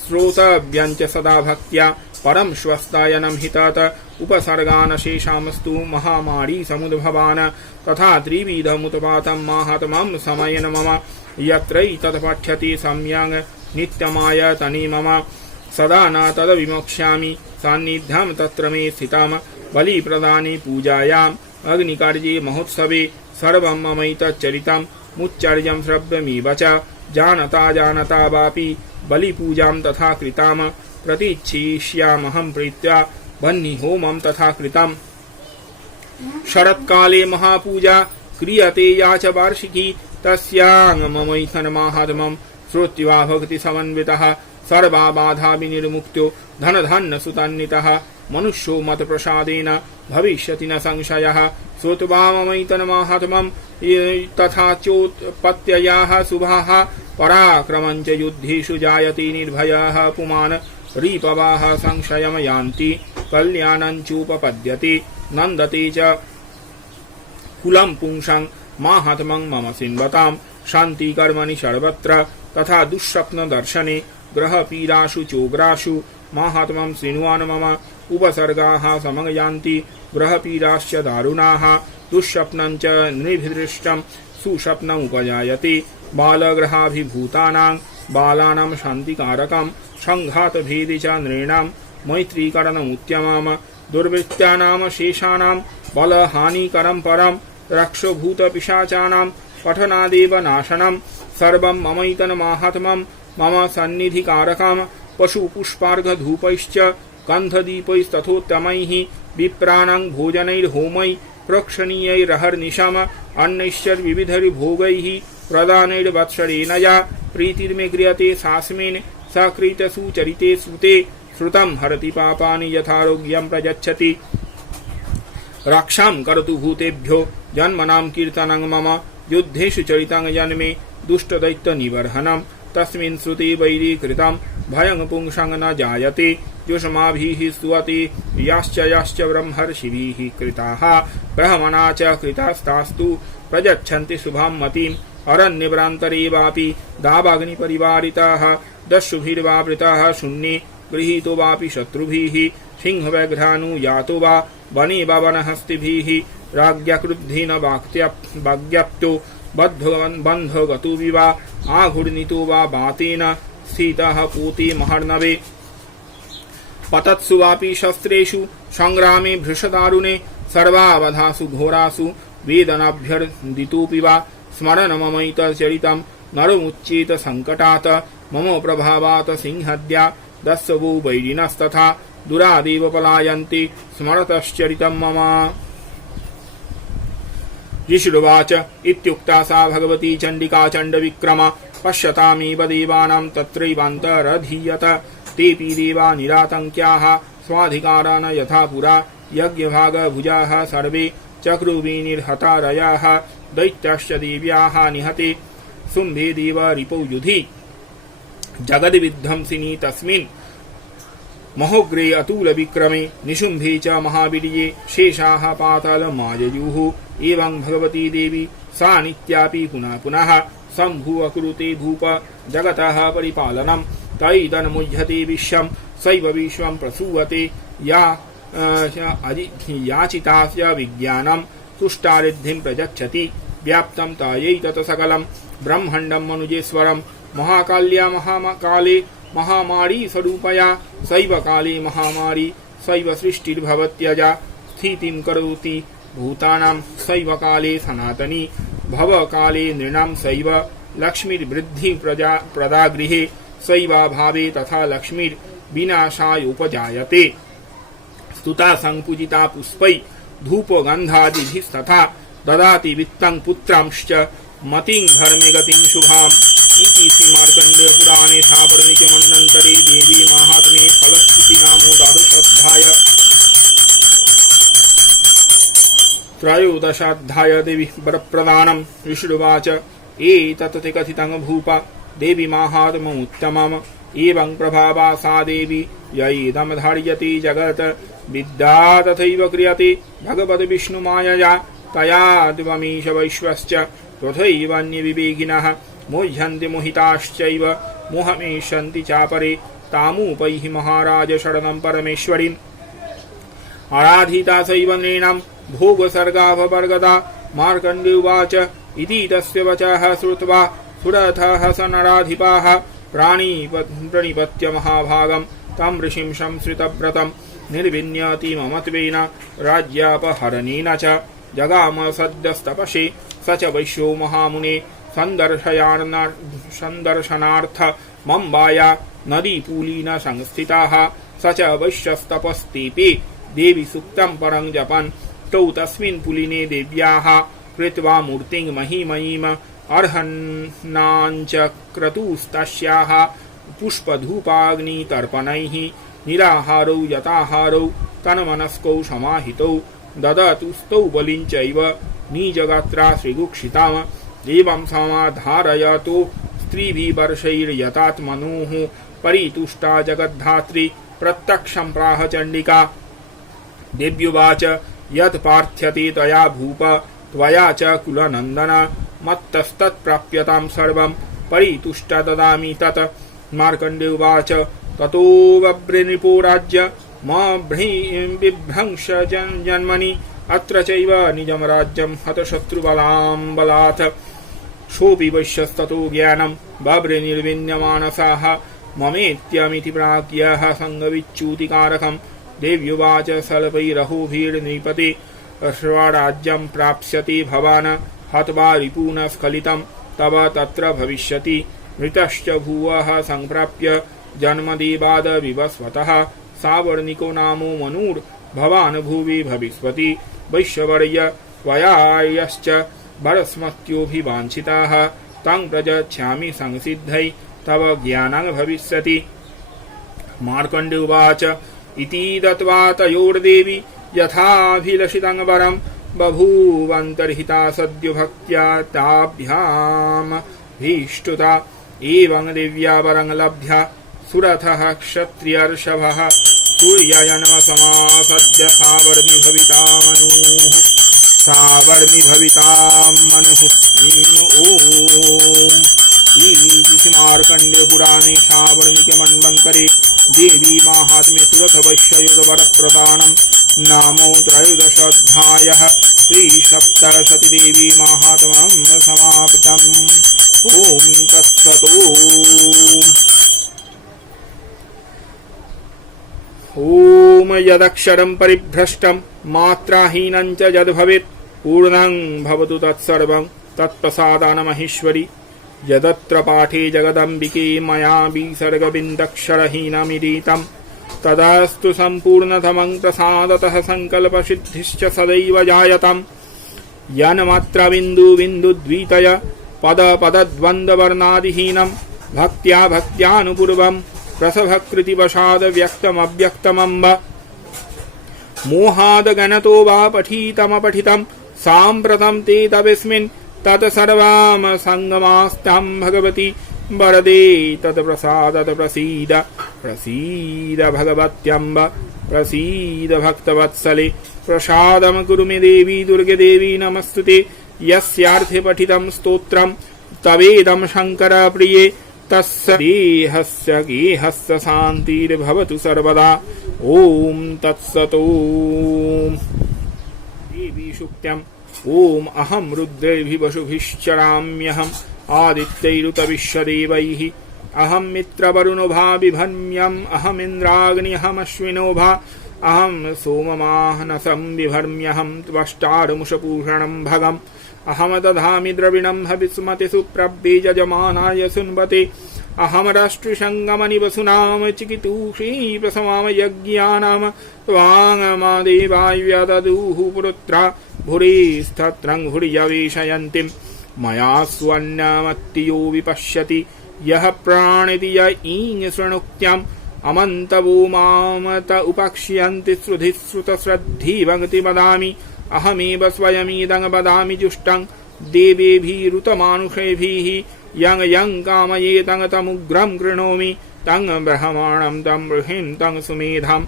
श्रोतव्यं च सदा भक्त्या परं श्वस्तायनं हितात उपसर्गान् शेषामस्तु महामारी समुद्भवान् तथा त्रिविधमुत्पातं माहात्म्यं समयेन मम यत्रैतत्पठ्यते सम्यङ् नित्यमायतने मम सदा न तद्विमोक्ष्यामि सान्निध्यं तत्र मे स्थितं बलिप्रदाने पूजायाम् अग्निकार्ये महोत्सवे सर्वं ममैतच्चरितं मुच्चर्यं श्रव्यमेव च जानता वापि बलिपूजां तथा कृताम् प्रतीच्छिष्यामहं प्रीत्या बह्निहोमं तथा कृतम् शरत्काले महापूजा क्रियते या च वार्षिकी तस्यां ममैथनमाहात्म्यं श्रुत्वा भक्तिसमन्वितः सर्वा बाधा विनिर्मुक्तो धनधान्यसुतान्वितः मनुष्यो मत्प्रसादेन भविष्यति न संशयः श्रुत्वा ममैतन्माहात्म्यं तथा चोत्पत्तयः शुभाः पराक्रमं च युद्धेषु जायते निर्भयः पुमान् रिपवाः संशयं यान्ति कल्याणं चोपपद्यते नन्दते च कुलं पुंसां माहात्म्यं मम सिन्वतां शान्तिकर्मणि सर्वत्र तथा दुःस्वप्नदर्शने ग्रहपीडासु चोग्रासु माहात्म्यं शृण्वान् मम उपसर्गाः समयान्ति ग्रहपीडाश्च दारुणाः दुःस्वप्नं च नृभिदृष्टं सुस्वप्नमुपजायते बालग्रहाभिभूतानां बालानां शान्तिकारकं संघातभेदे च नृणां मैत्रीकरणमुद्यमम् दुर्वृत्तानां शेषाणां बलहानिकरं परं रक्षभूतपिशाचानां पठनादेव नाशनं सर्वं ममैतन्माहात्म्यं मम सन्निधिकारकं पशुपुष्पार्घधूपैश्च गन्धदीपैस्तथोत्तमैः विप्राणां भोजनैर्होमैः प्रोक्षणीयैरहर्निशम् अन्नैश्च विविधैर्भोगैः प्रदानैर्वत्सरेण या प्रीतिर्मे क्रियते सास्मिन् सकृतसुचरिते सुते श्रुतं हरति पापानि यथारोग्यं प्रयच्छति रक्षां करोतु भूतेभ्यो जन्मनां कीर्तनं मम युद्धेषु चरितं जन्मे दुष्टदैत्यनिबर्हणं तस्मिन् श्रुते वैरीकृतं भयं पुंसां न जायते युष्माभिः स्तुवते याश्च ब्रह्मर्षिभिः कृताः ब्रह्मणा च कृतास्तास्तु प्रयच्छन्ति शुभां मतिम् अरण्यव्रान्तरे वापि दावाग्निपरिवारिताः दस्युभिर्वावृताः शून्ये गृहीतो वापि शत्रुभिः सिंहव्याघ्रानुयातो वा वने वा वनहस्तिभिः राज्ञा क्रुद्धेन वाग्यप्तो बन्धगतो विवा आघूर्णितो वा बातेन स्थितः पूते महर्णवे पतत्सु वापि शस्त्रेषु संग्रामे भृशदारुणे सर्वावधासु घोरासु वेदनाभ्यर्दितोऽपि वा स्मरन् ममैतच्चरितं नरमुच्येत सङ्कटात् मम प्रभावात् सिंहद्या दस्यवो वैरिणस्तथा दुरादेव पलायन्ति स्मरतश्चरितं मम ऋषिरुवाच इत्युक्ता सा भगवती चण्डिका चण्डविक्रमा पश्यतामेव देवानां तत्रैवान्तरधीयत तेऽपि देवा निरातङ्क्याः स्वाधिकारान् यथा पुरा यज्ञभागभुजाः सर्वे चक्रुवीनिर्हतारयाः दैत्याश्च देव्याः निहते शुम्भे देव रिपौ युधि जगद्विध्वंसिनी तस्मिन् महोग्रे अतुलविक्रमे निशुम्भे च महावीर्ये शेषाः पातालमाययुः एवं भगवती देवी सा नित्यापि पुनः पुनः शम्भु अकुरुते भूप जगतः परिपालनं तैदन्मुह्यते विश्वं सैव विश्वं प्रसूवते या याचितास्य विज्ञानं तुष्टारिद्धिं प्रयच्छति व्याप्तं तयै तत् सकलं ब्रह्माण्डं मनुजेश्वरं महाकाल्या महाकाले महामारी स्वरूपया सैव काले महामारी सैव सृष्टिर्भवत्यजा स्थितिं करोति भूतानां सैव काले सनातनी भवकाले नृणां सैव लक्ष्मीर्वृद्धि प्रदा गृहे सैवाभावे तथा लक्ष्मीर्विनाशायोपजायते स्तुता संपूजिता पुष्पै धूपगन्धादिभिस्तथा ददाति वित्तं पुत्रांश्च मतिं धर्मे गतिं शुभाम् इति श्रीमार्कण्डेयपुराणे सावर्णिके मन्वन्तरे देवी माहात्म्ये फलश्रुतिनामो द्वादशोऽध्याय त्रयोदशाध्याय देवी वरप्रदानं ऋषिरुवाच एतत् ते कथितं भूप देवी माहात्म्यमुत्तमम् एवं प्रभावा सा देवी यैदं धार्यति जगत् विद्या तथैव क्रियते भगवद्विष्णुमायया तया त्वमीश वैश्वश्च तथैवन्यविवेकिनः मोह्यन्ति मोहिताश्चैव मोहमेष्यन्ति चापरे तामुपैः महाराज शरणं परमेश्वरीम् आराधिता सैव नृणां भोगसर्गाभवर्गदा मार्कण्डे उवाच इति तस्य वचः श्रुत्वा सुरथः स नराधिपाः प्रणिपत्य महाभागं तं ऋषिं संश्रितव्रतं निर्विण्यतिममत्वेन राज्यापहरणेन च जगाम सद्यस्तपसे स च वैश्यो महामुने सन्दर्शनार्थ मम्बाया नदीपूलिन संस्थिताः स च वैश्यस्तपस्तीपे देवी सुक्तं परं जपन् तौ तस्मिन् पुलिने देव्याः कृत्वा मूर्तिं महिमयीम् अर्हन्नाञ्च क्रतुस्तस्याः पुष्पधूपाग्नितर्पणैः निराहारौ यताहारौ तन्मनस्कौ समाहितौ ददतुस्तौ बलिञ्चैव निजगात्रा श्रीगुक्षिताम् एवं समाधारयतो स्त्रीभिः वर्षैर्यतात्मनोः परितुष्टा जगद्धात्री प्रत्यक्षं प्राह चण्डिका देव्युवाच यत् पार्थ्यते त्वया भूप त्वया च कुलनन्दन मत्तस्तत्प्राप्यतां सर्वं परितुष्टा ददामि तत् मार्कण्डे उवाच ततो बभ्रेनृपो राज्य बिभ्रंश जन्मनि अत्र चैव निजं राज्यं हतशत्रुबलां बलात् सोऽपि वैश्यस्ततो ज्ञानं बभ्रे निर्विण्यमानसाः ममेत्यमिति प्राज्ञः सङ्गविच्युतिकारकम् देव्युवाच सल्पैरहोभिर्नृपते स्वराज्यं प्राप्स्यति भवान् हत्वा रिपून् स्खलितं तव तत्र भविष्यति मृतश्च भुवः सम्प्राप्य जन्मदेवाद विवस्वतः सावर्णिको नामो मनुर्भवान् भुवि भविष्यति वैश्यवर्य त्वयायश्च वरस्मत्योभिवाञ्छिताः तं प्रयच्छामि संसिद्धै तव ज्ञानं भविष्यति मार्कण्डे उवाच इति दत्त्वा तयोर्देवी यथाभिलषितं वरं बभूवन्तर्हिता सद्यो भक्त्या ताभ्याम् भीष्टुता एवं देव्या वरं लब्ध्या सुरथः क्षत्रियर्षभः सूर्यजन्मसमासद्य सावर्णि भविता मनुः ॐ मार्कण्डेयपुराणे सावर्णिकमन्वन्तरे देवी माहात्म्ये सुरथवैश्ययुगवरप्रदानं नामो त्रयोदशोऽध्यायः श्रीसप्तशतीदेवी माहात्म्यं समाप्तम् ॐ तत्सत् ॐ यदक्षरं परिभ्रष्टं मात्राहीनं च यद्भवेत् पूर्णं भवतु तत्सर्वं तत्प्रसादानमहेश्वरि यदत्र पाठे जगदम्बिके मया विसर्गबिन्दक्षरहीनमिदीतं तदास्तु सम्पूर्णतमं प्रसादतः सङ्कल्पसिद्धिश्च सदैव जायताम् यन्मात्राबिन्दुबिन्दुद्वितय पदपदद्वन्द्ववर्णादिहीनं भक्त्या भक्त्यानुपूर्वं रसभकृतिवशादव्यक्तमव्यक्तमम्ब मोहादगणतो वा पठितमपठितं साम्प्रतं ते तविस्मिन् तत्सर्वां सङ्गमास्तां भगवती वरदे तत्प्रसादत प्रसीद प्रसीद भगवत्यम्ब प्रसीद भक्तवत्सले प्रसादं कुरु मे देवी दुर्गे देवी नमस्तुते यस्यार्थे पठितं स्तोत्रं तवेदं शङ्कर प्रिये तस्य देहस्य गेहस्य शान्तिर्भवतु सर्वदा ॐ तत्सतो देवी शुक्त्यम् ॐ अहं रुद्रैर्भिवशुभिश्चराम्यहम् आदित्यैरुतविश्वदेवैः अहं मित्रवरुणो भा बिभर्म्यम् अहमिन्द्राग्निहमश्विनो भा अहं सोममाहनसं बिभर्म्यहं त्वष्टारमुषपूषणं भगम् अहम दधामि द्रविणं हविस्मति सुप्रभ्ये यजमानाय सुन्वते अहम राष्ट्रसङ्गमनिवसुनाम चिकितूषी प्रसमाम यज्ञानाम त्वाङ्गमादेवाव्यददुः पुरुत्रा भूरिस्थत्रं भूरियवेशयन्तीं मया स्वन्नमत्तियो विपश्यति यः प्राणिति य ईङ शृणुक्त्याम् अमन्तवो मामत उपक्ष्यन्ति श्रुतिश्रुतश्रद्धि भक्ति वदामि अहमेव स्वयमिदं वदामि जुष्टं देवेभिरुतमानुषेभिः यं यं कामये तं तमुग्रं कृणोमि तं ब्रह्माणं तं बृहिं तं सुमेधाम्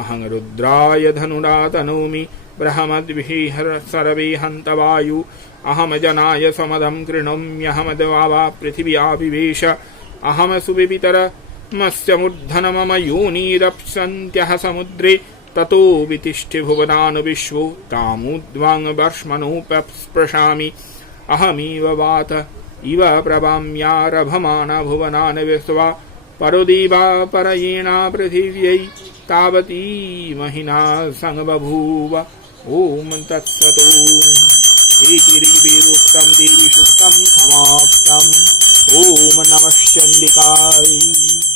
अहं रुद्राय धनुना तनोमि बृहमद्भिः सर्वे हन्तवायु अहम जनाय समदं कृणोम्यहमद्वावा पृथिव्याविवेश अहम सुविपितरमस्य मूर्धन मम योनिरप्सन्त्यः समुद्रे ततो वितिष्ठि भुवनान् विश्वो तामुद्वां वर्ष्मणोपस्पृशामि अहमिव वात इव प्रभाम्यारभमाना भुवनान् विश्वा परोदीवा परयेणा पृथिव्यै तावती महिना संबभूव ॐ तत्सतो इति ऋग्वेदोक्तं देवी सूक्तं समाप्तम् ॐ नमः चण्डिकायै।